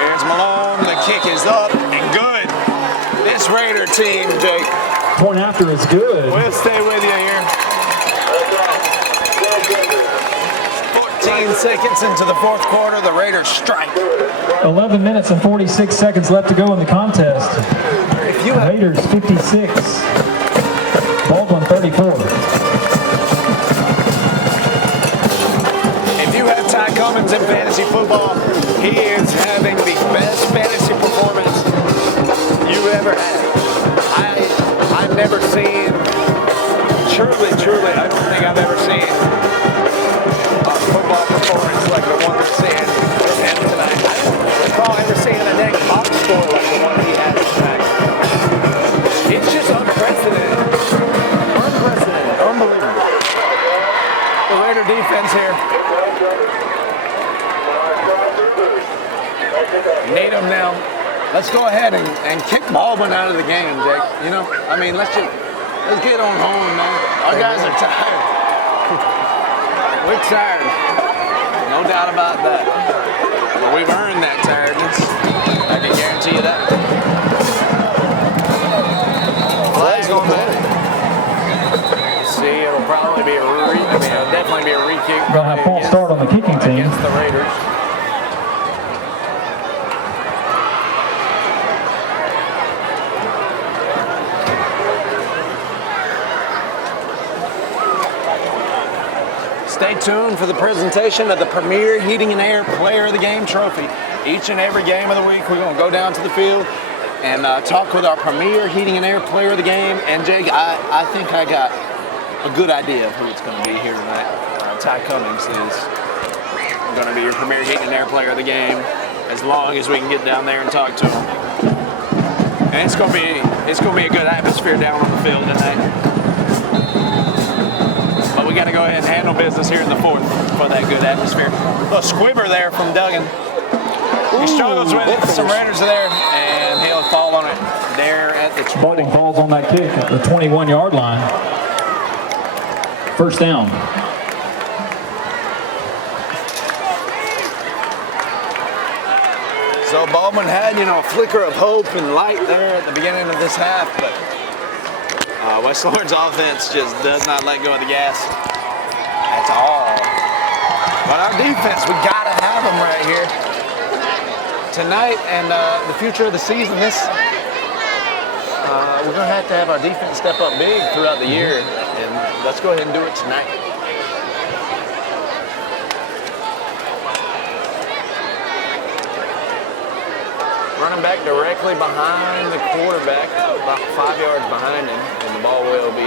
Here's Malone. The kick is up and good. This Raider team, Jake. Point after is good. We'll stay with you here. 14 seconds into the 4th quarter, the Raiders strike. 11 minutes and 46 seconds left to go in the contest. Raiders 56, Baldwin 34. If you have Ty Cummings in fantasy football, he is having the best fantasy performance you ever had. I've never seen, truly, I don't think I've ever seen a football performance like the one we're seeing from him tonight. I don't recall ever seeing a negative box score like the one he had tonight. It's just unprecedented. Unbelievable. The Raider defense here. Need him now. Let's go ahead and kick Baldwin out of the game, Jake. You know, I mean, let's get on home, man. Our guys are tired. We're tired. No doubt about that. But we've earned that tiredness. I can guarantee you that. Flag on that. See, it'll probably be it'll definitely be a re-kick. Gonna have false start on the kicking team. Against the Raiders. Stay tuned for the presentation of the Premier Heating and Air Player of the Game trophy. Each and every game of the week, we're going to go down to the field and talk with our Premier Heating and Air Player of the Game. And Jake, I think I got a good idea of who it's going to be here tonight. Ty Cummings is going to be your Premier Heating and Air Player of the Game, as long as we can get down there and talk to him. And it's going to be a good atmosphere down on the field tonight. But we got to go ahead and handle business here in the 4th for that good atmosphere. A little squibber there from Duggan. He struggles with it. Some Raiders are there, and he'll fall on it there at the 20. Baldwin falls on that kick at the 21-yard line. First down. So Baldwin had, a flicker of hope and light there at the beginning of this half, but West Lawrence offense just does not let go of the gas at all. But our defense, we got to have them right here tonight and the future of the season. We're going to have our defense step up big throughout the year, and let's go ahead and do it tonight. Running back directly behind the quarterback, about 5 yards behind him, and the ball will be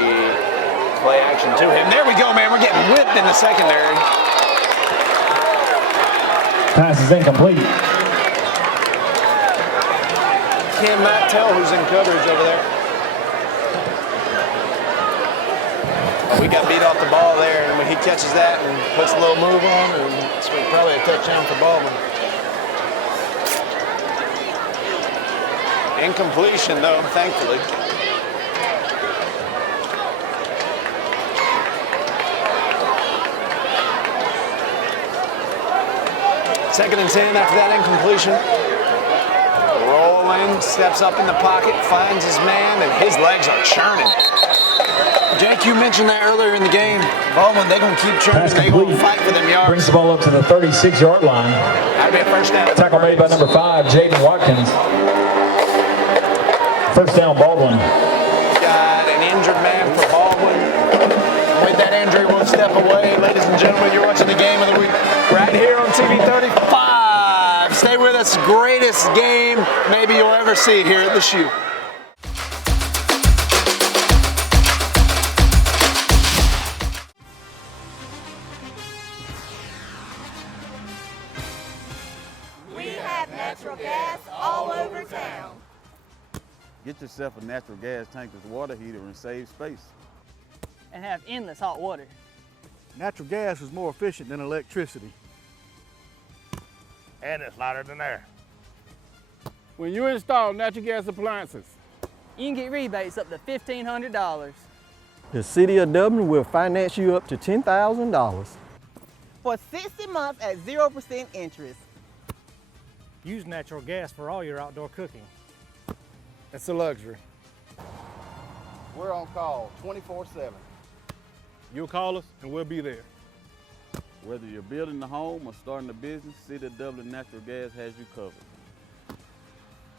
play action to him. There we go, man. We're getting whipped in the secondary. Pass is incomplete. Cannot tell who's in coverage over there. But we got beat off the ball there, and when he catches that and puts a little move on, and it's probably a touchdown for Baldwin. Incompletion, though, thankfully. 2nd and 10 after that incompletion. Rolling, steps up in the pocket, finds his man, and his legs are churning. Jake, you mentioned that earlier in the game. Baldwin, they're going to keep churning. They're going to fight for them yards. Brings the ball up to the 36-yard line. That'll be a first down. Tackle made by number 5, Jaden Watkins. First down, Baldwin. Got an injured man for Baldwin. With that injury, we'll step away. Ladies and gentlemen, you're watching the game of the week right here on TV 35. Stay with us. Greatest game maybe you'll ever see here at the Shoe. Get yourself a natural gas tankless water heater and save space. And have endless hot water. Natural gas is more efficient than electricity. And it's lighter than air. When you install natural gas appliances, You can get rebates up to $1,500. The City of Dublin will finance you up to $10,000. For 60 months at 0% interest. Use natural gas for all your outdoor cooking. It's a luxury. We're on call 24/7. you'll call us and we'll be there. Whether you're building a home or starting a business, City of Dublin Natural Gas has you covered.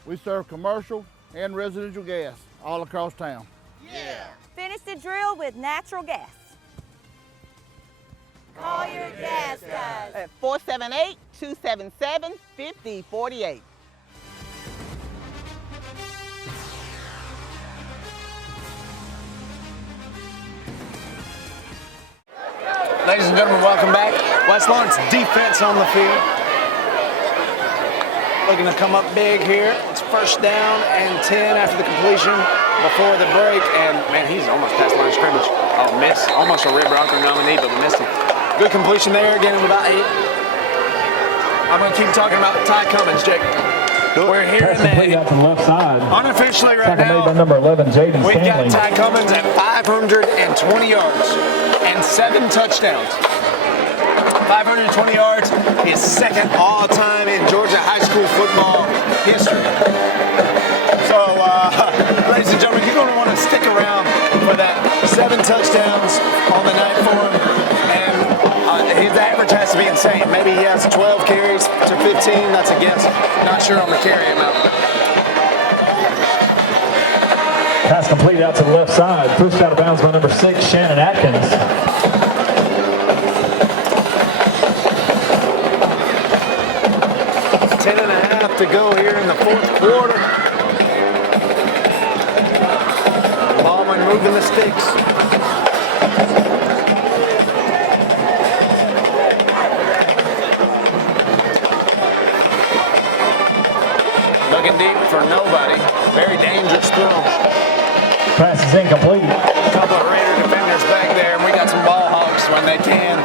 We serve commercial and residential gas all across town. Yeah. Finish the drill with natural gas. Call your gas guys. At 478-277-5048. Ladies and gentlemen, welcome back. West Lawrence defense on the field. Looking to come up big here. It's first down and 10 after the completion before the break. And man, he's almost past line of scrimmage. Oh, miss. Almost a rib rocker nominee, but we missed him. Good completion there, getting him about 8. I'm going to keep talking about Ty Cummings, Jake. We're here in complete out to the left side. Unofficially right Tackle now. made by number 11, Jaden We've Stanley. got Ty Cummings at 520 yards and 7 touchdowns. 520 yards, his second all-time in Georgia high school football history. So, ladies and gentlemen, you're going to want to stick around for that 7 touchdowns on the night for him. And his average has to be insane. Maybe he has 12 carries to 15. That's a guess. Not sure on the carry amount. Pass completed out to the left side. Pushed out of bounds by number 6, Shannon Atkins. 10.5 to go here in the 4th quarter. Baldwin moving the sticks. Looking deep for nobody. Very dangerous throw. Pass is incomplete. A couple of Raider defenders back there, and we got some ball hogs when they can.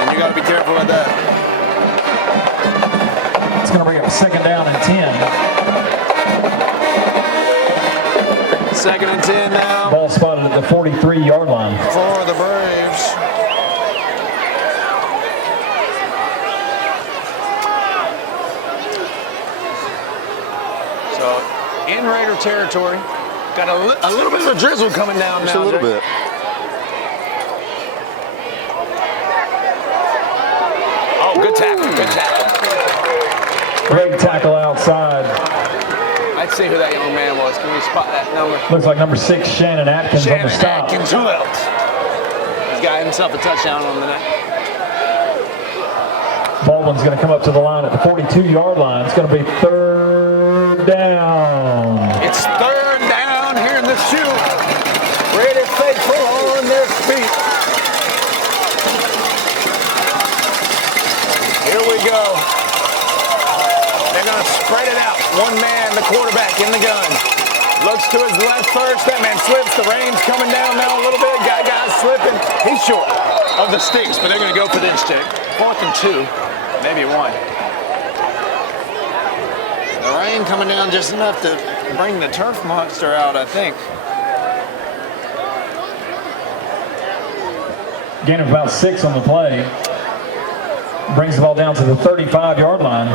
And you got to be careful with that. It's going to bring up 2nd down and 10. 2nd and 10 now. Ball spotted at the 43-yard line. For the Braves. So, in Raider territory. Got a little bit of a drizzle coming down now. Just a little bit. Oh, good tackle, good tackle. Great tackle outside. I'd see who that young man was. Can we spot that number? Looks like number 6, Shannon Atkins on the stop. Atkins, who else? He's got himself a touchdown on the night. Baldwin's going to come up to the line at the 42-yard line. It's going to be 3rd down. It's 3rd down here in the Shoe. Raider faithful on their feet. Here we go. They're going to spread it out. One man, the quarterback in the gun. Looks to his left first. That man slips. The reins coming down now a little bit. Guy's slipping. He's short of the sticks, but they're going to go for this, Jake. 4th and 2, maybe 1. The rain coming down just enough to bring the turf monster out, I think. Gain of about 6 on the play. Brings the ball down to the 35-yard line.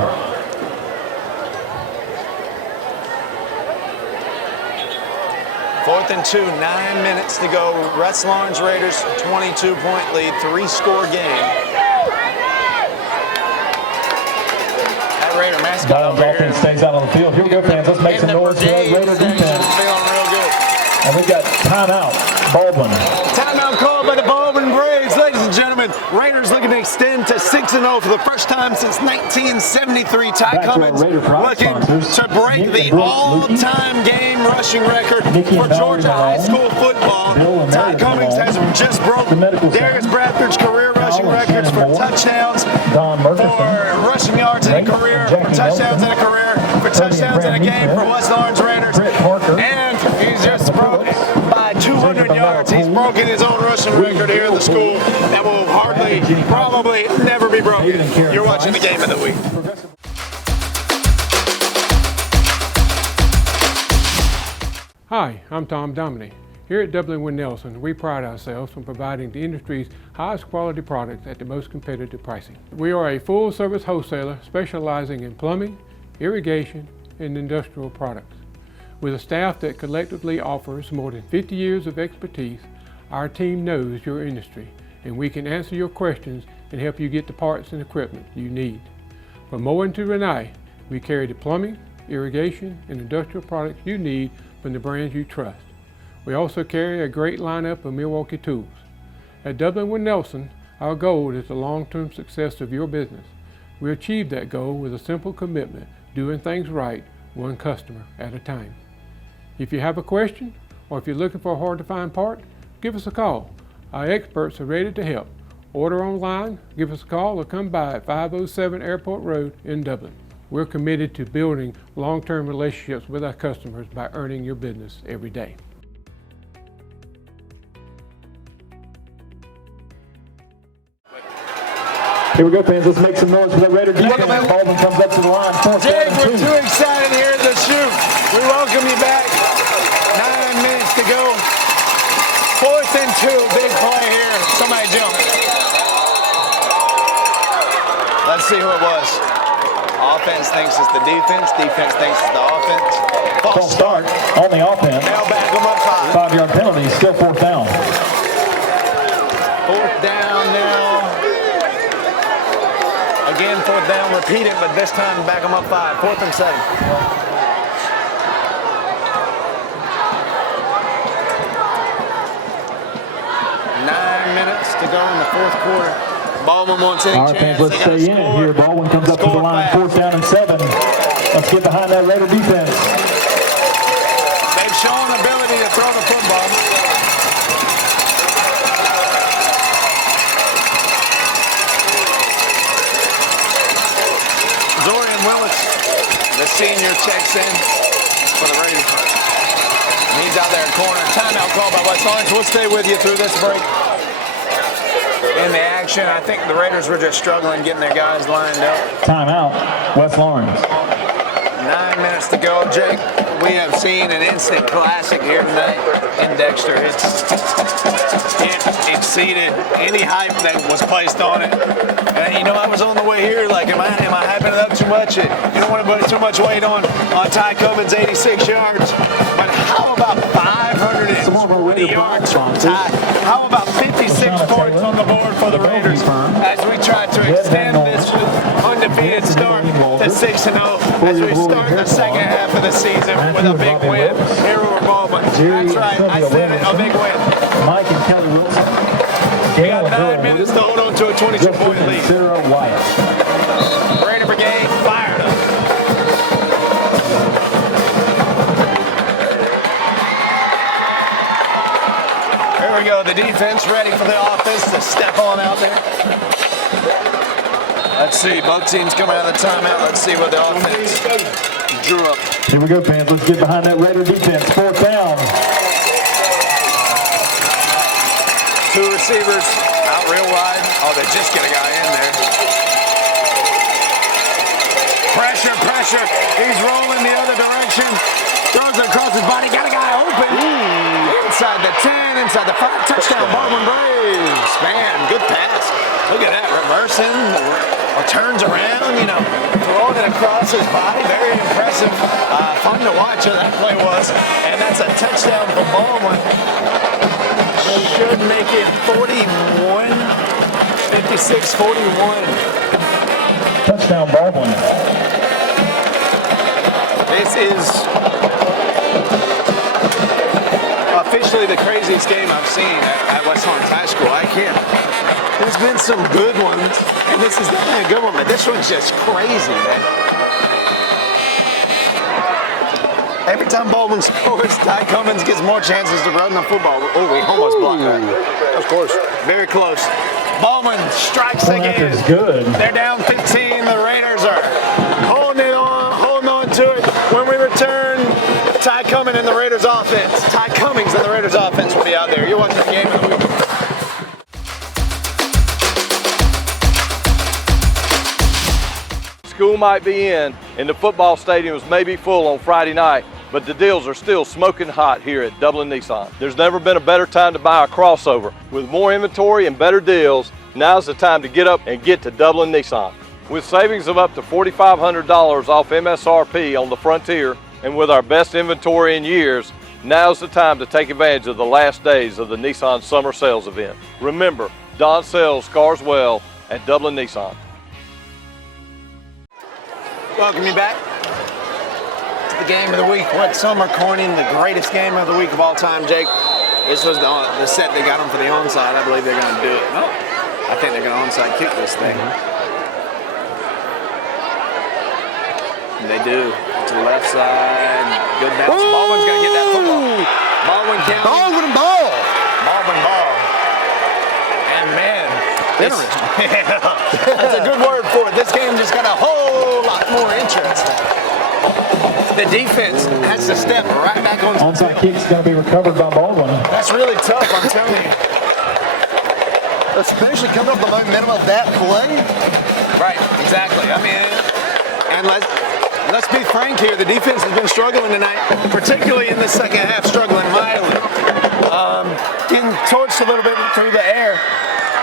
Fourth and 2, 9 minutes to go. West Lawrence Raiders, 22-point lead, 3-score game. That Raider mascot over here. Baldwin stays out on the field. Here we go, fans. Let's make some noise for that Raider defense. Feeling real good. And we've got timeout. Baldwin. Timeout called by the Baldwin Braves, ladies and gentlemen. Raiders looking to extend to 6-0 for the first time since 1973. Ty Cummings looking to break the all-time game rushing record for Georgia high school football. Ty Cummings has just broke Darius Bradford's career rushing records for touchdowns, for rushing yards in a career, for touchdowns in a career, for touchdowns in a game for West Lawrence Raiders. And he's just broke by 200 yards. He's broken his own rushing record here in the school that will probably never be broken. You're watching the game of the week. Hi, I'm Tom Dominy. Here at Dublin Nelson, we pride ourselves on providing the industry's highest quality products at the most competitive pricing. We are a full-service wholesaler specializing in plumbing, irrigation, and industrial products. With a staff that collectively offers more than 50 years of expertise, our team knows your industry, and we can answer your questions and help you get the parts and equipment you need. From Moen to Renee, we carry the plumbing, irrigation, and industrial products you need from the brands you trust. We also carry a great lineup of Milwaukee tools. At Dublin Nelson, our goal is the long-term success of your business. We achieve that goal with a simple commitment, doing things right, one customer at a time. If you have a question, or if you're looking for a hard-to-find part, give us a call. Our experts are ready to help. Order online, give us a call, or come by at 507 Airport Road in Dublin. We're committed to building long-term relationships with our customers by earning your business every day. Here we go, fans. Let's make some noise for the Raider defense. Baldwin comes up to the line. Jake, we're too excited here at the shoot. We welcome you back. 9 minutes to go. 4th and 2, big play here. Somebody jump. Let's see who it was. Offense thinks it's the defense. Defense thinks it's the offense. False start on the offense. Now back them up 5. 5-yard penalty, still 4th down. 4th down now. Again, 4th down, repeat it, but this time back them up 5. 4th and 7. To go in the 4th quarter. Baldwin wants any chance. All right, fans, let's stay in it here. Baldwin comes up to the line, 4th down and 7. Let's get behind that Raider defense. They've shown ability to throw the football. Zorian Willis, the senior, checks in for the Raiders. He's out there in corner. Timeout call by West Lawrence. We'll stay with you through this break. In the action, I think the Raiders were just struggling getting their guys lined up. Timeout, West Lawrence. 9 minutes to go, Jake. We have seen an instant classic here tonight in Dexter. It exceeded any hype that was placed on it. And you know, I was on the way here like, am I hyping it up too much? You don't want to put too much weight on Ty Cummings' 86 yards. But how about 540 yards from Ty? How about 56 points on the board for the Raiders as we try to extend this undefeated start to 6-0 as we start the second half of the season with a big win here over Baldwin. That's right, I said it, a big win. Mike and Kelly Wilson. We got 9 minutes to hold on to a 22-point lead. Raider Brigade fired up. Here we go, the defense ready for the offense to step on out there. Let's see, both teams coming out of the timeout. Let's see what the offense drew up. Here we go, fans. Let's get behind that Raider defense. 4th down. 2 receivers out real wide. Oh, they just get a guy in there. Pressure, pressure. He's rolling the other direction. Throws it across his body. Got a guy open. Inside the 10, inside the 5. Touchdown, Baldwin Braves. Man, good pass. Look at that, reversing. across his body. Very impressive. Fun to watch how that play was. And that's a touchdown for Baldwin. Should make it 41, 56-41. Touchdown Baldwin. This is officially the craziest game I've seen at West Lawrence High School. I can't. There's been some good ones, and this is definitely a good one, but this one's just crazy, man. Every time Baldwin scores, Ty Cummings gets more chances to run the football. Oh, we almost blocked that. Of course. Very close. Baldwin strikes again. That's good. They're down 15. The Raiders are holding on to it. When we return, Ty Cummings and the Raiders offense. Ty Cummings and the Raiders offense will be out there. You're watching the game of the week. School might be in and the football stadiums may be full on Friday night, but the deals are still smoking hot here at Dublin Nissan. There's never been a better time to buy a crossover. With more inventory and better deals, now's the time to get up and get to Dublin Nissan. With savings of up to $4,500 off MSRP on the Frontier, and with our best inventory in years, now's the time to take advantage of the last days of the Nissan Summer Sales Event. Remember, Don sells cars well at Dublin Nissan. Welcome you back to the game of the week. What some are coining the greatest game of the week of all time, Jake. This was the set they got them for the onside. I believe they're going to do it. No, I think they're going to onside kick this thing. And they do. To the left side. Good bounce. Ooh. Baldwin's going to get that football. Baldwin counting. Baldwin ball. Baldwin ball. And man. Interesting. That's a good word for it. This game just got a whole lot more interesting. The defense has to step right back on. Onside kick's going to be recovered by Baldwin. That's really tough, I'm telling you. Especially coming up the momentum of that play. Right, exactly. I mean, and let's be frank here. The defense has been struggling tonight, particularly in the second half, struggling mightily. Getting torched a little bit through the air.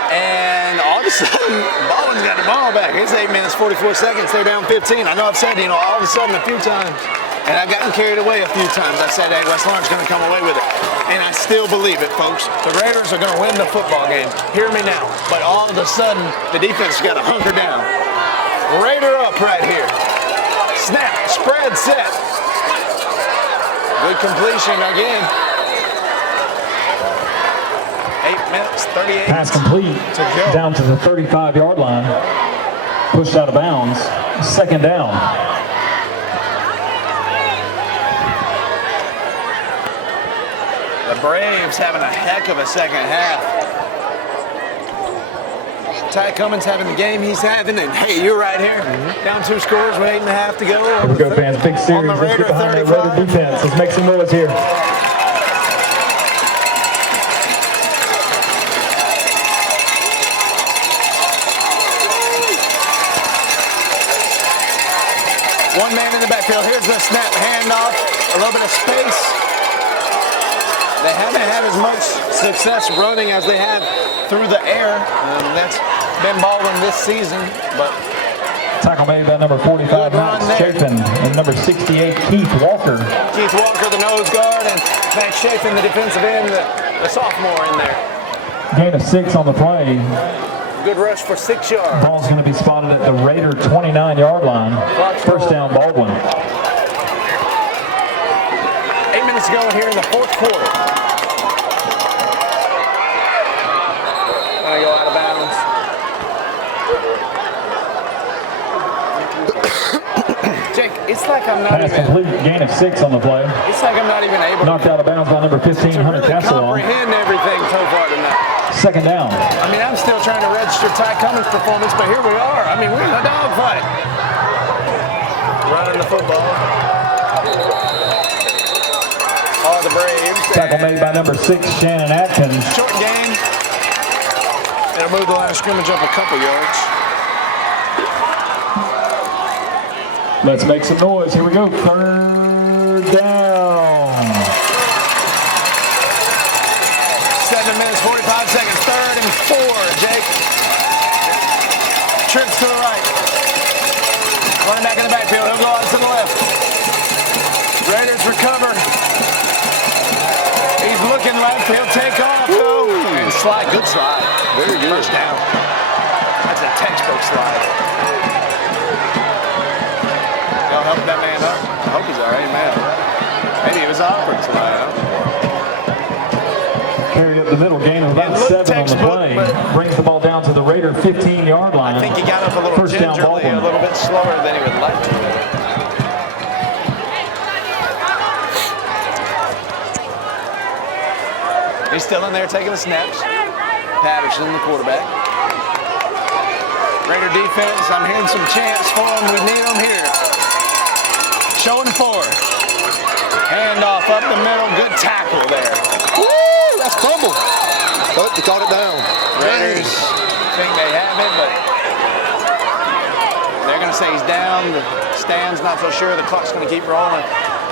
And all of a sudden, Baldwin's got the ball back. It's 8 minutes, 44 seconds. They're down 15. I know I've said, all of a sudden a few times, and I've gotten carried away a few times. I said, hey, West Lawrence going to come away with it. And I still believe it, folks. The Raiders are going to win the football game. Hear me now. But all of a sudden, the defense has got to hunker down. Raider up right here. Snap, spread, set. Good completion again. 8 minutes, 38. Pass complete down to the 35-yard line. Pushed out of bounds. Second down. The Braves having a heck of a second half. Ty Cummings having the game he's having, and hey, you're right here. Down 2 scores with 8.5 to go. Here we go, fans. Big series. Let's get behind that Raider defense. Let's make some noise here. One man in the backfield. Here's the snap, handoff, a little bit of space. They haven't had as much success running as they have through the air. That's been Baldwin this season, but tackle made by number 45, Max Chafin, and number 68, Keith Walker. Keith Walker, the nose guard, and Max Chafin, the defensive end, the sophomore in there. Gain of 6 on the play. Good rush for 6 yards. Ball's going to be spotted at the Raider 29-yard line. First down, Baldwin. 8 minutes ago here in the fourth quarter. Gonna go out of bounds. Jake, it's like I'm not Pass even. complete. Gain of 6 on the play. It's like I'm not even able Knocked out of bounds by number 15, to Hunter really Castle. comprehend everything so far tonight. Second down. I mean, I'm still trying to register Ty Cummings' performance, but here we are. I mean, we're in a dogfight. Running the football. All the Braves. Tackle made by number 6, Shannon Atkins. Short game. It'll move the line of scrimmage up a couple yards. Let's make some noise. Here we go. Third down. 7 minutes, 45 seconds. 3rd and 4, Jake. Trips to the right. Running back in the backfield. slide, good slide. Very good. First down. That's a textbook slide. Y'all help that man up. I hope he's all right, man. Maybe it was awkward slide. Carry up the middle, gain of about 7 on the play. Brings the ball down to the Raider 15-yard line. I think he got up a little gingerly, a little bit slower than he would like to. He's still in there taking the snaps. Patterson, the quarterback. Raider defense, I'm hearing some chants for him. We need them here. Showing 4. Handoff up the middle. Good tackle there. Woo! That's fumble. Oh, they caught it down. Raiders think they have it, but they're going to say he's down. The stand's not so sure. The clock's going to keep rolling.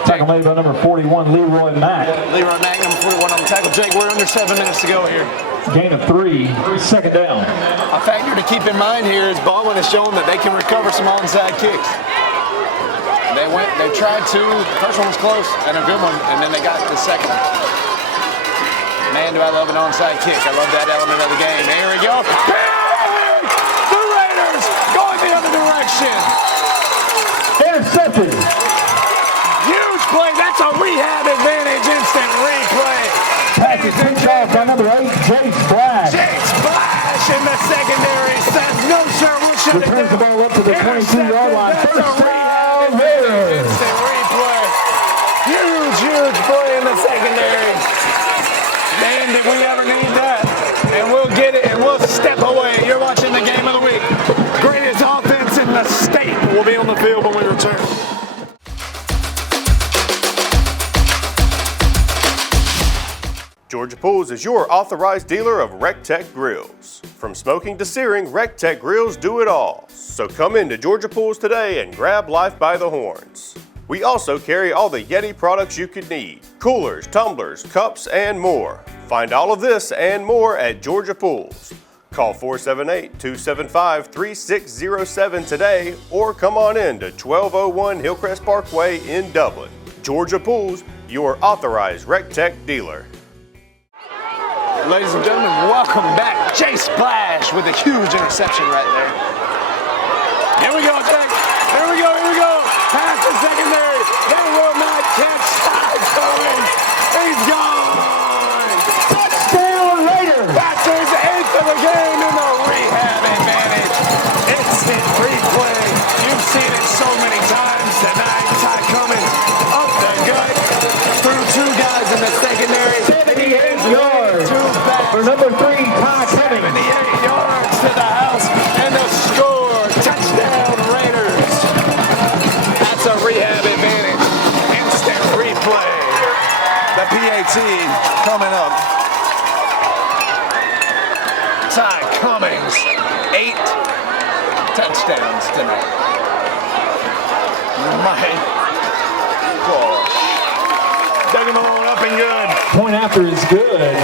Tackle made by number 41, Leroy Mack. Leroy Mack, number 41 on the tackle. Jake, we're under 7 minutes to go here. Gain of 3, second down. A factor to keep in mind here is Baldwin has shown that they can recover some onside kicks. They tried to. The first one was close and a good one, and then they got the second one. Man, do I love an onside kick. I love that element of the game. Here we go. Big! The Raiders going the other direction. Intercepted. Huge play. That's a rehab advantage. Instant replay. Pass is picked off by number 8, Jake Splash. Jake Splash in the secondary says, no, sir, we'll shut it down. Returns the ball up to the 22-yard line. That's a rehab advantage. Instant replay. Huge play in the secondary. Man, did we ever need that? And we'll get it, and we'll step away. You're watching the game of the week. Greatest offense in the state will be on the field when we return. Georgia Pools is your authorized dealer of RecTech grills. From smoking to searing, RecTech grills do it all. So come into Georgia Pools today and grab life by the horns. We also carry all the Yeti products you could need. Coolers, tumblers, cups, and more. Find all of this and more at Georgia Pools. Call 478-275-3607 today or come on in to 1201 Hillcrest Parkway in Dublin. Georgia Pools, your authorized RecTech dealer. Ladies and gentlemen, welcome back. Jay Splash with a huge interception right there. Here we go, Jake. Here we go. Pass the secondary. They will not catch Cummings. He's gone. Touchdown Raiders. That's his 8th of the game in the rehab advantage. Instant replay. You've seen it so many times tonight. Ty Cummings up the gut through 2 guys in the secondary. 78 yards for number 3, Ty Cummings. 78 yards to the house and the score. Touchdown Raiders. That's a rehab advantage. Instant replay. The PAT coming up. Ty Cummings, 8 touchdowns tonight. My gosh. Dug him on up and good. Point after is good.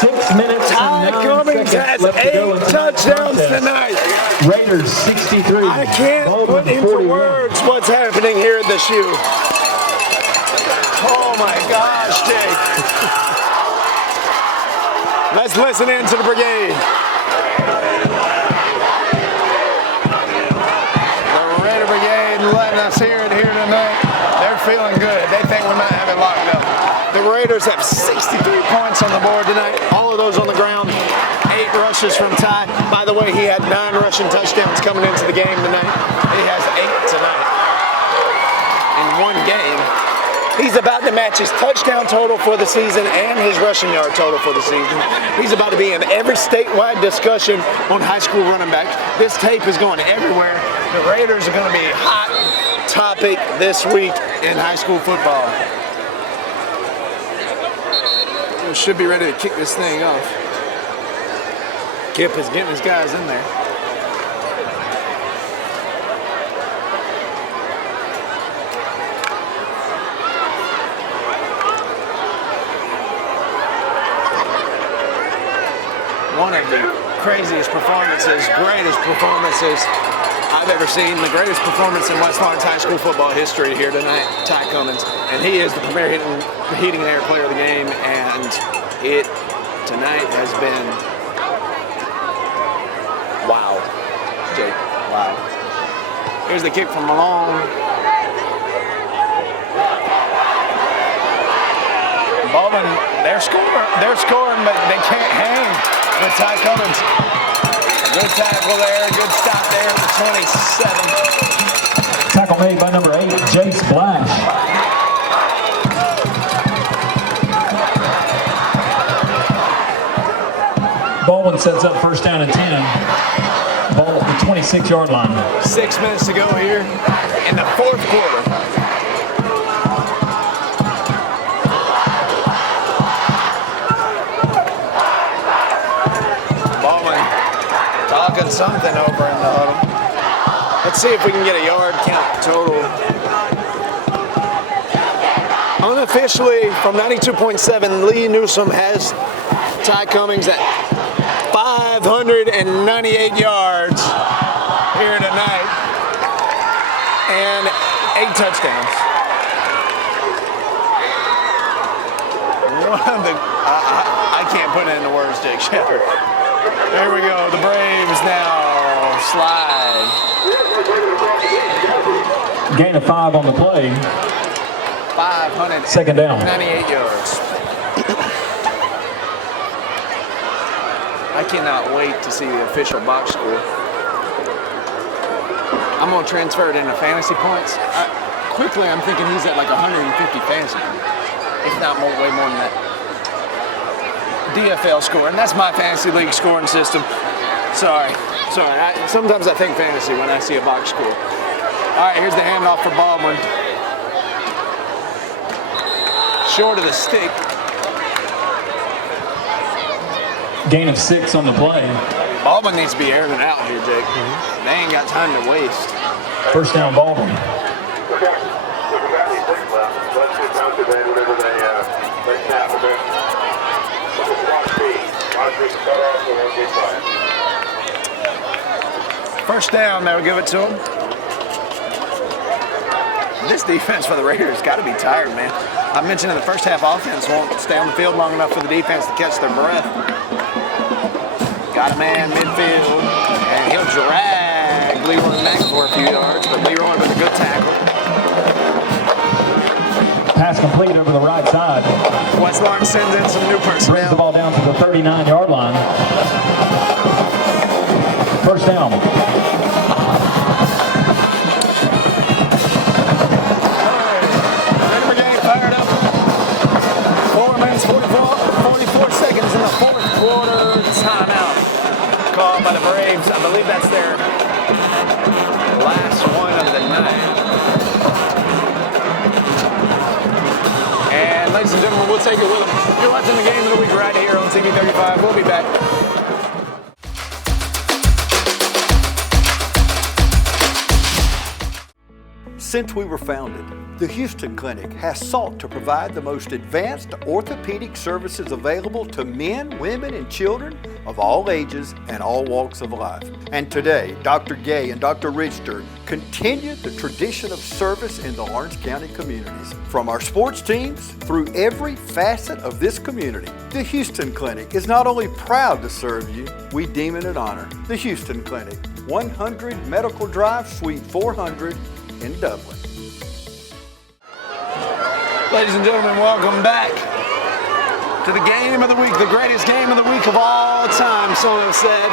6 minutes Ty and 9 Cummings seconds has left to go 8 in touchdowns contest. tonight. Raiders 63. I can't Baldwin put into 41. words what's happening here at the shoe. Oh my gosh, Jake. Let's listen in to the brigade. The Raider Brigade letting us hear it here tonight. They're feeling good. They think we might have it locked up. The Raiders have 63 points on the board tonight. All of those on the ground. 8 rushes from Ty. By the way, he had 9 rushing touchdowns coming into the game tonight. He has 8 tonight. In 1 game. He's about to match his touchdown total for the season and his rushing yard total for the season. He's about to be in every statewide discussion on high school running back. This tape is going everywhere. The Raiders are going to be a hot topic this week in high school football. We should be ready to kick this thing off. Kip is getting his guys in there. One of the craziest performances, greatest performances I've ever seen. The greatest performance in West Lawrence High School football history here tonight, Ty Cummings. And he is the premier heating and air player of the game. And it tonight has been wow. Jake, wow. Here's the kick from Malone. Baldwin, they're scoring, but they can't hang with Ty Cummings. Good tackle there, good stop there at the 27. Tackle made by number 8, Jace Blash. Baldwin sets up first down and 10. Ball at the 26-yard line. 6 minutes to go here in the fourth quarter. Talking something over in the huddle. Let's see if we can get a yard count total. Unofficially, from 92.7, Lee Newsom has Ty Cummings at 598 yards here tonight and 8 touchdowns. I can't put it into words, Jake Shepard. There we go, the Braves now slide. Gain of 5 on the play. 598 Second down. yards. I cannot wait to see the official box score. I'm going to transfer it into fantasy points. Quickly, I'm thinking he's at like 150 fantasy, if not more, way more than that. DFL scoring. That's my fantasy league scoring system. Sorry. Sometimes I think fantasy when I see a box score. All right, here's the handoff for Baldwin. Short of the stick. Gain of 6 on the play. Baldwin needs to be airing it out here, Jake. They ain't got time to waste. First down, Baldwin. First down, they'll give it to him. This defense for the Raiders got to be tired, man. I mentioned in the first half, offense won't stay on the field long enough for the defense to catch their breath. Got a man midfield, and he'll drag Leroy Mack for a few yards, but Leroy with a good tackle. Pass complete over the right side. West Lawrence sends in some new personnel. Brings the ball down to the 39-yard line. First down. Raider game fired up. 4 minutes, 44 seconds in the fourth quarter. Timeout called by the Braves. I believe that's their last one of the night. And ladies and gentlemen, we'll take it with them. You're watching the game of the week right here on TV 35. We'll be back. Since we were founded, the Houston Clinic has sought to provide the most advanced orthopedic services available to men, women, and children of all ages and all walks of life. And today, Dr. Gay and Dr. Richter continue the tradition of service in the Lawrence County communities. From our sports teams through every facet of this community, the Houston Clinic is not only proud to serve you, we deem it an honor. The Houston Clinic, 100 Medical Drive, Suite 400 in Dublin. Ladies and gentlemen, welcome back to the game of the week, the greatest game of the week of all time, so have said.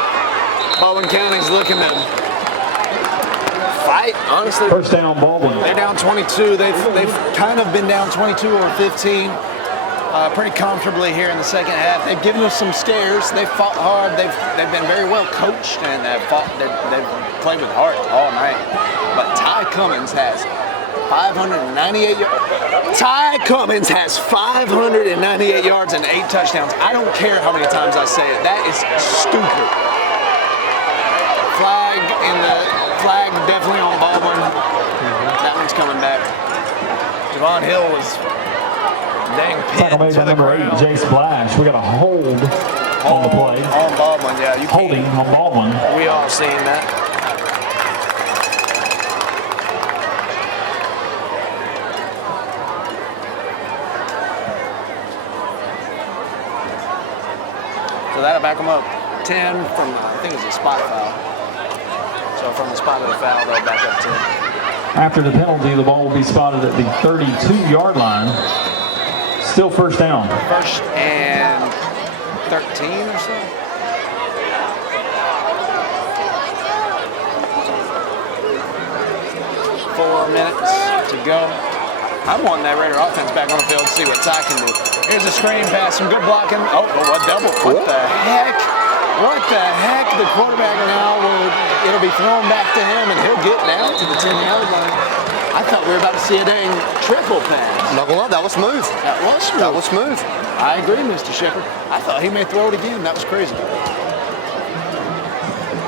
Baldwin County's looking to fight, honestly. First down, Baldwin. They're down 22. They've kind of been down 22 or 15 pretty comfortably here in the second half. They've given us some scares. They've fought hard. They've been very well coached, and they've played with heart all night. But Ty Cummings has 598 yards. Ty Cummings has 598 yards and 8 touchdowns. I don't care how many times I say it. That is stupid. Flag definitely on Baldwin. That one's coming back. Javon Hill was dang pinned to the ground. Jace Blash. We got a hold on the play. On Baldwin, yeah. Holding on Baldwin. We all seen that. So that'll back them up 10 from, I think it was a spot foul. So from the spot of the foul, they'll back up 10. After the penalty, the ball will be spotted at the 32-yard line. Still first down. First and 13 or so. 4 minutes to go. I'm wanting that Raider offense back on the field to see what Ty can do. Here's a screen pass, some good blocking. Oh, a double. What the heck? What the heck? The quarterback now it'll be thrown back to him and he'll get down to the 10-yard line. I thought we were about to see a dang triple pass. Not gonna lie, that was smooth. That was smooth. That was smooth. I agree, Mr. Shepard. I thought he may throw it again. That was crazy. I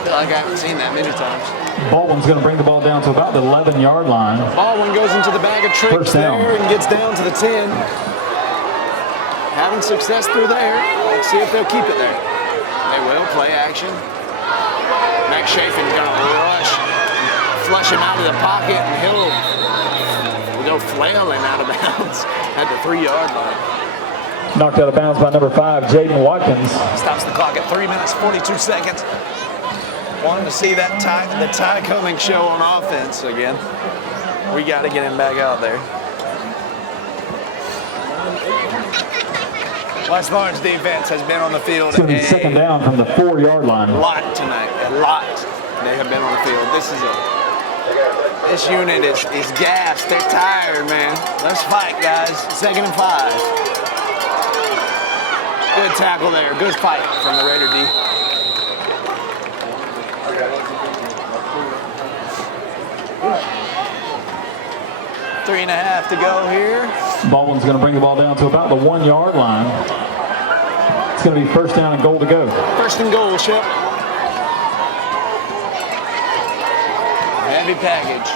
feel like I haven't seen that many times. Baldwin's going to bring the ball down to about the 11-yard line. Baldwin goes into the bag of tricks there and gets down to the 10. Having success through there. Let's see if they'll keep it there. They will. Play action. Max Chafin going to rush, flush him out of the pocket, and he'll go flailing out of bounds at the 3-yard line. Knocked out of bounds by number 5, Jaden Watkins. Stops the clock at 3 minutes, 42 seconds. Wanting to see that the Ty Cummings show on offense again. We got to get him back out there. West Lawrence defense has been on the field. It's going to be second down from the 4-yard line. A lot tonight, a lot. They have been on the field. This unit is gassed. They're tired, man. Let's fight, guys. 2nd and 5. Good tackle there. Good fight from the Raider D. Three and a half to go here. Baldwin's going to bring the ball down to about the 1-yard line. It's going to be first down and goal to go. First and goal, Shep. Heavy package.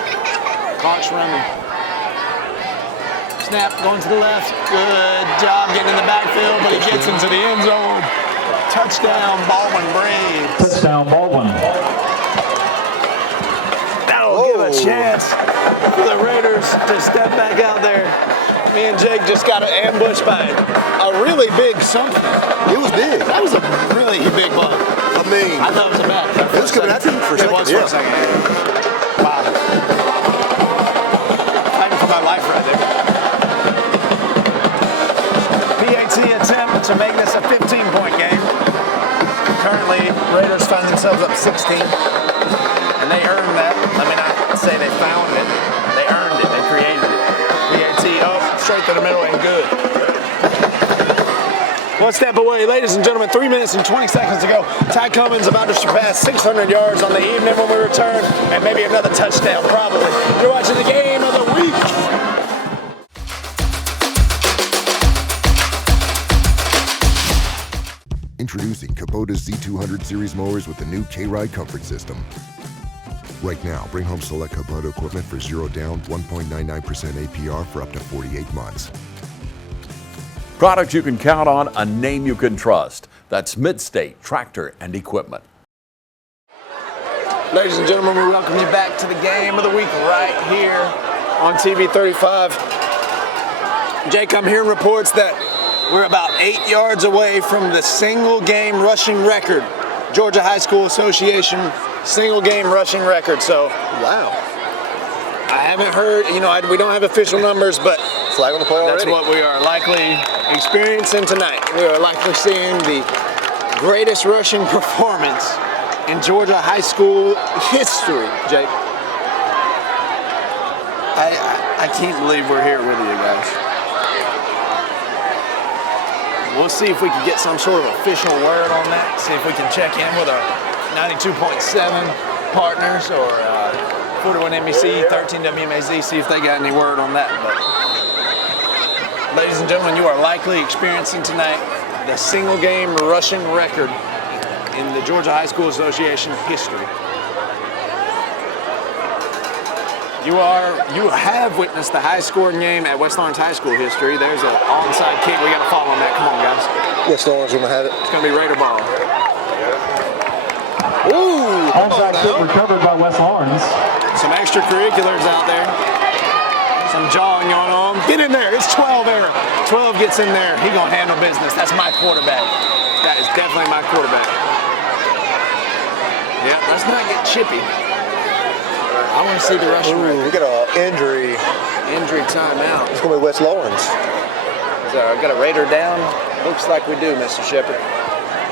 Clock's running. Snap going to the left. Good job getting in the backfield, but he gets into the end zone. Touchdown, Baldwin Braves. Touchdown, Baldwin. That'll give a chance for the Raiders to step back out there. Me and Jake just got ambushed by a really big something. It was big. That was a really big bug. I mean, I thought it was a bat. It was coming at you for a second. It was for a second. Wow. Fighting for my life right there. PAT attempt to make this a 15-point game. Currently, Raiders find themselves up 16. And they earned that. Let me not say they found it. They earned it. They created it. PAT up, straight to the middle, and good. One step away, ladies and gentlemen, 3 minutes and 20 seconds to go. Ty Cummings about to surpass 600 yards on the evening when we return, and maybe another touchdown, probably. You're watching the game of the week. Introducing Kubota's Z200 series mowers with the new K-Ride comfort system. Right now, bring home select Kubota equipment for 0 down, 1.99% APR for up to 48 months. Products you can count on, a name you can trust. That's Mid-State Tractor and Equipment. Ladies and gentlemen, we welcome you back to the game of the week right here on TV 35. Jake, I'm hearing reports that we're about 8 yards away from the single game rushing record. Georgia High School Association single game rushing record. So, wow. I haven't heard, we don't have official numbers, but flag on the play already. That's what we are likely experiencing tonight. We are likely seeing the greatest rushing performance in Georgia high school history, Jake. I can't believe we're here with you guys. We'll see if we can get some sort of official word on that. See if we can check in with our 92.7 partners or 41 NBC, 13 WMAZ, see if they got any word on that. But ladies and gentlemen, you are likely experiencing tonight the single game rushing record in the Georgia High School Association history. You have witnessed the high scoring game at West Lawrence High School history. There's an onside kick. We got to follow on that. Come on, guys. West Lawrence gonna have it. It's gonna be Raider ball. Ooh! Onside kick recovered by West Lawrence. Some extracurriculars out there. Some jawing going on. Get in there. It's 12 there. 12 gets in there. He gonna handle business. That's my quarterback. That is definitely my quarterback. Yeah, let's not get chippy. I want to see the rushing record. We got an injury. Injury timeout. It's going to be West Lawrence. So I got a Raider down. Looks like we do, Mr. Shepard.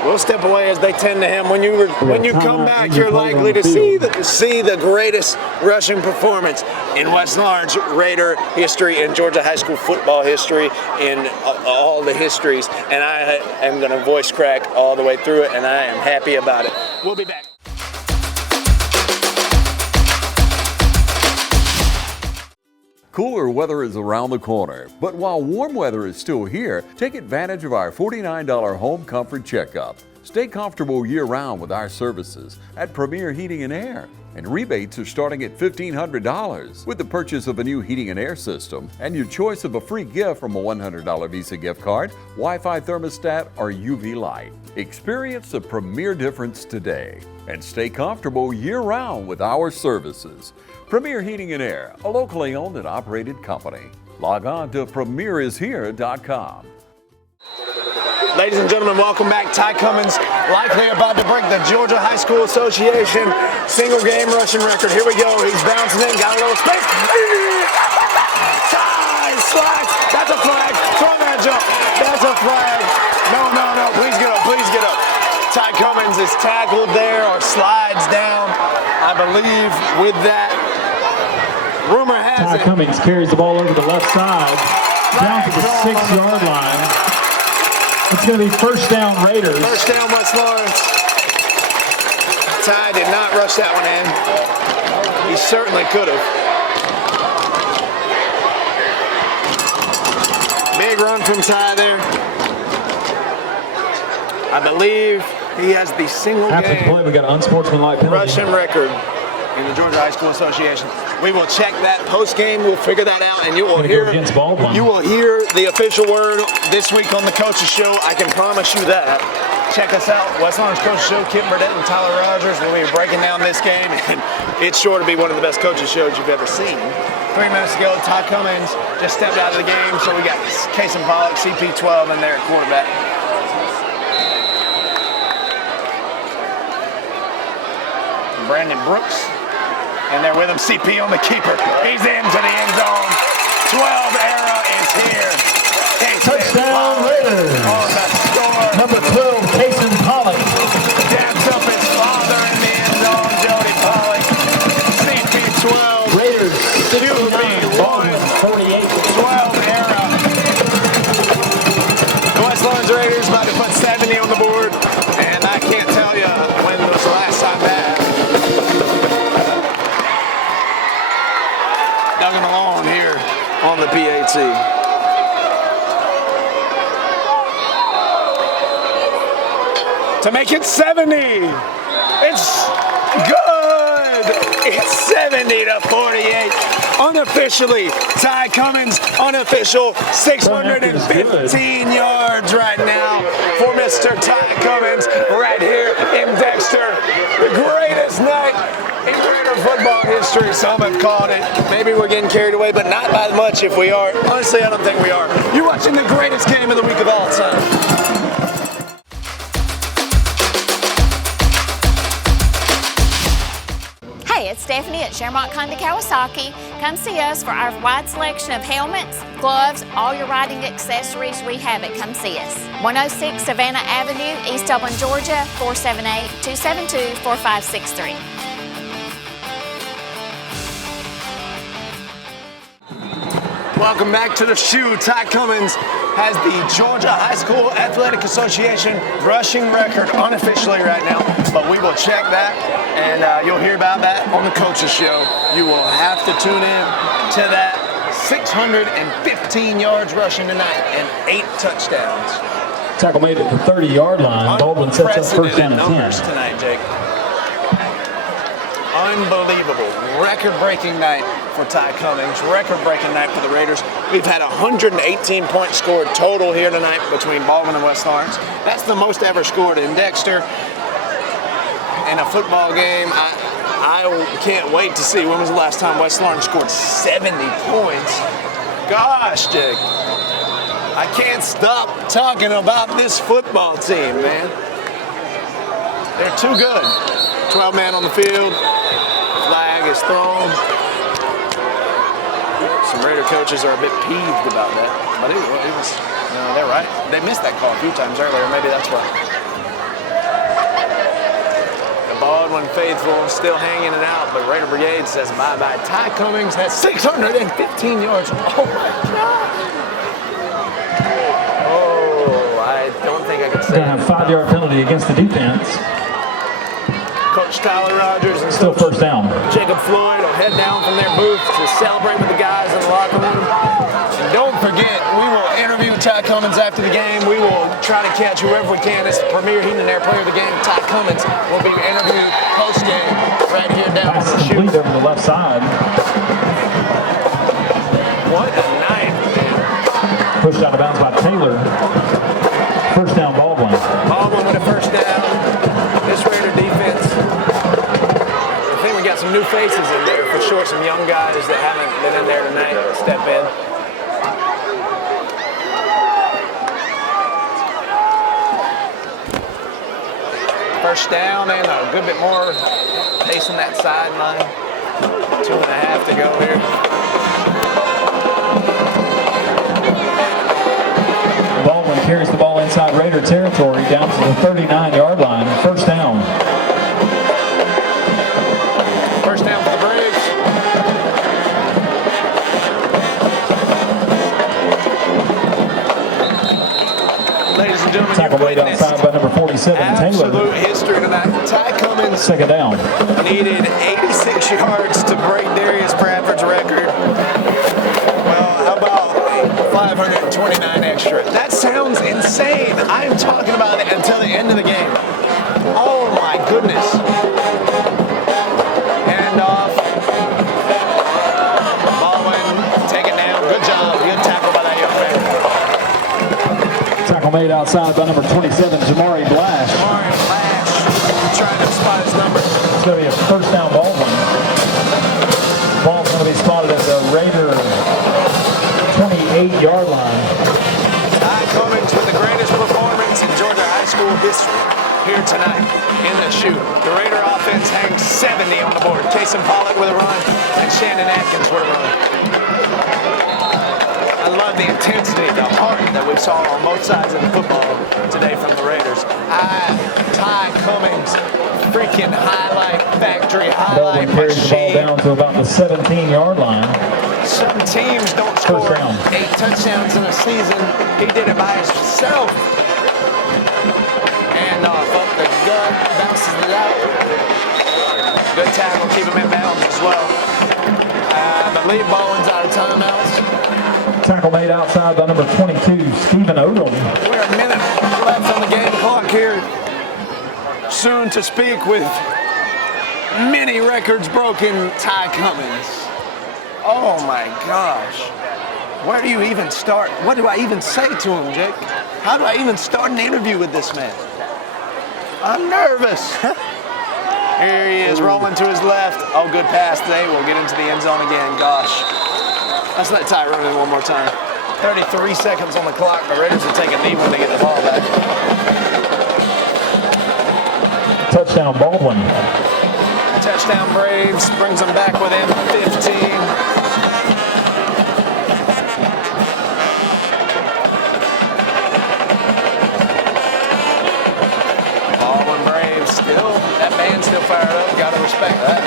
We'll step away as they tend to him. When you come back, you're likely to see the greatest rushing performance in West Lawrence Raider history and Georgia high school football history in all the histories. And I am going to voice crack all the way through it, and I am happy about it. We'll be back. Cooler weather is around the corner, but while warm weather is still here, take advantage of our $49 home comfort checkup. Stay comfortable year-round with our services at Premier Heating and Air. And rebates are starting at $1,500 with the purchase of a new heating and air system and your choice of a free gift from a $100 Visa gift card, Wi-Fi thermostat, or UV light. Experience the Premier difference today and stay comfortable year-round with our services. Premier Heating and Air, a locally owned and operated company. Log on to premierishere.com. Ladies and gentlemen, welcome back. Ty Cummings likely about to break the Georgia High School Association single game rushing record. Here we go. He's bouncing in, got a little space. Ty slides. That's a flag. Throw that jump. That's a flag. No. Please get up. Please get up. Ty Cummings is tackled there or slides down, I believe, with that. Rumor has Ty Cummings carries the ball over the left side, down to the 6-yard line. It's going to be first down Raiders. First down West Lawrence. Ty did not rush that one in. He certainly could have. Big run from Ty there. I believe he has the single After the play, we got an unsportsmanlike penalty. rushing record in the Georgia High School Association. We will check that post game. We'll figure that out, and you will hear the official word this week on the Coaches Show. I can promise you that. Check us out, West Lawrence Coaches Show. Kip Burdett and Tyler Rogers will be breaking down this game, and it's sure to be one of the best coaches shows you've ever seen. 3 minutes ago, Ty Cummings just stepped out of the game, so we got Casey Pollock, CP12 in there at quarterback. Brandon Brooks. And they're with him, CP on the keeper. He's into the end zone. 12 era is here. Touchdown Raiders. On the score. Number 12, Casey Pollock. Dabs up his father in the end zone, Jody Pollock. CP12. Raiders, 69, 48. 12 era. The West Lawrence Raiders about to put 70 on the board. And I can't tell you when was the last time that. Along here on the PAT. To make it 70. It's good. It's 70-48. Unofficially, Ty Cummings, unofficial 615 yards right now for Mr. Ty Cummings right here in Dexter. The greatest night in Raider football history, some have called it. Maybe we're getting carried away, but not by much if we are. Honestly, I don't think we are. You're watching the greatest game of the week of all time. Hey, it's Stephanie at Shamrock Honda Kawasaki. Come see us for our wide selection of helmets, gloves, all your riding accessories. We have it. Come see us. 106 Savannah Avenue, East Dublin, Georgia, 478-272-4563. Welcome back to the shoe. Ty Cummings has the Georgia High School Athletic Association rushing record unofficially right now, but we will check that, and you'll hear about that on the Coaches Show. You will have to tune in to that. 615 yards rushing tonight and 8 touchdowns. Tackle made at the 30-yard line. Baldwin sets up first down and 10. Numbers tonight, Jake. Unbelievable. Record-breaking night for Ty Cummings. Record-breaking night for the Raiders. We've had 118 points scored total here tonight between Baldwin and West Lawrence. That's the most ever scored in Dexter in a football game. I can't wait to see when was the last time West Lawrence scored 70 points. Gosh, Jake. I can't stop talking about this football team, man. They're too good. 12 man on the field. Flag is thrown. Some Raider coaches are a bit peeved about that, but it was no, they're right. They missed that call a few times earlier. Maybe that's why. The Baldwin faithful still hanging it out, but Raider Brigade says bye-bye. Ty Cummings has 615 yards. Oh my God! Oh, I don't think I can say. Gonna have a 5-yard penalty against the defense. Coach Tyler Rogers and Still first down. Jacob Floyd will head down from their booth to celebrate with the guys in the locker room. And don't forget, we will interview Ty Cummings after the game. We will try to catch whoever we can. It's the premier Heating and Air player of the game. Ty Cummings will be interviewed post-game right here down on the shoot. Complete over the left side. What a night, man. Pushed out of bounds by Taylor. First down, Baldwin. Baldwin with a first down. This Raider defense, I think we got some new faces in there for sure, some young guys that haven't been in there tonight step in. First down and a good bit more pace on that sideline. 2.5 to go here. Baldwin carries the ball inside Raider territory down to the 39-yard line. First down. First down for the Braves. Ladies and gentlemen, Tackle laid outside by number 47, Taylor. Absolute history tonight. Ty Cummings Second down. needed 86 yards to break Darius Bradford's record. Well, how about 529 extra? That sounds insane. I'm talking about it until the end of the game. Oh my goodness. Hand off. Baldwin, take it down. Good job. Good tackle by that young man. Tackle made outside by number 27, Jamari Blash. Jamari Blash trying to spot his number. It's going to be a first down, Baldwin. Ball's going to be spotted at the Raider 28-yard line. Ty Cummings with the greatest performance in Georgia high school history here tonight in the shoot. The Raider offense hangs 70 on the board. Kason Pollock with a run and Shannon Atkins with a run. I love the intensity, the heart that we saw on both sides of the football today from the Raiders. Ty Cummings, freaking highlight factory, highlight Baldwin carries the ball machine. down to about the 17-yard line. Some teams don't score 8 touchdowns in a season. He did it by himself. And off up the gut, bounces it out. Good tackle, keep him in bounds as well. I believe Baldwin's out of timeouts. Tackle made outside by number 22, Stephen Odom. We're a minute left on the game clock here. Soon to speak with many records broken, Ty Cummings. Oh my gosh. Where do you even start? What do I even say to him, Jake? How do I even start an interview with this man? I'm nervous. Here he is rolling to his left. Oh, good pass. They will get into the end zone again. Gosh. Let's let Ty run it one more time. 33 seconds on the clock. The Raiders will take a knee when they get the ball back. Touchdown, Baldwin. Touchdown Braves, brings them back within 15. Baldwin Braves still, that band's still fired up, gotta respect that.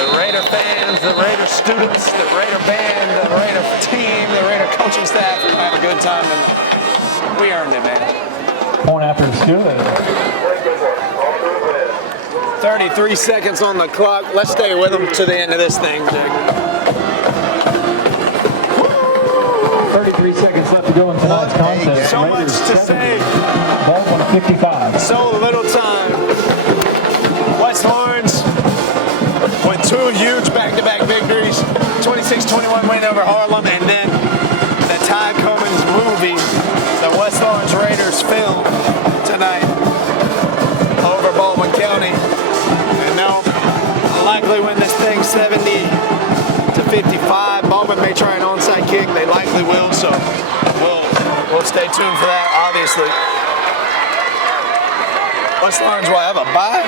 The Raider fans, the Raider students, the Raider band, the Raider team, the Raider coaching staff, we're having a good time tonight. We earned it, man. Point after is good. 33 seconds on the clock. Let's stay with them to the end of this thing, Jake. 33 seconds left to go in tonight's contest. So much to say. Baldwin 55. So little time. West Lawrence with 2 huge back-to-back victories. 26-21 win over Harlem, and then the Ty Cummings movie, the West Lawrence Raiders film tonight over Baldwin County. And now likely win this thing 70 may try an onside kick. They likely will, so we'll stay tuned for that, obviously. West Lawrence will have a bye.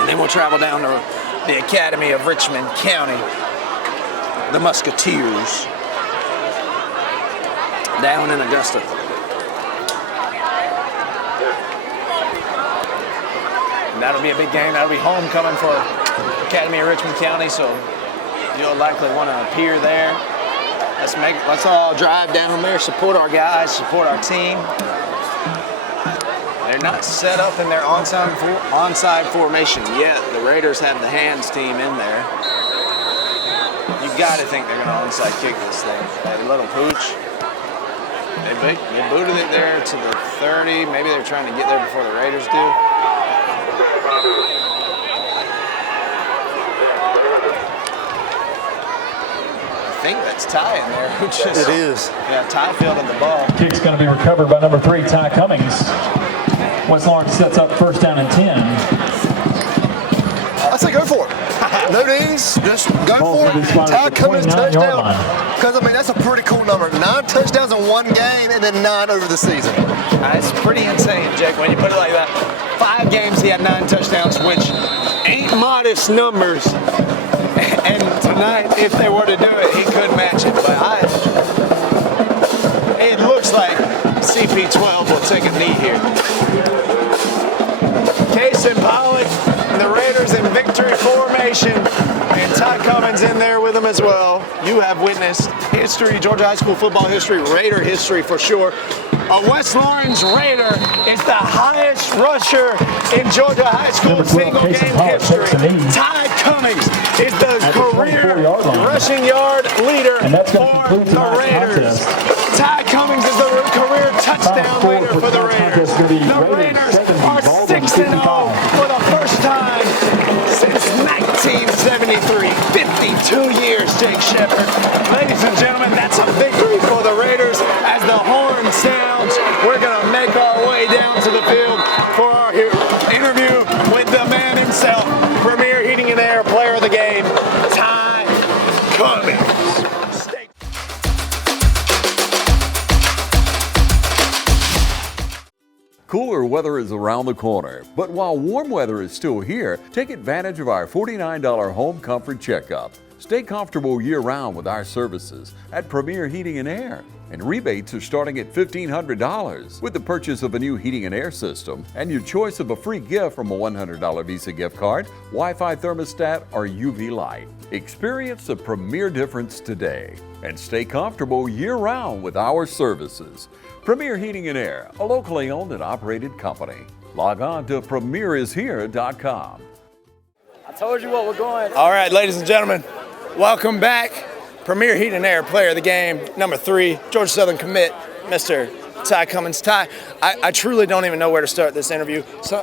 And then we'll travel down to the Academy of Richmond County, the Musketeers, down in Augusta. And that'll be a big game. That'll be homecoming for Academy of Richmond County, so you'll likely want to appear there. Let's all drive down there, support our guys, support our team. They're not set up in their onside formation yet. The Raiders have the hands team in there. You got to think they're going to onside kick this thing. That little pooch. They booted it there to the 30. Maybe they're trying to get there before the Raiders do. I think that's Ty in there. It is. Yeah, Ty fielded the ball. Kick's going to be recovered by number 3, Ty Cummings. West Lawrence sets up first down and 10. I say go for it. No knees, just go for it. Ty Cummings touchdown. Because, I mean, that's a pretty cool number. 9 touchdowns in one game and then 9 over the season. It's pretty insane, Jake, when you put it like that. 5 games he had 9 touchdowns, which ain't modest numbers. And tonight, if they were to do it, he could match it. But it looks like CP12 will take a knee here. Case and Pollock, the Raiders in victory formation, and Ty Cummings in there with them as well. You have witnessed history, Georgia high school football history, Raider history for sure. A West Lawrence Raider is the highest rusher in Georgia high school single game history. Ty Cummings is the career rushing yard leader for the Raiders. Ty Cummings is the career touchdown leader for the Raiders. The Raiders are 6-0 for the first time since 1973. 52 years, Jake Shepard. Ladies and gentlemen, that's a victory for the Raiders. As the horn sounds, we're going to make our way down to the field for our interview with the man himself, Premier Heating and Air Player of the Game, Ty Cummings. Cooler weather is around the corner, but while warm weather is still here, take advantage of our $49 home comfort checkup. Stay comfortable year-round with our services at Premier Heating and Air. And rebates are starting at $1,500 with the purchase of a new heating and air system and your choice of a free gift from a $100 Visa gift card, Wi-Fi thermostat, or UV light. Experience the Premier difference today and stay comfortable year-round with our services. Premier Heating and Air, a locally owned and operated company. Log on to premierishere.com. I told you what we're going. All right, ladies and gentlemen, welcome back. Premier Heat and Air Player of the Game, number 3, Georgia Southern commit, Mr. Ty Cummings. Ty, I truly don't even know where to start this interview. So,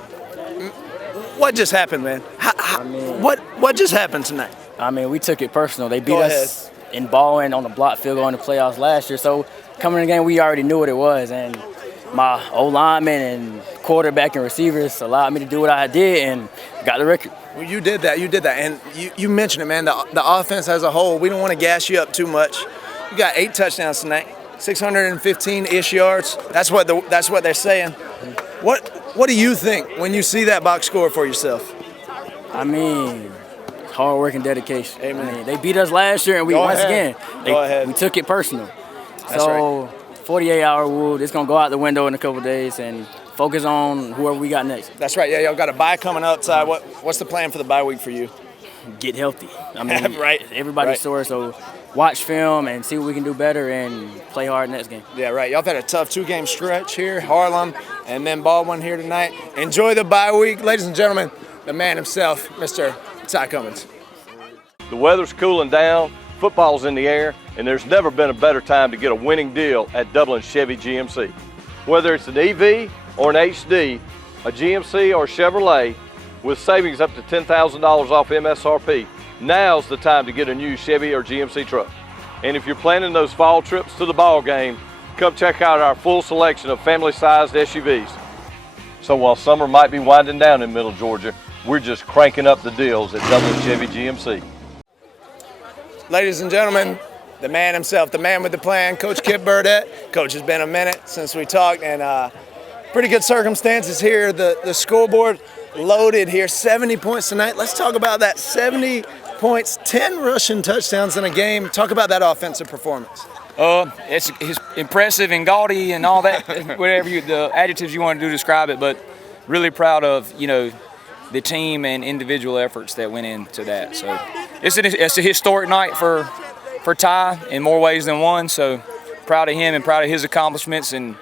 what just happened, man? What just happened tonight? I mean, we took it personal. They beat us in Baldwin on the block field goal in the playoffs last year. So coming in the game, we already knew what it was. And my O-lineman and quarterback and receivers allowed me to do what I did and got the record. Well, you did that. And you mentioned it, man. The offense as a whole, we don't want to gas you up too much. You got 8 touchdowns tonight, 615-ish yards. That's what they're saying. What do you think when you see that box score for yourself? I mean, hard work and dedication. Amen. I mean, they beat us last year, and we we took it personal. That's so 48-hour rule, it's gonna go out the window in a couple days, and focus on whoever we got next. That's right. Yeah, y'all got a bye coming up. What's the plan for the bye week for you? Get healthy. I mean, everybody's sore, so watch film and see what we can do better and play hard next game. Yeah, right. Y'all have had a tough 2-game stretch here, Harlem, and then Baldwin here tonight. Enjoy the bye week, ladies and gentlemen. The man himself, Mr. Ty Cummings. The weather's cooling down, football's in the air, and there's never been a better time to get a winning deal at Dublin Chevy GMC. Whether it's an EV or an HD, a GMC or Chevrolet, with savings up to $10,000 off MSRP, now's the time to get a new Chevy or GMC truck. And if you're planning those fall trips to the ball game, come check out our full selection of family-sized SUVs. So while summer might be winding down in Middle Georgia, we're just cranking up the deals at Dublin Chevy GMC. Ladies and gentlemen, the man himself, the man with the plan, Coach Kip Burdett. Coach, it's been a minute since we talked, and pretty good circumstances here. The scoreboard loaded here, 70 points tonight. Let's talk about that. 70 points, 10 rushing touchdowns in a game. Talk about that offensive performance. It's impressive and gaudy and all that, whatever the adjectives you want to do to describe it, but really proud of, the team and individual efforts that went into that. So it's a historic night for Ty in more ways than one, so proud of him and proud of his accomplishments, and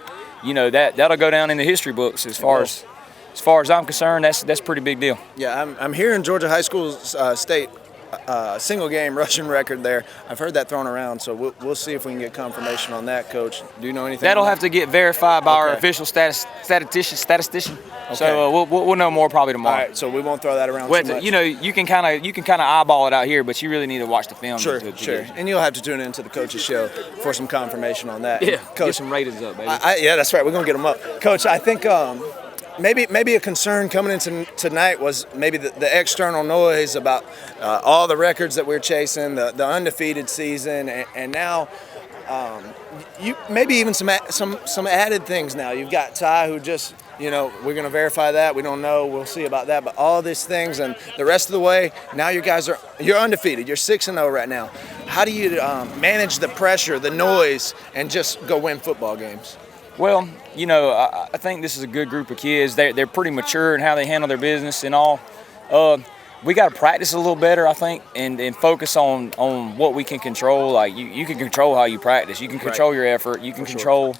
that'll go down in the history books as far as I'm concerned. That's a pretty big deal. Yeah, I'm hearing Georgia High School's state single game rushing record there. I've heard that thrown around, so we'll see if we can get confirmation on that, Coach. Do you know anything? That'll have to get verified by our official statistician. Okay. So we'll know more probably tomorrow. All right, so we won't throw that around too much. You can kind of eyeball it out here, but you really need to watch the film. Sure. And you'll have to tune into the coach's show for some confirmation on that. Yeah, Coach, get some ratings up, baby. Yeah, that's right. We're gonna get them up, Coach. I think maybe a concern coming into tonight was maybe the external noise about all the records that we're chasing, the undefeated season, and now you maybe even some added things now. You've got Ty, who just we're going to verify that. We don't know. We'll see about that. But all these things and the rest of the way, now you're undefeated. You're 6-0 right now. How do you manage the pressure, the noise, and just go win football games? Well, I think this is a good group of kids. They're pretty mature in how they handle their business and all. We got to practice a little better, I think, and focus on what we can control. Like you can control how you practice. You can control your effort. You can control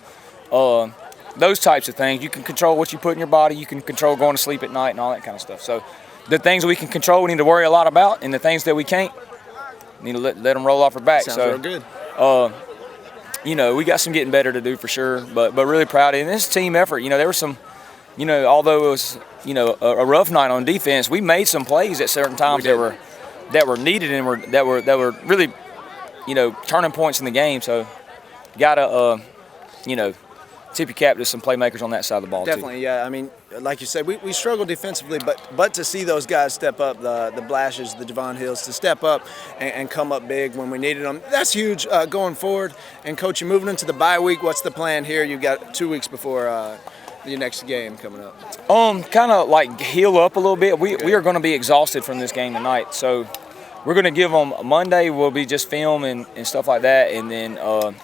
those types of things. You can control what you put in your body. You can control going to sleep at night and all that kind of stuff. So the things we can control, we need to worry a lot about, and the things that we can't, we need to let them roll off our back. Sounds so real good. we got some getting better to do for sure, but really proud of it. And this team effort. There was some, although it was a rough night on defense, we made some plays at certain times that were needed and that were really turning points in the game. So gotta tip your cap to some playmakers on that side of the ball. Definitely, too. Yeah. I mean, like you said, we struggle defensively, but to see those guys step up, the Blashes, the Javon Hills, to step up and come up big when we needed them, that's huge going forward. And Coach, you're moving into the bye week. What's the plan here? You've got 2 weeks before your next game coming up. Kind of like heal up a little bit. We are going to be exhausted from this game tonight, so we're going to give them Monday. Will be just film and stuff like that, and then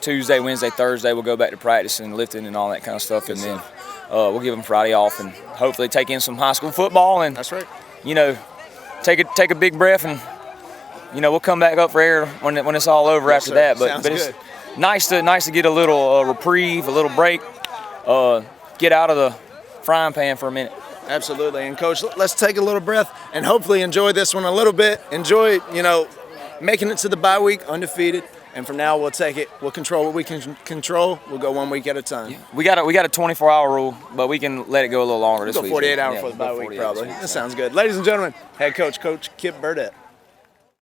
Tuesday, Wednesday, Thursday, we'll go back to practice and lifting and all that kind of stuff, and then we'll give them Friday off and hopefully take in some high school football and that's right. Take a big breath and we'll come back up for air when it's all over after that. But it's nice to get a little reprieve, a little break, get out of the frying pan for a minute. Absolutely. And Coach, let's take a little breath and hopefully enjoy this one a little bit. Enjoy making it to the bye week undefeated. And from now, we'll take it. We'll control what we can control. We'll go 1 week at a time. Yeah. We got a 24-hour rule, but we can let it go a little longer this week. Go 48 hours for the bye week, probably. That sounds good. Ladies and gentlemen, head coach, Coach Kip Burdett.